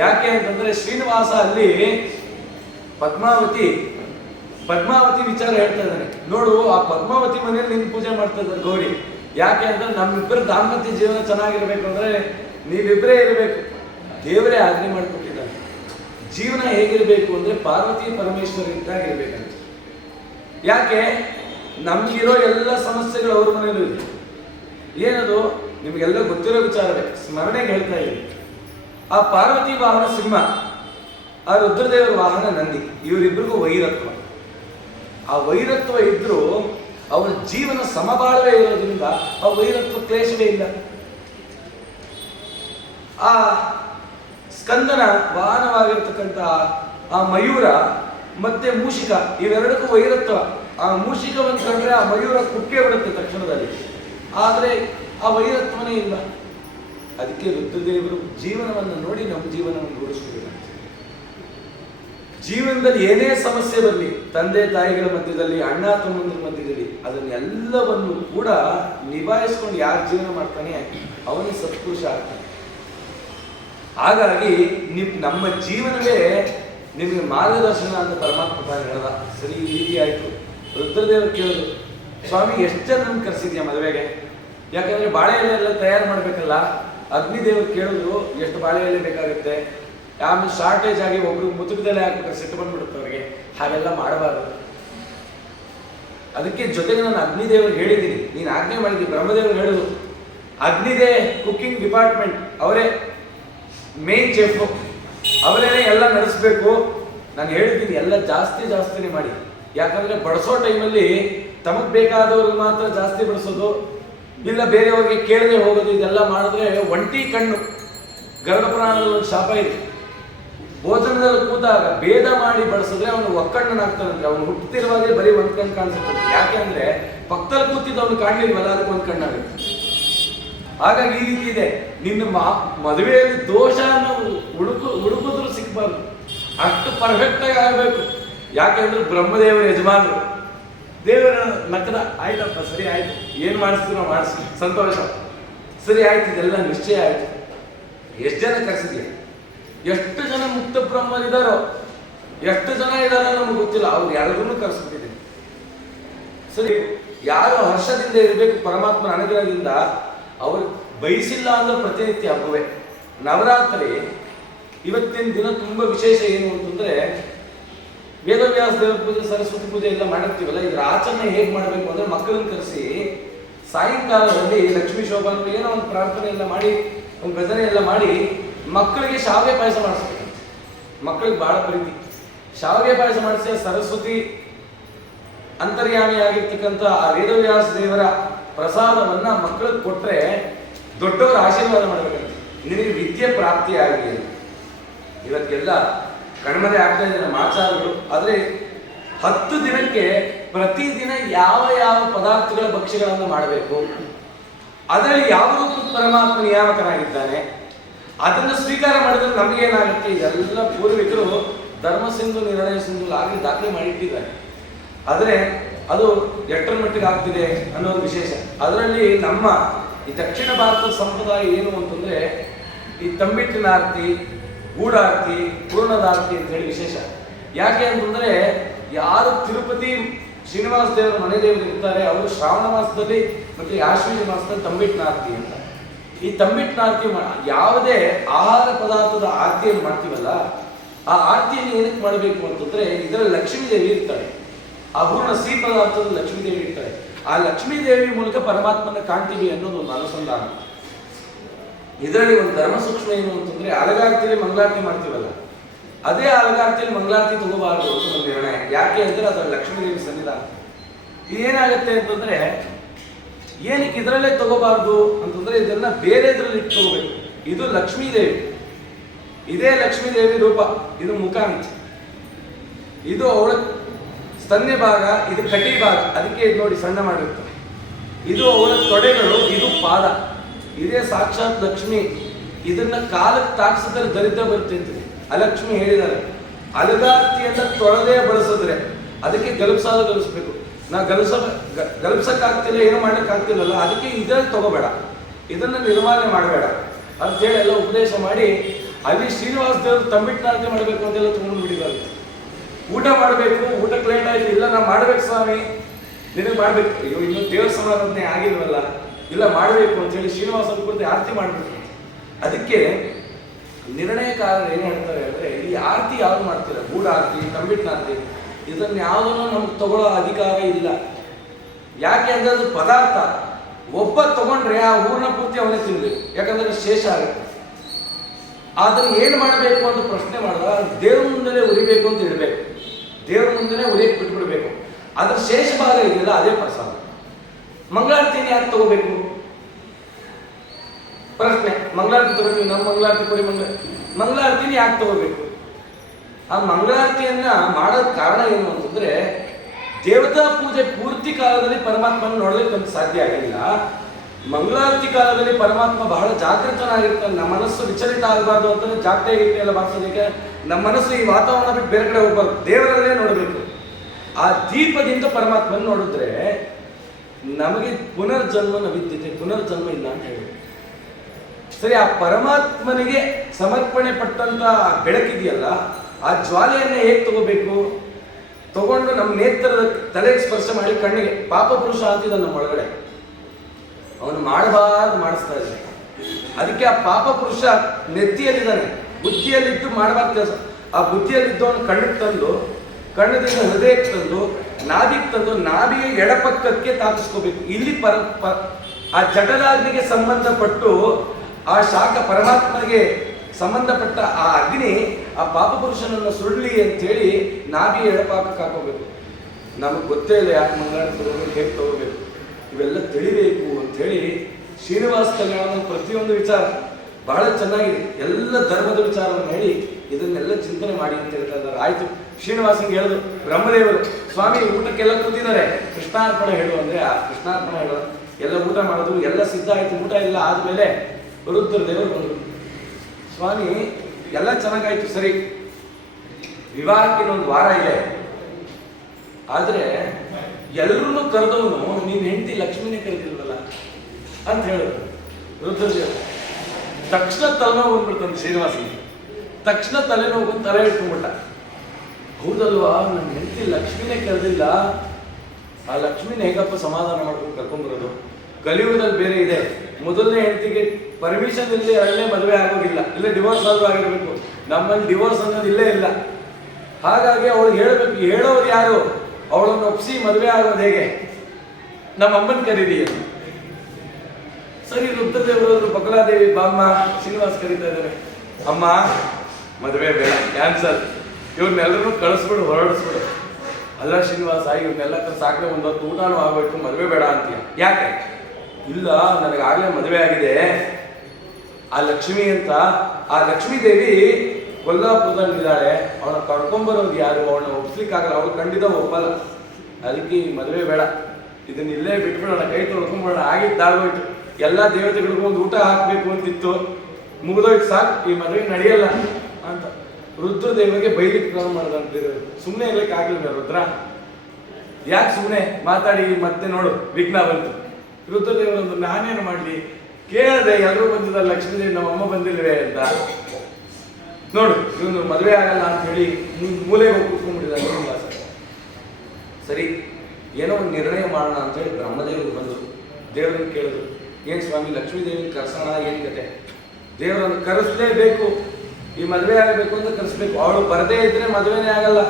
ಯಾಕೆ ಅಂತಂದ್ರೆ ಶ್ರೀನಿವಾಸ ಅಲ್ಲಿ ಪದ್ಮಾವತಿ ವಿಚಾರ ಹೇಳ್ತಾ ಇದ್ದಾನೆ. ನೋಡು, ಆ ಪದ್ಮಾವತಿ ಮನೆಯಲ್ಲಿ ನಿನ್ ಪೂಜೆ ಮಾಡ್ತಾ ಇದ್ದಾರೆ ಗೌರಿ. ಯಾಕೆ ಅಂದ್ರೆ ನಮ್ಮಿಬ್ಬರ ದಾಂಪತ್ಯ ಜೀವನ ಚೆನ್ನಾಗಿರ್ಬೇಕು ಅಂದ್ರೆ ನೀವಿಬ್ಬರೇ ಇರಬೇಕು. ದೇವರೇ ಆಜ್ಞೆ ಮಾಡಿಕೊಟ್ಟಿದ್ದಾನೆ. ಜೀವನ ಹೇಗಿರ್ಬೇಕು ಅಂದ್ರೆ ಪಾರ್ವತಿ ಪರಮೇಶ್ವರ ಇದ್ದಾಗಿರ್ಬೇಕಂತ. ಯಾಕೆ? ನಮ್ಗಿರೋ ಎಲ್ಲ ಸಮಸ್ಯೆಗಳು ಅವ್ರ ಮನೇಲೂ ಇದೆ. ಏನದು ನಿಮ್ಗೆಲ್ಲ ಗೊತ್ತಿರೋ ವಿಚಾರವೇ, ಸ್ಮರಣೆಗೆ ಹೇಳ್ತಾ ಇದ್ದೀವಿ. ಆ ಪಾರ್ವತಿ ವಾಹನ ಸಿಂಹ, ಆ ರುದ್ರದೇವರ ವಾಹನ ನಂದಿ. ಇವರಿಬ್ಬರಿಗೂ ವೈರತ್ವ. ಆ ವೈರತ್ವ ಇದ್ರೂ ಅವರ ಜೀವನ ಸಮಬಾಳ್ವೆ ಇರೋದ್ರಿಂದ ಆ ವೈರತ್ವ ಕ್ಲೇಶವೇ ಇಲ್ಲ. ಆ ಸ್ಕಂದನ ವಾಹನವಾಗಿರ್ತಕ್ಕಂಥ ಆ ಮಯೂರ ಮತ್ತೆ ಮೂಷಿಕ, ಇವೆರಡಕ್ಕೂ ವೈರತ್ವ. ಆ ಮೂಷಿಕವನ್ನು ಕಂಡ್ರೆ ಆ ಮಯೂರ ಕುಕ್ಕೆ ಬಿಡುತ್ತೆ ತಕ್ಷಣದಲ್ಲಿ, ಆದ್ರೆ ಆ ವೈರತ್ವನೇ ಇಲ್ಲ. ಅದಕ್ಕೆ ರುದ್ರದೇವರು ಜೀವನವನ್ನು ನೋಡಿ ನಮ್ಮ ಜೀವನವನ್ನು ರೂಢಿಸ್ಬೇಕು. ಜೀವನದಲ್ಲಿ ಏನೇ ಸಮಸ್ಯೆ ಬರಲಿ, ತಂದೆ ತಾಯಿಗಳ ಮಧ್ಯದಲ್ಲಿ, ಅಣ್ಣ ತಮ್ಮಂದ್ರ ಮಧ್ಯದಲ್ಲಿ, ಅದನ್ನೆಲ್ಲವನ್ನು ಕೂಡ ನಿಭಾಯಿಸ್ಕೊಂಡು ಯಾರು ಜೀವನ ಮಾಡ್ತಾನೆ ಅವನೇ ಸತ್ಪುರುಷ ಆಗ್ತಾನೆ. ಹಾಗಾಗಿ ನಮ್ಮ ಜೀವನವೇ ನಿಮಗೆ ಮಾರ್ಗದರ್ಶನ ಅಂತ ಪರಮಾತ್ಮ ತಾನು ಹೇಳ್ದ. ಸರಿ, ಈ ರೀತಿ ಆಯಿತು. ರುದ್ರದೇವರು ಕೇಳಿದ್ರು, ಸ್ವಾಮಿ ಎಷ್ಟು ಜನ ನಮ್ಗೆ ಕರೆಸಿದ್ಯಾ ಮದುವೆಗೆ? ಯಾಕಂದರೆ ಬಾಳೆ ಎಲೆ ಎಲ್ಲ ತಯಾರು ಮಾಡಬೇಕಲ್ಲ. ಅಗ್ನಿದೇವರು ಕೇಳಿದ್ರು, ಎಷ್ಟು ಬಾಳೆ ಎಲೆ ಬೇಕಾಗುತ್ತೆ? ಆಮೇಲೆ ಶಾರ್ಟೇಜ್ ಆಗಿ ಒಬ್ರು ಮುತುಕದಲ್ಲೇ ಹಾಕ್ಬಿಟ್ರೆ ಸಿಟ್ಟು ಬಂದ್ಬಿಡುತ್ತೆ ಅವ್ರಿಗೆ. ಹಾಗೆಲ್ಲ ಮಾಡಬಾರ್ದು. ಅದಕ್ಕೆ ಜೊತೆಗೆ ನಾನು ಅಗ್ನಿದೇವ್ರಿಗೆ ಹೇಳಿದ್ದೀನಿ, ನೀನು ಆಜ್ಞೆ ಮಾಡಿದ್ದೀನಿ. ಬ್ರಹ್ಮದೇವರು ಹೇಳಿದ್ರು, ಅಗ್ನಿದೇ ಕುಕ್ಕಿಂಗ್ ಡಿಪಾರ್ಟ್ಮೆಂಟ್, ಅವರೇ ಮೇನ್ ಚೆಫು, ಅವರೇನೆ ಎಲ್ಲ ನಡೆಸಬೇಕು. ನಾನು ಹೇಳಿದ್ದೀನಿ ಎಲ್ಲ ಜಾಸ್ತಿನೇ ಮಾಡಿ. ಯಾಕಂದರೆ ಬಡಿಸೋ ಟೈಮಲ್ಲಿ ತಮಗೆ ಬೇಕಾದವ್ರಿಗೆ ಮಾತ್ರ ಜಾಸ್ತಿ ಬಡಿಸೋದು, ಇಲ್ಲ ಬೇರೆಯವ್ರಿಗೆ ಕೇಳದೆ ಹೋಗೋದು, ಇದೆಲ್ಲ ಮಾಡಿದ್ರೆ ಒಂಟಿ ಕಣ್ಣು. ಗರುಡ ಪುರಾಣದ ಒಂದು ಶಾಪ ಇದೆ. ಭೋಜನದಲ್ಲಿ ಕೂತಾಗ ಭೇದ ಮಾಡಿ ಬಡಿಸಿದ್ರೆ ಅವನು ಒಕ್ಕಣ್ಣನಾಗ್ತಾನಂದ್ರೆ. ಅವನು ಹುಟ್ಟುತ್ತಿರುವಾಗಲೇ ಬರೀ ಒಂದು ಕಣ್ಣು ಕಾಣಿಸುತ್ತೆ. ಯಾಕೆ ಅಂದರೆ ಪಕ್ಕದಲ್ಲಿ ಕೂತಿದ್ದು ಅವನು ಕಾಣಲಿಲ್ವಲ್ಲ, ಅದಕ್ಕೆ ಒಂದು ಕಣ್ಣಾಗುತ್ತೆ. ಹಾಗಾಗಿ ಈ ರೀತಿ ಇದೆ. ನಿನ್ನ ಮದುವೆಯಲ್ಲಿ ದೋಷ ಹುಡುಕಿದ್ರು ಸಿಕ್ಕಬಾರ್ದು, ಅಷ್ಟು ಪರ್ಫೆಕ್ಟಾಗಿ ಆಗಬೇಕು. ಯಾಕೆಂದ್ರೆ ಬ್ರಹ್ಮದೇವರ ಯಜಮಾನರು. ದೇವರ ನಕದ, ಆಯ್ತಪ್ಪ ಸರಿ ಆಯ್ತು, ಏನು ಮಾಡಿಸ್ತೀನೋ ಮಾಡಿಸಿ, ಸಂತೋಷ, ಸರಿ ಆಯ್ತು, ಇದೆಲ್ಲ ನಿಶ್ಚಯ ಆಯ್ತು. ಎಷ್ಟು ಜನ ಕರೆಸಿದ್ಯಾ? ಎಷ್ಟು ಜನ ಮುಕ್ತ ಬ್ರಹ್ಮರಿದ್ದಾರೋ, ಎಷ್ಟು ಜನ ಇದ್ದಾರೋ ನಮ್ಗೆ ಗೊತ್ತಿಲ್ಲ. ಅವ್ರು ಎಲ್ಲರನ್ನೂ ಕರೆಸ್ಬಿಟ್ಟಿದ್ದೀನಿ. ಸರಿ, ಯಾರು ಹರ್ಷದಿಂದ ಇರಬೇಕು ಪರಮಾತ್ಮನ ಅನುಗ್ರಹದಿಂದ, ಅವರು ಬಯಸಿಲ್ಲ ಅಂದ್ರೆ ಪ್ರತಿನಿತ್ಯ ಹಬ್ಬವೇ. ನವರಾತ್ರಿ ಇವತ್ತಿನ ದಿನ ತುಂಬ ವಿಶೇಷ ಏನು ಅಂತಂದರೆ, ವೇದವ್ಯಾಸ ದೇವರ ಪೂಜೆ, ಸರಸ್ವತಿ ಪೂಜೆ ಎಲ್ಲ ಮಾಡಿರ್ತೀವಲ್ಲ, ಇದರ ಆಚರಣೆ ಹೇಗೆ ಮಾಡಬೇಕು ಅಂದರೆ, ಮಕ್ಕಳನ್ನು ಕರೆಸಿ ಸಾಯಂಕಾಲದಲ್ಲಿ ಲಕ್ಷ್ಮೀ ಶೋಭಾನ ಏನೋ ಒಂದು ಪ್ರಾರ್ಥನೆ ಎಲ್ಲ ಮಾಡಿ, ಒಂದು ಭಜನೆ ಎಲ್ಲ ಮಾಡಿ, ಮಕ್ಕಳಿಗೆ ಶಾವಿಗೆ ಪಾಯಸ ಮಾಡಿಸ್ಬೇಕು. ಮಕ್ಕಳಿಗೆ ಭಾಳ ಪ್ರೀತಿ. ಶಾವಿಗೆ ಪಾಯಸ ಮಾಡಿಸಿ ಸರಸ್ವತಿ ಅಂತರ್ಯಾಮಿಯಾಗಿರ್ತಕ್ಕಂಥ ಆ ವೇದವ್ಯಾಸ ದೇವರ ಪ್ರಸಾದವನ್ನ ಮಕ್ಕಳಿಗೆ ಕೊಟ್ಟರೆ ದೊಡ್ಡವರ ಆಶೀರ್ವಾದ ಮಾಡಬೇಕಂತೆ, ನಿನಗೆ ವಿದ್ಯೆ ಪ್ರಾಪ್ತಿ ಆಗಲಿ. ಇವತ್ತೆಲ್ಲ ಕಣ್ಮರೆ ಆಗ್ತಾ ಇದೆ ನಮ್ಮ ಆಚಾರಗಳು. ಆದರೆ 10 ದಿನಕ್ಕೆ ಪ್ರತಿದಿನ ಯಾವ ಯಾವ ಪದಾರ್ಥಗಳ ಭಕ್ಷ್ಯಗಳನ್ನು ಮಾಡಬೇಕು, ಅದರಲ್ಲಿ ಯಾವುದಕ್ಕೂ ಪರಮಾತ್ಮ ನಿಯಾಮಕನಾಗಿದ್ದಾನೆ, ಅದನ್ನು ಸ್ವೀಕಾರ ಮಾಡಿದ್ರೆ ನಮಗೇನಾಗುತ್ತೆ? ಇದೆಲ್ಲ ಪೂರ್ವಿಕರು ಧರ್ಮ ಸಿಂಧು ನಿರ್ಣಯ ಸಿಂಧು ಆಗಲಿ ದಾಖಲೆ ಮಾಡಿಟ್ಟಿದ್ದಾರೆ. ಆದರೆ ಅದು ಎಷ್ಟರ ಮಟ್ಟಿಗೆ ಆಗ್ತಿದೆ ಅನ್ನೋದು ವಿಶೇಷ. ಅದರಲ್ಲಿ ನಮ್ಮ ಈ ದಕ್ಷಿಣ ಭಾರತದ ಸಂಪ್ರದಾಯ ಏನು ಅಂತಂದರೆ, ಈ ತಂಬಿಟ್ಟಿನ ಆರತಿ, ಗೂಢಾರತಿ, ಪೂರ್ಣದ ಆರತಿ ಅಂತ ಹೇಳಿ ವಿಶೇಷ. ಯಾಕೆ ಅಂತಂದರೆ, ಯಾರು ತಿರುಪತಿ ಶ್ರೀನಿವಾಸ ದೇವರ ಮನೆ ದೇವರು ಇರ್ತಾರೆ, ಅವರು ಶ್ರಾವಣ ಮಾಸದಲ್ಲಿ ಮತ್ತು ಆಶ್ವೀಜ ಮಾಸದಲ್ಲಿ ತಂಬಿಟ್ಟಿನ ಆರತಿ ಅಂತ. ಈ ತಂಬಿಟ್ಟಿನ ಆರತಿ ಯಾವುದೇ ಆಹಾರ ಪದಾರ್ಥದ ಆರತಿಯನ್ನು ಮಾಡ್ತೀವಲ್ಲ, ಆ ಆರತಿಯನ್ನು ಏನಕ್ಕೆ ಮಾಡಬೇಕು ಅಂತಂದರೆ, ಇದರಲ್ಲಿ ಲಕ್ಷ್ಮೀ ದೇವಿ ಇರ್ತಾರೆ. ಆ ಹೂರ್ಣ ಸಿಹಿ ಪದಾರ್ಥದ ಲಕ್ಷ್ಮೀ ದೇವಿ ಇರ್ತಾರೆ. ಆ ಲಕ್ಷ್ಮೀ ದೇವಿ ಮೂಲಕ ಪರಮಾತ್ಮನ ಕಾಣ್ತೀವಿ ಅನ್ನೋದು ಒಂದು ಅನುಸಂಧಾನ. ಇದರಲ್ಲಿ ಒಂದು ಧರ್ಮ ಸೂಕ್ಷ್ಮ ಏನು ಅಂತಂದ್ರೆ, ಅಲಗಾರತಿಯಲ್ಲಿ ಮಂಗಳಾರತಿ ಮಾಡ್ತೀವಲ್ಲ, ಅದೇ ಅಲಗಾರತಿಯಲ್ಲಿ ಮಂಗಳಾರತಿ ತಗೋಬಾರದು ಅಂತ ಒಂದು ನಿರ್ಣಯ. ಯಾಕೆ ಅಂದರೆ ಅದರ ಲಕ್ಷ್ಮೀ ದೇವಿ ಸನ್ನಿಧಾನ. ಇದೇನಾಗುತ್ತೆ ಅಂತಂದ್ರೆ, ಏನಕ್ಕೆ ಇದರಲ್ಲೇ ತಗೋಬಾರ್ದು ಅಂತಂದ್ರೆ, ಇದನ್ನ ಬೇರೆದ್ರಲ್ಲಿ ಇಟ್ಟು ತಗೋಬೇಕು. ಇದು ಲಕ್ಷ್ಮೀ ದೇವಿ, ಇದೇ ಲಕ್ಷ್ಮೀ ದೇವಿ ರೂಪ. ಇದು ಮುಖ ಅಂತ, ಇದು ಅವಳ ಸ್ತನ್ಯ ಭಾಗ, ಇದು ಕಟಿ ಭಾಗ, ಅದಕ್ಕೆ ಇದು ನೋಡಿ ಸಣ್ಣ ಮಾಡಿರ್ತಾರೆ. ಇದು ಅವಳ ತೊಡೆಗಳು, ಇದು ಪಾದ, ಇದೇ ಸಾಕ್ಷಾತ್ ಲಕ್ಷ್ಮಿ. ಇದನ್ನ ಕಾಲಕ್ಕೆ ತಾಕ್ಸಿದ್ರೆ ದರಿದ್ರ ಬರುತ್ತೆ ಅಂತ ಅಲಕ್ಷ್ಮಿ ಹೇಳಿದ್ದಾರೆ. ಅಲಗಾರ್ತಿಯನ್ನ ತೊಳೆದೇ ಬಳಸಿದ್ರೆ ಅದಕ್ಕೆ ಗಲುಪ್ಸಬೇಕು. ನಾವು ಗಲುಪ್ಸಕ್ಕಾಗ್ತಿಲ್ಲ, ಏನು ಮಾಡ್ಲಿಕ್ಕೆ ಆಗ್ತಿಲ್ಲಲ್ಲ, ಅದಕ್ಕೆ ಇದರಲ್ಲಿ ತಗೋಬೇಡ, ಇದನ್ನ ನಿರ್ಮಾಣ ಮಾಡಬೇಡ ಅಂತೇಳಿ ಎಲ್ಲ ಉಪದೇಶ ಮಾಡಿ, ಅಲ್ಲಿ ಶ್ರೀನಿವಾಸ ದೇವರು ತಂಬಿಟ್ಟಿನಾರತಿ ಮಾಡಬೇಕು ಅಂತೆಲ್ಲ ತಗೊಂಡು ಬಿಟ್ಟಿದ್ದಾರೆ. ಊಟ ಮಾಡಬೇಕು, ಊಟಕ್ಕೆ ಲೇಟ್ ಆಯ್ತು, ಇಲ್ಲ ನಾವು ಮಾಡ್ಬೇಕು ಸ್ವಾಮಿ, ನಿನಗೆ ಮಾಡ್ಬೇಕು, ಅಯ್ಯೋ ಇನ್ನೂ ದೇವ್ರ ಸಮಾರಾಧನೆ ಆಗಿಲ್ವಲ್ಲ, ಇಲ್ಲ ಮಾಡಬೇಕು ಅಂತೇಳಿ ಶ್ರೀನಿವಾಸನ ಕುರಿತು ಆರತಿ ಮಾಡಬೇಕು. ಅದಕ್ಕೆ ನಿರ್ಣಯಕಾರರು ಏನು ಹೇಳ್ತಾರೆ ಅಂದರೆ, ಈ ಆರತಿ ಯಾವ್ದು ಮಾಡ್ತೀರ, ಗೂಢ ಆರತಿ, ತಂಬಿಟ್ಟಿನ ಆರತಿ, ಇದನ್ನು ಯಾವುದನ್ನು ನಮ್ಗೆ ತಗೊಳ್ಳೋ ಅಧಿಕಾರ ಇಲ್ಲ. ಯಾಕೆ ಅಂದರೆ ಅದು ಪದಾರ್ಥ. ಒಬ್ಬ ತಗೊಂಡ್ರೆ ಆ ಹೂರ್ಣ ಪೂರ್ತಿ ಅವನೇ ತಿನ್ಬೇಕು, ಯಾಕಂದ್ರೆ ಶೇಷ ಆಗುತ್ತೆ. ಆದರೆ ಏನು ಮಾಡಬೇಕು ಅಂತ ಪ್ರಶ್ನೆ ಮಾಡಿದಾಗ, ದೇವ್ರ ಮುಂದೆ ಉರಿಬೇಕು ಅಂತ ಇಡಬೇಕು, ದೇವ್ರ ಮುಂದೆ ಉರಿಯಕ್ಕೆ ಬಿಟ್ಬಿಡ್ಬೇಕು. ಅದ್ರ ಶೇಷ ಭಾಗ ಇದೆಯಲ್ಲ, ಅದೇ ಪ್ರಸಾದ. ಮಂಗಳಾರತಿನ ಯಾಕೆ ತಗೋಬೇಕು ಪ್ರಶ್ನೆ. ಮಂಗಳಾರತಿ ತಗೋತೀವಿ, ನಮ್ಮ ಮಂಗಳಾರತಿ ಕೊಡಿ, ಮಂಗಳಾರತಿನ ಯಾಕೆ ತಗೋಬೇಕು? ಆ ಮಂಗಳಾರತಿಯನ್ನ ಮಾಡೋದ್ ಕಾರಣ ಏನು ಅಂತಂದ್ರೆ, ದೇವತಾ ಪೂಜೆ ಪೂರ್ತಿ ಕಾಲದಲ್ಲಿ ಪರಮಾತ್ಮನ ನೋಡಲಿಕ್ಕೆ ನಮ್ಗೆ ಸಾಧ್ಯ ಆಗಿಲ್ಲ. ಮಂಗಳಾರತಿ ಕಾಲದಲ್ಲಿ ಪರಮಾತ್ಮ ಬಹಳ ಜಾಗೃತನಾಗಿರ್ತಾನೆ. ನಮ್ಮ ಮನಸ್ಸು ವಿಚಲಿತ ಆಗಬಾರ್ದು ಅಂತಂದ್ರೆ ಜಾಗೃತಿ ಗೀತೆ ಎಲ್ಲ ಬಾರಿಸೋದಕ್ಕೆ ನಮ್ಮ ಮನಸ್ಸು ಈ ವಾತಾವರಣ ಬಿಟ್ಟು ಬೇರೆ ಕಡೆ ಹೋಗ್ಬಾರ್ದು, ದೇವರಲ್ಲೇ ನೋಡಬೇಕು. ಆ ದೀಪದಿಂದ ಪರಮಾತ್ಮನ ನೋಡಿದ್ರೆ ನಮಗೆ ಪುನರ್ಜನ್ಮನ ವಿದ್ಯತೆ, ಪುನರ್ಜನ್ಮ ಇಲ್ಲ ಅಂತ ಹೇಳಿ. ಸರಿ, ಆ ಪರಮಾತ್ಮನಿಗೆ ಸಮರ್ಪಣೆ ಪಟ್ಟಂತ ಬೆಳಕಿದೆಯಲ್ಲ, ಆ ಜ್ವಾಲೆಯನ್ನ ಹೇಗೆ ತಗೋಬೇಕು? ತಗೊಂಡು ನಮ್ಮ ನೇತ್ರದ ತಲೆಗೆ ಸ್ಪರ್ಶ ಮಾಡಿ ಕಣ್ಣಿಗೆ ಪಾಪ ಪುರುಷ ಅಂತಿದ್ದ ನಮ್ಮ ಒಳಗಡೆ, ಅವನು ಮಾಡಬಾರ್ದು ಮಾಡಿಸ್ತಾ ಇದ್ದಾನೆ. ಅದಕ್ಕೆ ಆ ಪಾಪ ಪುರುಷ ನೆತ್ತಿಯಲ್ಲಿದ್ದಾನೆ, ಬುದ್ಧಿಯಲ್ಲಿದ್ದು ಮಾಡಬಾರ್ದು ಕೆಲಸ. ಆ ಬುದ್ಧಿಯಲ್ಲಿದ್ದವನು ಕಣ್ಣಿಗೆ ತಂದು, ಕಣ್ಣದಿಂದ ಹೃದಯಕ್ಕೆ ತಂದು, ನಾಭಿಗೆ ತಂದು, ನಾಭಿಗೆ ಎಡಪಕ್ಕಕ್ಕೆ ತಾಕಿಸ್ಕೋಬೇಕು. ಇಲ್ಲಿ ಆ ಜಠರಾಗ್ನಿಗೆ ಸಂಬಂಧಪಟ್ಟು ಆ ಶಾಖ ಪರಮಾತ್ಮನಿಗೆ ಸಂಬಂಧಪಟ್ಟ ಆ ಅಗ್ನಿ ಆ ಪಾಪ ಪುರುಷನನ್ನು ಸುಳ್ಳಿ ಅಂತೇಳಿ ನಾಭಿ ಎಡಪಾಕಕ್ಕೆ ಹಾಕೋಬೇಕು. ನಮಗೆ ಗೊತ್ತೇ ಇಲ್ಲ ಯಾಕೆ ಮಂಗಳಾರತಿ ತಗೋಬೇಕು, ಹೇಗೆ ತಗೋಬೇಕು, ಇವೆಲ್ಲ ತಿಳಿಬೇಕು ಅಂಥೇಳಿ ಶ್ರೀನಿವಾಸ ಕಲ್ಯಾಣದ ಪ್ರತಿಯೊಂದು ವಿಚಾರ ಬಹಳ ಚೆನ್ನಾಗಿದೆ. ಎಲ್ಲ ಧರ್ಮದ ವಿಚಾರವನ್ನು ಹೇಳಿ ಇದನ್ನೆಲ್ಲ ಚಿಂತನೆ ಮಾಡಿ ಅಂತ ಹೇಳ್ತಾ ಇದ್ದಾರೆ. ಆಯ್ತು, ಶ್ರೀನಿವಾಸನಿಗೆ ಹೇಳಿದ್ರು ಬ್ರಹ್ಮದೇವರು, ಸ್ವಾಮಿ ಊಟಕ್ಕೆಲ್ಲ ಕೂತಿದ್ದಾರೆ, ಕೃಷ್ಣಾರ್ಪಣ ಹೇಳು ಅಂದ್ರೆ ಆ ಕೃಷ್ಣಾರ್ಪಣ ಹೇಳು. ಎಲ್ಲ ಊಟ ಮಾಡೋದು ಎಲ್ಲ ಸಿದ್ಧ ಆಯ್ತು. ಊಟ ಎಲ್ಲ ಆದ್ಮೇಲೆ ರುದ್ರದೇವರು ಬಂದರು. ಸ್ವಾಮಿ ಎಲ್ಲ ಚೆನ್ನಾಗಾಯ್ತು, ಸರಿ, ವಿವಾಹಕ್ಕೆ ಒಂದು ವಾರ ಇದೆ, ಆದ್ರೆ ಎಲ್ಲರನ್ನೂ ಕರೆದವನು ನೀನ್ ಹೆಂಡತಿ ಲಕ್ಷ್ಮಿನೇ ಕರೆದಿಲ್ವಲ್ಲ ಅಂತ ಹೇಳಿದ್ರು ರುದ್ರದೇವರು. ತಕ್ಷಣ ತಲೆನೋವು ಬಂದ್ಬಿಡ್ತಾನೆ ಶ್ರೀನಿವಾಸನಿಗೆ. ತಕ್ಷಣ ತಲೆನೋವು ತಲೆ ಇಟ್ಕೊಂಡ್ಬಿಟ್ಟ. ಹೌದಲ್ವಾ, ನನ್ನ ಹೆಂಡತಿ ಲಕ್ಷ್ಮಿನೇ ಕರೆದಿಲ್ಲ, ಆ ಲಕ್ಷ್ಮಿನ ಹೇಗಪ್ಪ ಸಮಾಧಾನ ಮಾಡ್ಕೊಂಡು ಕರ್ಕೊಂಡ್ಬರೋದು? ಕಲಿಯುಗದಲ್ಲಿ ಬೇರೆ ಇದೆ, ಮೊದಲನೇ ಹೆಂಡತಿಗೆ ಪರ್ಮಿಷನ್ ಇಲ್ಲದೆ ಎರಡನೇ ಮದುವೆ ಆಗೋಗಿಲ್ಲ, ಇಲ್ಲ ಡಿವೋರ್ಸ್ ಆದ್ರೂ ಆಗಿರ್ಬೇಕು. ನಮ್ಮಲ್ಲಿ ಡಿವೋರ್ಸ್ ಅನ್ನೋದು ಇಲ್ಲೇ ಇಲ್ಲ. ಹಾಗಾಗಿ ಅವಳು ಹೇಳಬೇಕು, ಹೇಳೋರು ಯಾರು? ಅವಳನ್ನು ಒಪ್ಪಿಸಿ ಮದುವೆ ಆಗೋದು ಹೇಗೆ? ನಮ್ಮ ಅಮ್ಮನ ಕರೀರಿ ಅಂತ. ಸರಿ, ರುದ್ರದೇವರು ಬಕಲಾದೇವಿ ಬಾಮ್ಮ ಶ್ರೀನಿವಾಸ್ ಕರೀತಾ ಇದ್ದಾರೆ. ಅಮ್ಮ ಮದುವೆ ಬೇಡ, ಕ್ಯಾನ್ಸಲ್, ಇವ್ರನ್ನೆಲ್ಲರೂ ಕಳಿಸ್ಬಿಡು, ಹೊರಡಿಸ್ಬಿಡು. ಅಲ್ಲ ಶ್ರೀನಿವಾಸ, ಇವ್ರನ್ನೆಲ್ಲ ಸಾಕರೆ ಒಂದು ಹೊತ್ತು ಊಟನೂ ಆಗೋಯ್ತು, ಮದುವೆ ಬೇಡ ಅಂತೀಯ, ಯಾಕೆ? ಇಲ್ಲ, ನನಗಾಗಲೇ ಮದುವೆ ಆಗಿದೆ. ಆ ಲಕ್ಷ್ಮಿ ಅಂತ, ಆ ಲಕ್ಷ್ಮೀ ದೇವಿ ಕೊಲ್ಲಾಪುರದಲ್ಲಿದ್ದಾಳೆ, ಅವಳ ಕರ್ಕೊಂಬರೋದು ಯಾರು? ಅವಳನ್ನ ಒಪ್ಸ್ಲಿಕ್ಕಾಗಲ್ಲ, ಅವಳು ಖಂಡಿತ ಒಪ್ಪಲ್ಲ. ಅದಕ್ಕೆ ಈ ಮದುವೆ ಬೇಡ, ಇದನ್ನ ಇಲ್ಲೇ ಬಿಟ್ಬಿಡೋಣ, ಕೈ ತೊಳ್ಕೊಂಬಿಡೋಣ, ಆಗಿದ್ದಾಗೋಯ್ತು. ಎಲ್ಲ ದೇವತೆಗಳಿಗೂ ಒಂದು ಊಟ ಹಾಕಬೇಕು ಅಂತಿತ್ತು, ಮುಗಿದೋಯ್ತು, ಸಾಕು, ಈ ಮದುವೆ ನಡೆಯಲ್ಲ ಅಂತ ರುದ್ರದೇವರಿಗೆ ಬೈಲಿಕ್ಕೆ ಪ್ರಾರಂಭ ಮಾಡಿದಂತ. ಸುಮ್ಮನೆ ಇರ್ಲಿಕ್ಕೆ ಆಗ್ಲಿಲ್ಲ ರುದ್ರ, ಯಾಕೆ ಸುಮ್ಮನೆ ಮಾತಾಡಿ ಮತ್ತೆ ನೋಡು ವಿಘ್ನ ಬಂತು. ರುದ್ರದೇವರೊಂದು ನಾನೇನು ಮಾಡಲಿ, ಕೇಳಿದೆ ಎಲ್ಲರೂ ಬಂದಿದ್ದಾರೆ, ಲಕ್ಷ್ಮೀದೇವಿ ನಮ್ಮಮ್ಮ ಬಂದಿಲ್ವೇ ಅಂತ. ನೋಡು ಇವನು ಮದುವೆ ಆಗಲ್ಲ ಅಂತ ಹೇಳಿ ಮೂಲೆಗೆ ಹೋಗಿ ಕೂತ್ಕೊಂಡ್ಬಿಟ್ಟಿದ್ದಾರೆ ಶ್ರೀನಿವಾಸ. ಸರಿ, ಏನೋ ಒಂದು ನಿರ್ಣಯ ಮಾಡೋಣ ಅಂತ ಹೇಳಿ ಬ್ರಹ್ಮದೇವರು ಬಂದರು. ದೇವರನ್ನು ಕೇಳಿದ್ರು, ಏನು ಸ್ವಾಮಿ ಲಕ್ಷ್ಮೀದೇವಿನ ಕರ್ಸೋಣ, ಏನು ಕತೆ? ದೇವರನ್ನು ಕರೆಸಲೇಬೇಕು, ಈ ಮದುವೆ ಆಗಬೇಕು ಅಂತ ಕರೆಸ್ಬೇಕು. ಅವಳು ಬರದೇ ಇದ್ರೆ ಮದುವೆನೇ ಆಗಲ್ಲ.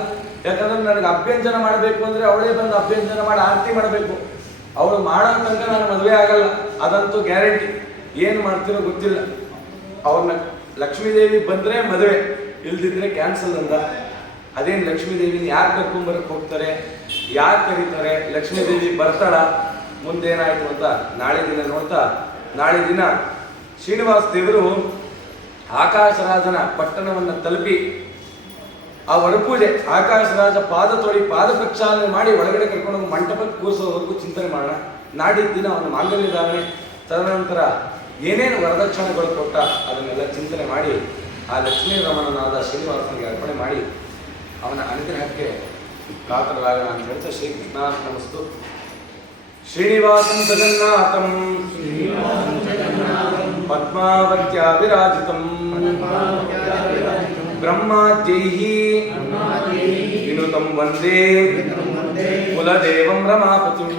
ಯಾಕಂದ್ರೆ ನನಗೆ ಅಭ್ಯಂಜನ ಮಾಡಬೇಕು ಅಂದ್ರೆ ಅವಳೇ ಬಂದು ಅಭ್ಯಂಜನ ಮಾಡಿ ಆರತಿ ಮಾಡಬೇಕು. ಅವಳು ಮಾಡೋ ತನಕ ನಾನು ಮದುವೆ ಆಗಲ್ಲ, ಅದಂತೂ ಗ್ಯಾರಂಟಿ. ಏನು ಮಾಡ್ತಿರೋ ಗೊತ್ತಿಲ್ಲ. ಅವ್ರನ್ನ ಲಕ್ಷ್ಮೀದೇವಿ ಬಂದ್ರೆ ಮದುವೆ, ಇಲ್ದಿದ್ರೆ ಕ್ಯಾನ್ಸಲ್ ಅಂದ. ಅದೇನು ಲಕ್ಷ್ಮೀದೇವಿನ ಯಾರು ಕರ್ಕೊಂಬರಕ್ಕೆ ಹೋಗ್ತಾರೆ, ಯಾರು ಕರೀತಾರೆ, ಲಕ್ಷ್ಮೀದೇವಿ ಬರ್ತಾಳ, ಮುಂದೇನಾಯ್ತು ಅಂತ ನಾಳೆ ದಿನ ನೋಡ್ತಾ, ನಾಳೆ ದಿನ ಶ್ರೀನಿವಾಸ ದೇವರು ಆಕಾಶರಾಜನ ಪಟ್ಟಣವನ್ನು ತಲುಪಿ ಆ ವರಪೂಜೆ, ಆಕಾಶರಾಜ ಪಾದ ತೊಳಿ ಪಾದ ಪ್ರಕ್ಷಾಲನೆ ಮಾಡಿ ಒಳಗಡೆ ಕರ್ಕೊಂಡು ಮಂಟಪಕ್ಕೆ ಕೂರಿಸೋವರೆಗೂ ಚಿಂತನೆ ಮಾಡೋಣ. ನಾಡಿದ್ದ ದಿನ ಅವನ ಮಾಂಗಲ್ಯ ಧಾರಣೆ, ತದನಂತರ ಏನೇನು ವರದಕ್ಷಿಣೆಗಳು ಕೊಟ್ಟ ಅದನ್ನೆಲ್ಲ ಚಿಂತನೆ ಮಾಡಿ ಆ ಲಕ್ಷ್ಮೀ ರಮಣನಾದ ಶ್ರೀನಿವಾಸನಿಗೆ ಅರ್ಪಣೆ ಮಾಡಿ ಅವನ ಅನುಗ್ರಹಕ್ಕೆ ಕಾತರರಾಗೋಣ ಅಂತ ಹೇಳ್ತಾ ಶ್ರೀಕೃಷ್ಣಾರ್ಪಣಮಸ್ತು. ಶ್ರೀನಿವಾಸಂ ಜಗನ್ನಾಥಂ ಪದ್ಮಾವತ್ಯಾಭಿರಾಜಿತಂ ಬ್ರಹ್ಮಾದ್ಯೈಃ ವಿನುತಂ ವಂದೇ ಕುಲದೇವಂ ರಮಾಪತಿಂ.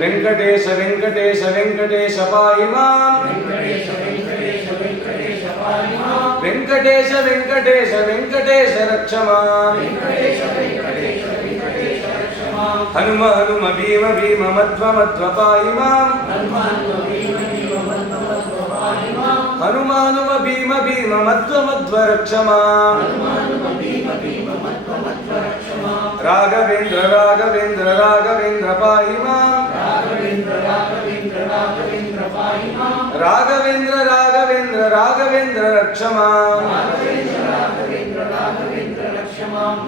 ವೆಂಕಟೇಶ ವೆಂಕಟೇಶ ವೆಂಕಟೇಶ ಪಾಹಿ ಮಾಂ. ವೆಂಕಟೇಶ ವೆಂಕಟೇಶ ವೆಂಕಟೇಶ ರಕ್ಷ ಮಾಂ. ಹನುಮ ಹನುಮ ಭೀಮ ಭೀಮ ಮಧ್ವ ಮಧ್ವ ಪಾಹಿ ಮಾಂ. ಹನುಮ ಹನುಮ ಭೀಮ ಭೀಮ ಮಧ್ವ ಮಧ್ವ ರಕ್ಷ ಮಾಂ. ರಾಘವೇಂದ್ರ ರಾಘವೇಂದ್ರ ರಾಘವೇಂದ್ರ ಪಾಹಿ ಮಾಂ. ರಾಘವೇಂದ್ರ ರಾಘವೇಂದ್ರ ರಾಘವೇಂದ್ರ ರಕ್ಷ ಮಾಂ.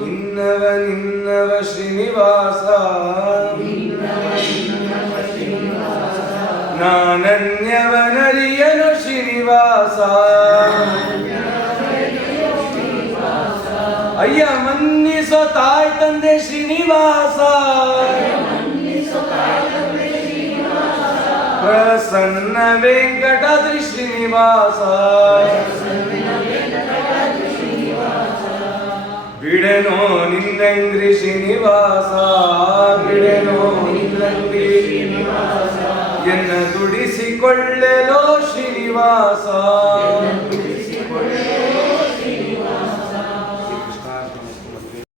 ನಿನ್ನವ ನಿನ್ನವ ಶ್ರೀನಿವಾಸ ನಾನನ್ಯವನರಿಯನು ಶ್ರೀನಿವಾಸ. ಅಯ್ಯ ಮನ್ನಿಸೋ ತಾಯಿ ತಂದೆ ಶ್ರೀನಿವಾಸ. ಪ್ರಸನ್ನ ವೆಂಕಟಾದ್ರಿ ಶ್ರೀನಿವಾಸ ಬಿಡೆನೋ ನಿನ್ನಂಗ್ರಿ ಶ್ರೀನಿವಾಸ ಬಿಡೆನೋ ನಿನ್ನಂಗ್ರಿ ಎನ್ನ ದುಡಿಸಿಕೊಳ್ಳಲೋ ಶ್ರೀನಿವಾಸ